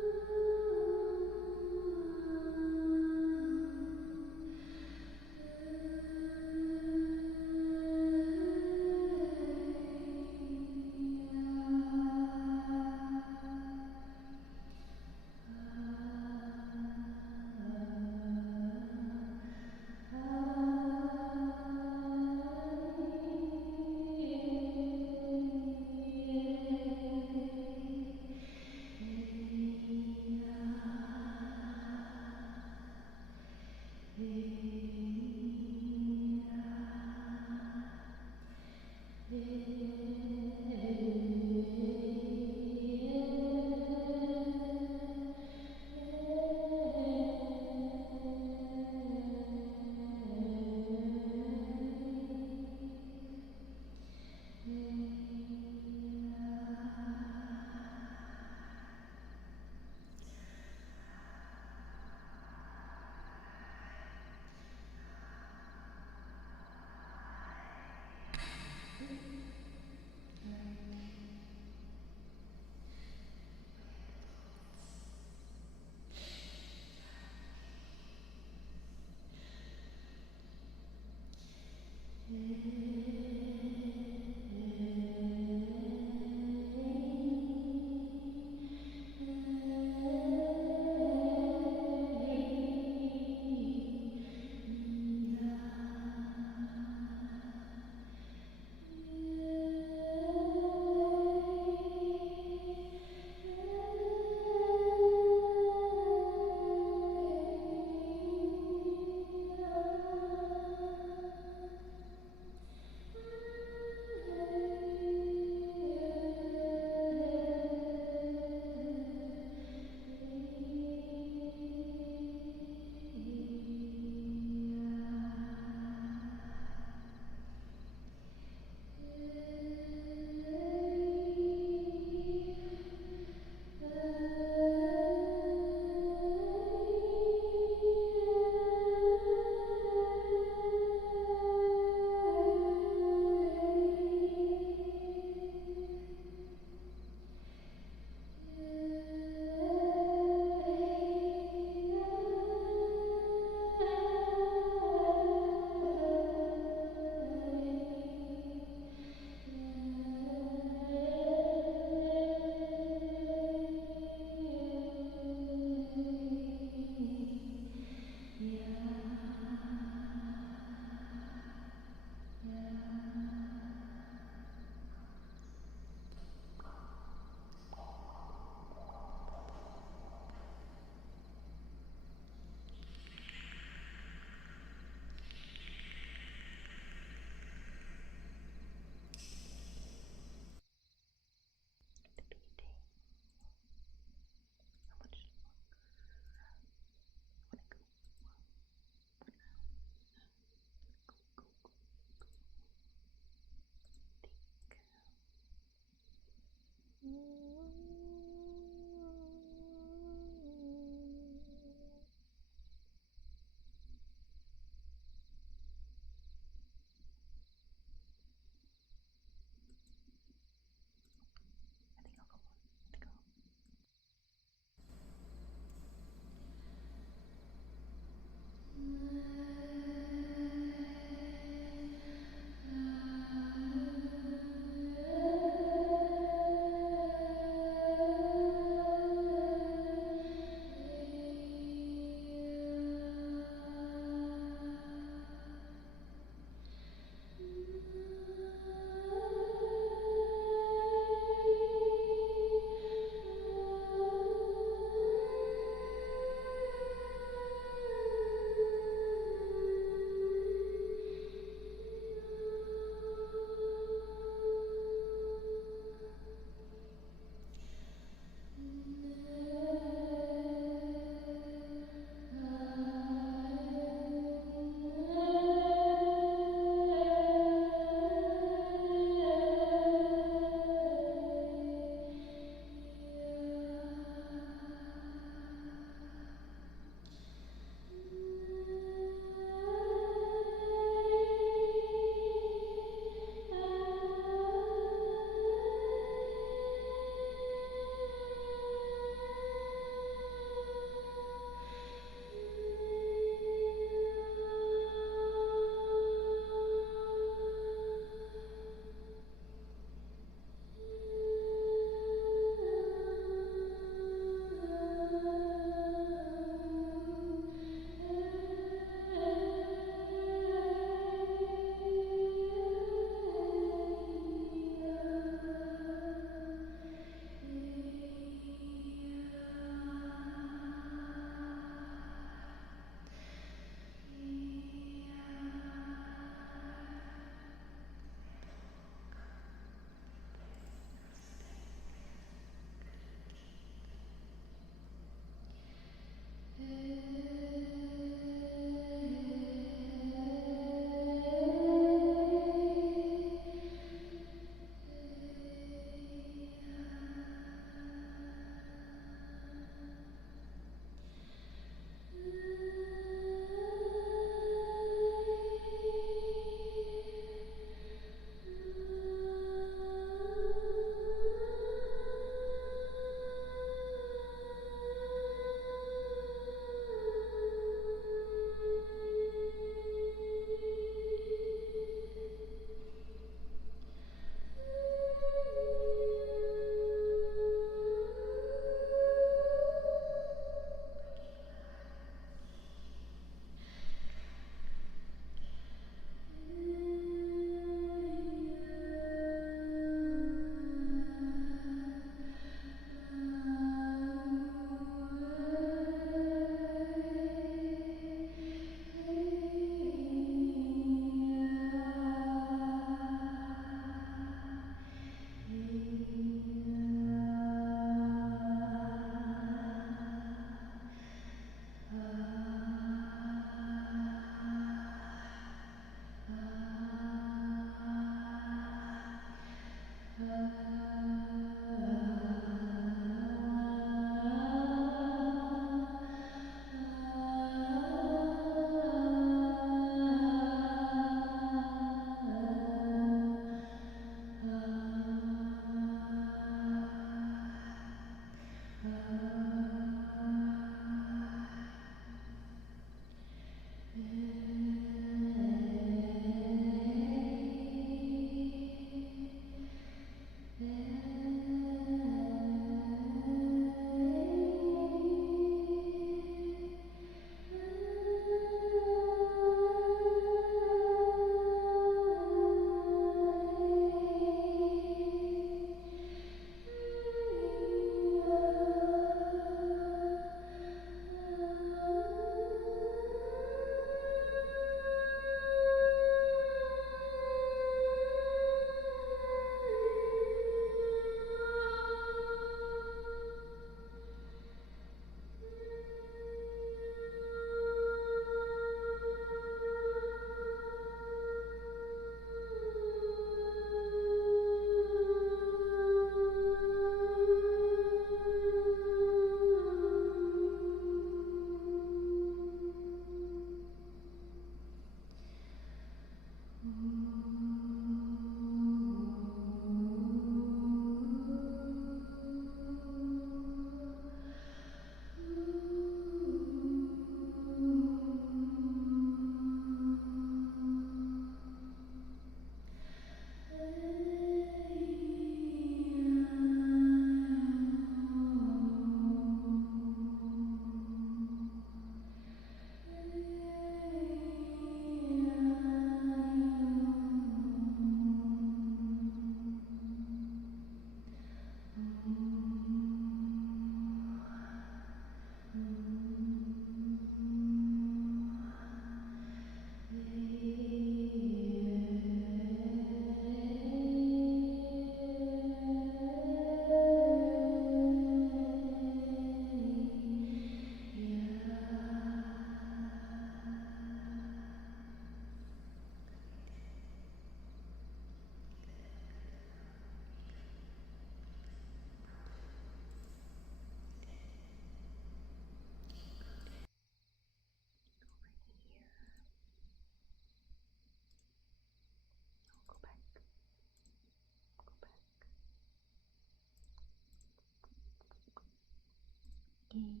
Okay,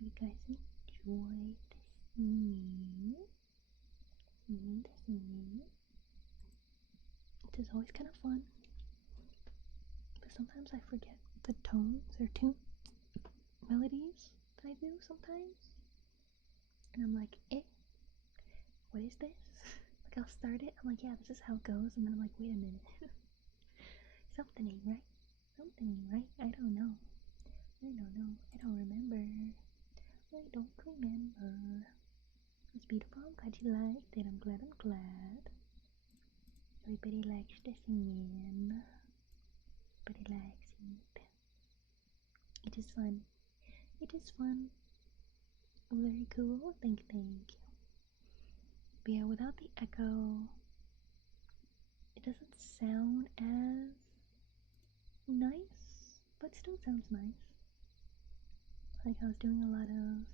you guys enjoy singing. It is always kind of fun, but sometimes I forget the tones or tune melodies that I do sometimes, and I'm like, what is this? Like I'll start it, I'm like, yeah, this is how it goes, and then I'm like, wait a minute, something ain't right. I don't know. I don't remember. It's beautiful. I'm glad you liked it. I'm glad. Everybody likes the singing. Everybody likes it. It is fun. Very cool. Thank you. But yeah, without the echo, it doesn't sound as nice, but still sounds nice. Like I was doing a lot of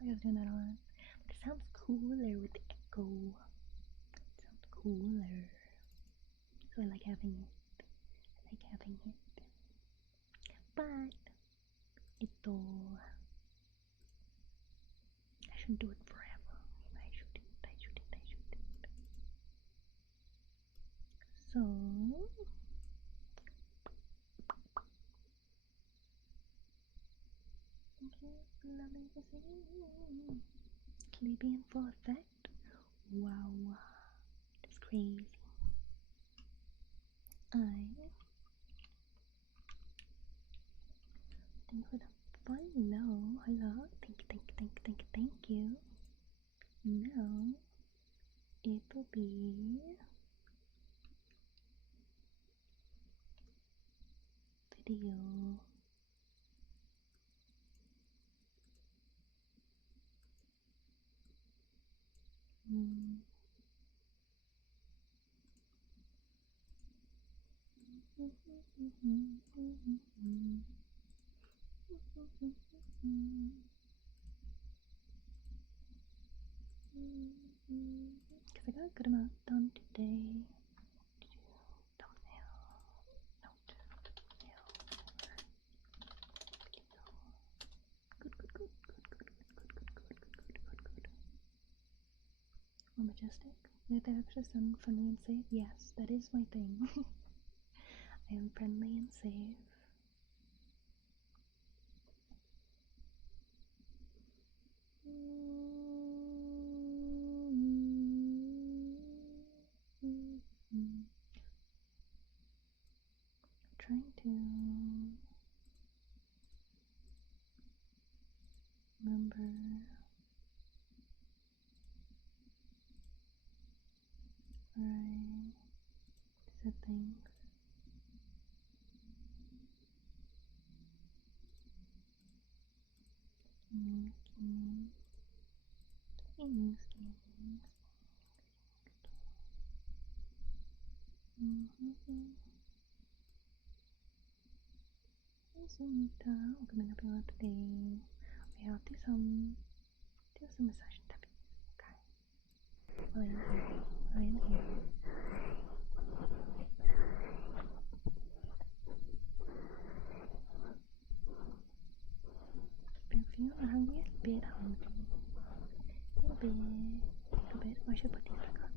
I was doing that a lot. But it sounds cooler with the echo. It sounds cooler. So I like having it. But ito, I shouldn't do it forever. I shouldn't. So loving the singing. Sleepy in full effect. Wow. That's crazy. Thank you for the follow. Hello. Thank you. Now it will be video. Because I got a good amount done today. Thumbnail, note, nail. Good. Or majestic. With extra sun, friendly and safe. Yes, that is my thing. I am friendly and safe. Trying to remember where I said things. Coming up here today. We have do some massage and tapping. Okay. I am here. If you are hungry, a bit hungry. A little bit. I should put these back on.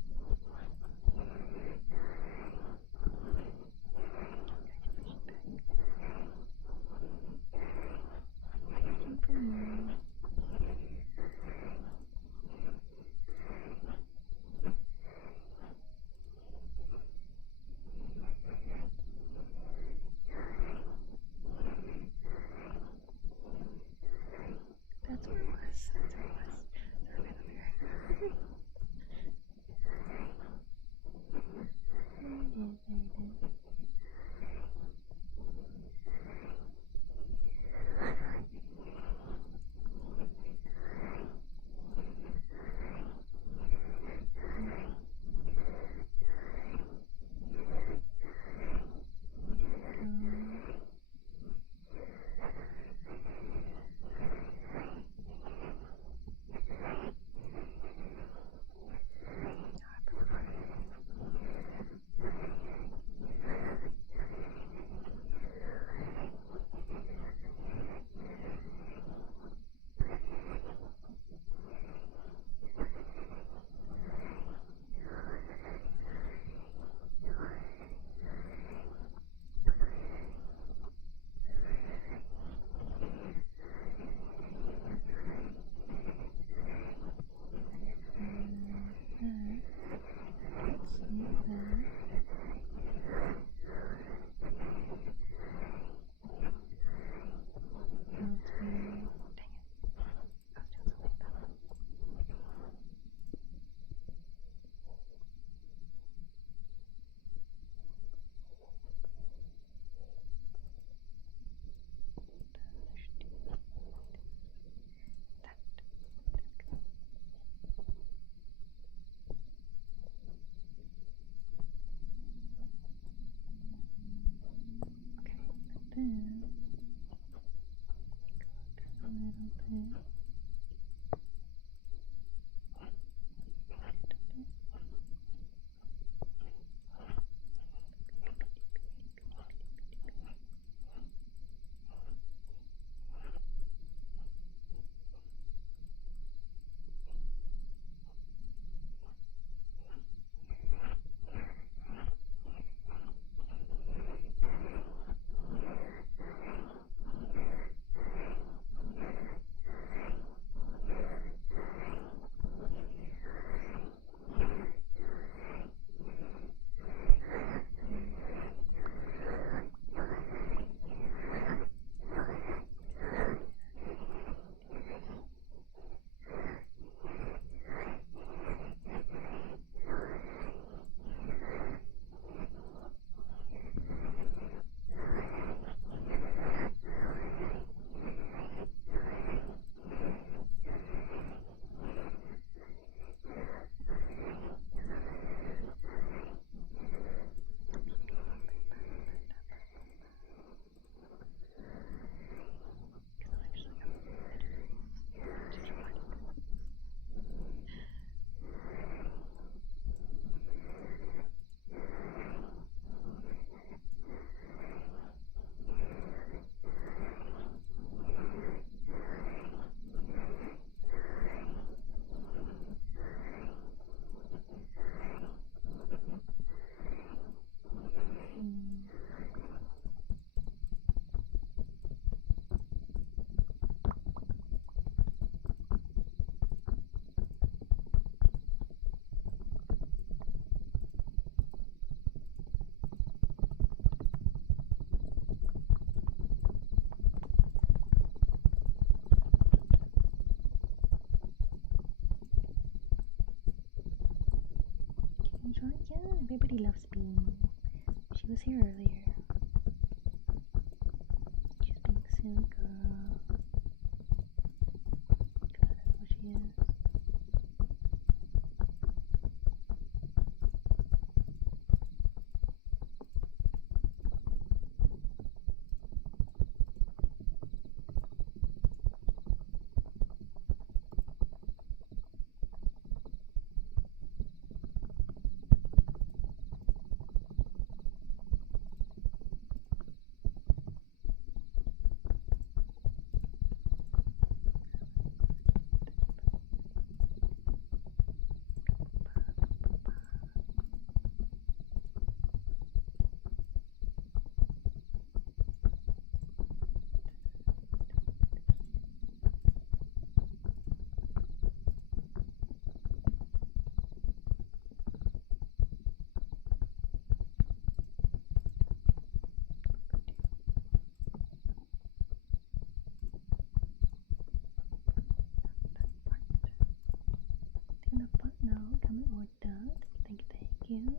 Everybody loves Bean. She was here earlier. She's being a silly girl. God, that's what she is. The butt now, comment more done. Thank you.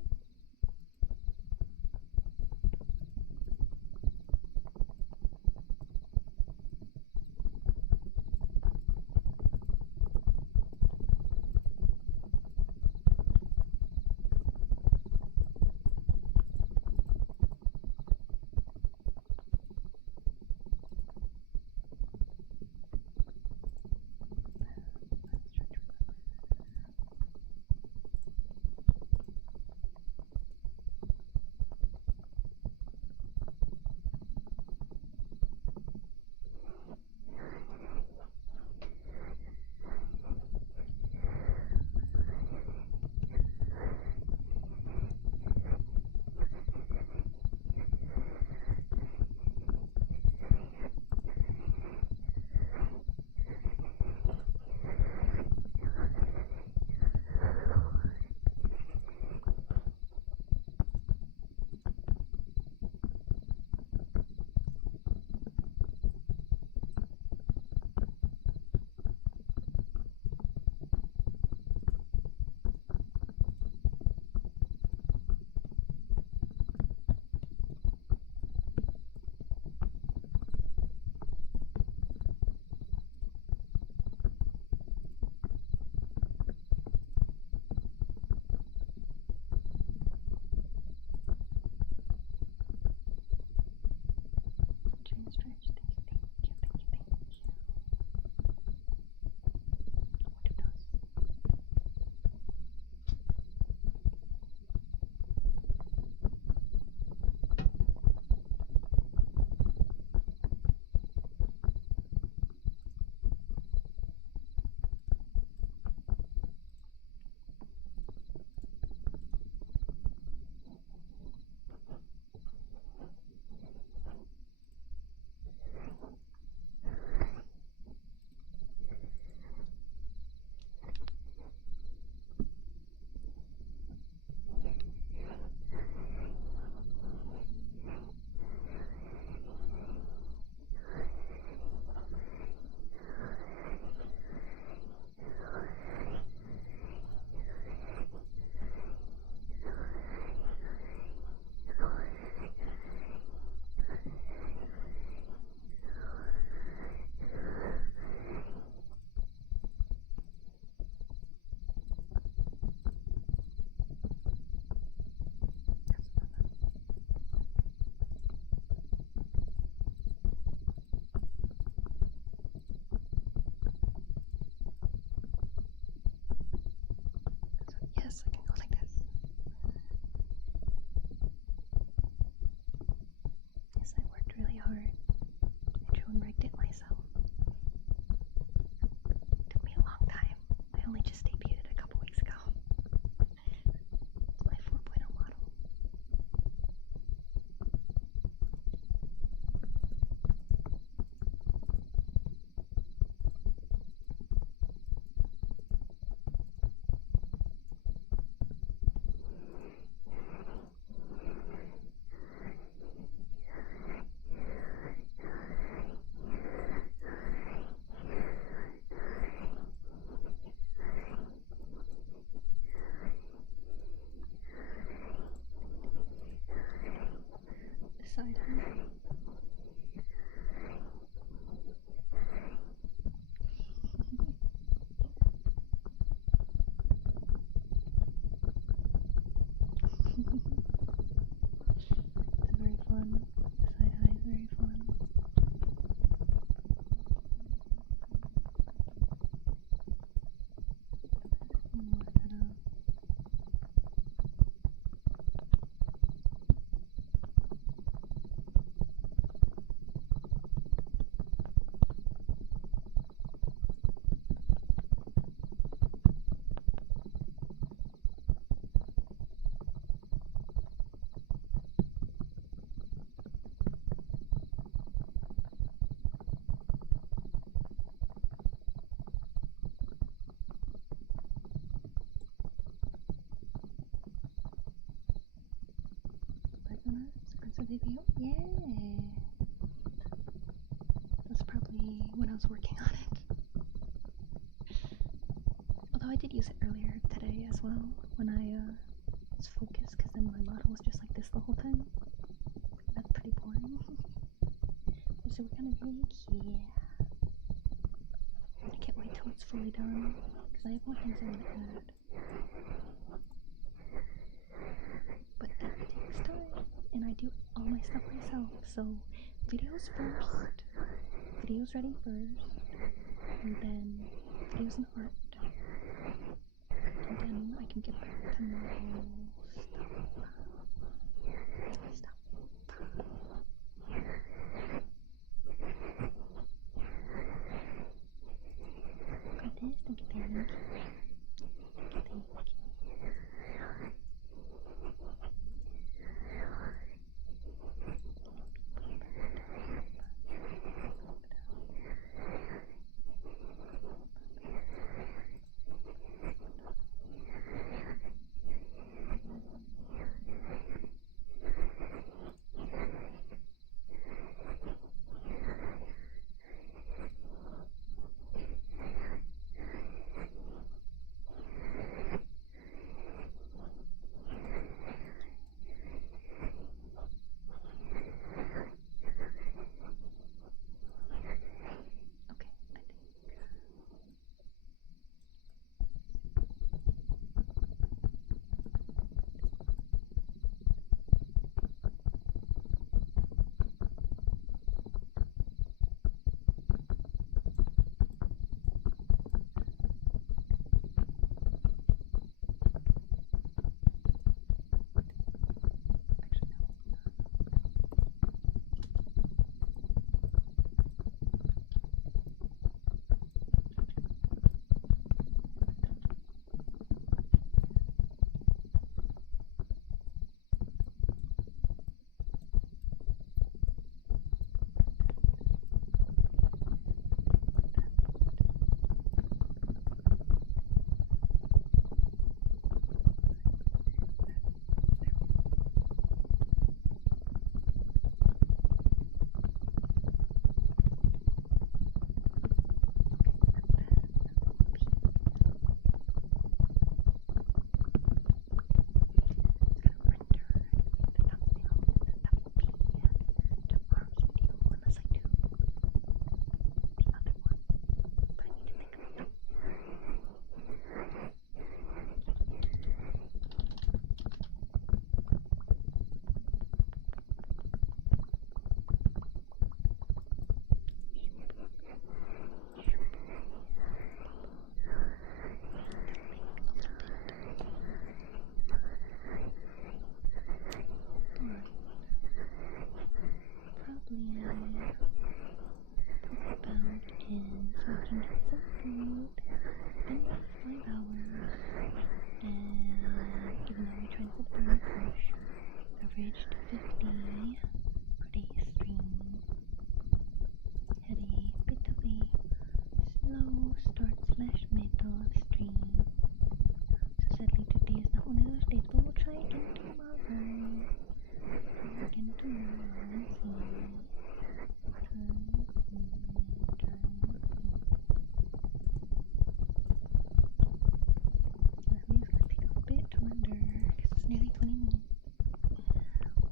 side eye. It's very fun. Side eye is very fun. Mark it up. It's a video. Yeah. That's probably when I was working on it. Although I did use it earlier today as well when I was focused, because then my model was just like this the whole time. That's pretty boring. So we're gonna make, yeah. I can't wait till it's fully done because I have more things I want to add. But that takes time, and I do all my stuff myself, so videos first, videos ready first, and then videos and art, and then I can get back to model stuff. Got this, thank you.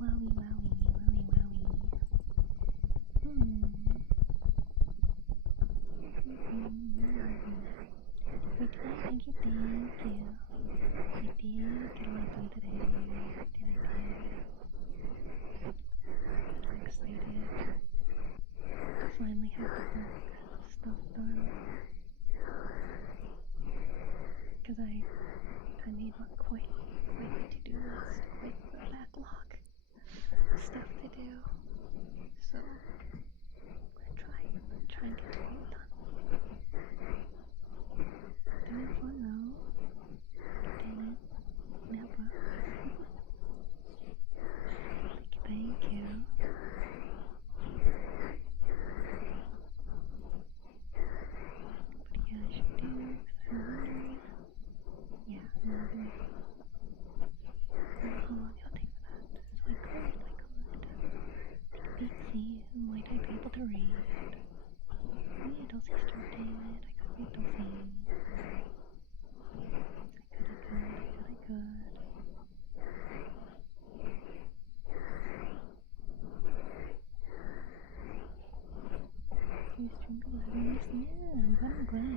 Wowie, wowie, wowie, quite a to-do list, quite a backlog of stuff to do. So I'm gonna try and get it all done. Doing fun though. Dang it. Never. Thank you. But yeah, I should do, because I'm wondering. Yeah, I'm not gonna. I don't know how long it'll take for that. So I could. Might I be able to read? Yeah, Dulcie started. I could read Dulcie. I could. You streamed 11 years? Yeah, I'm glad.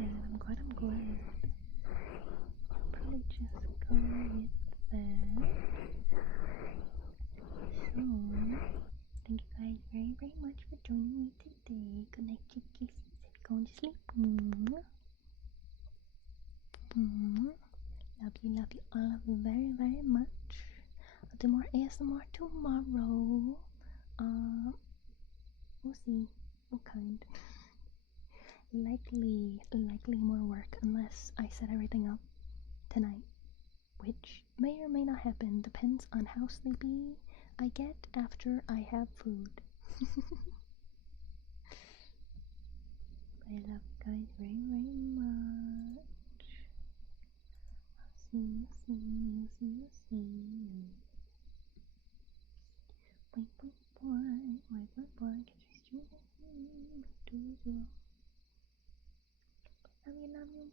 I'll probably just go with that. So, thank you guys very, very much for joining me today. Good night, chickies. Going to sleep. Love you all very, very much. I'll do more ASMR tomorrow. We'll see what kind. Likely more work unless I set everything up tonight, which may or may not happen. Depends on how sleepy I get after I have food. I love you guys very, very much. I'll see you. Boy. Catch you streaming. Do as well. Love you.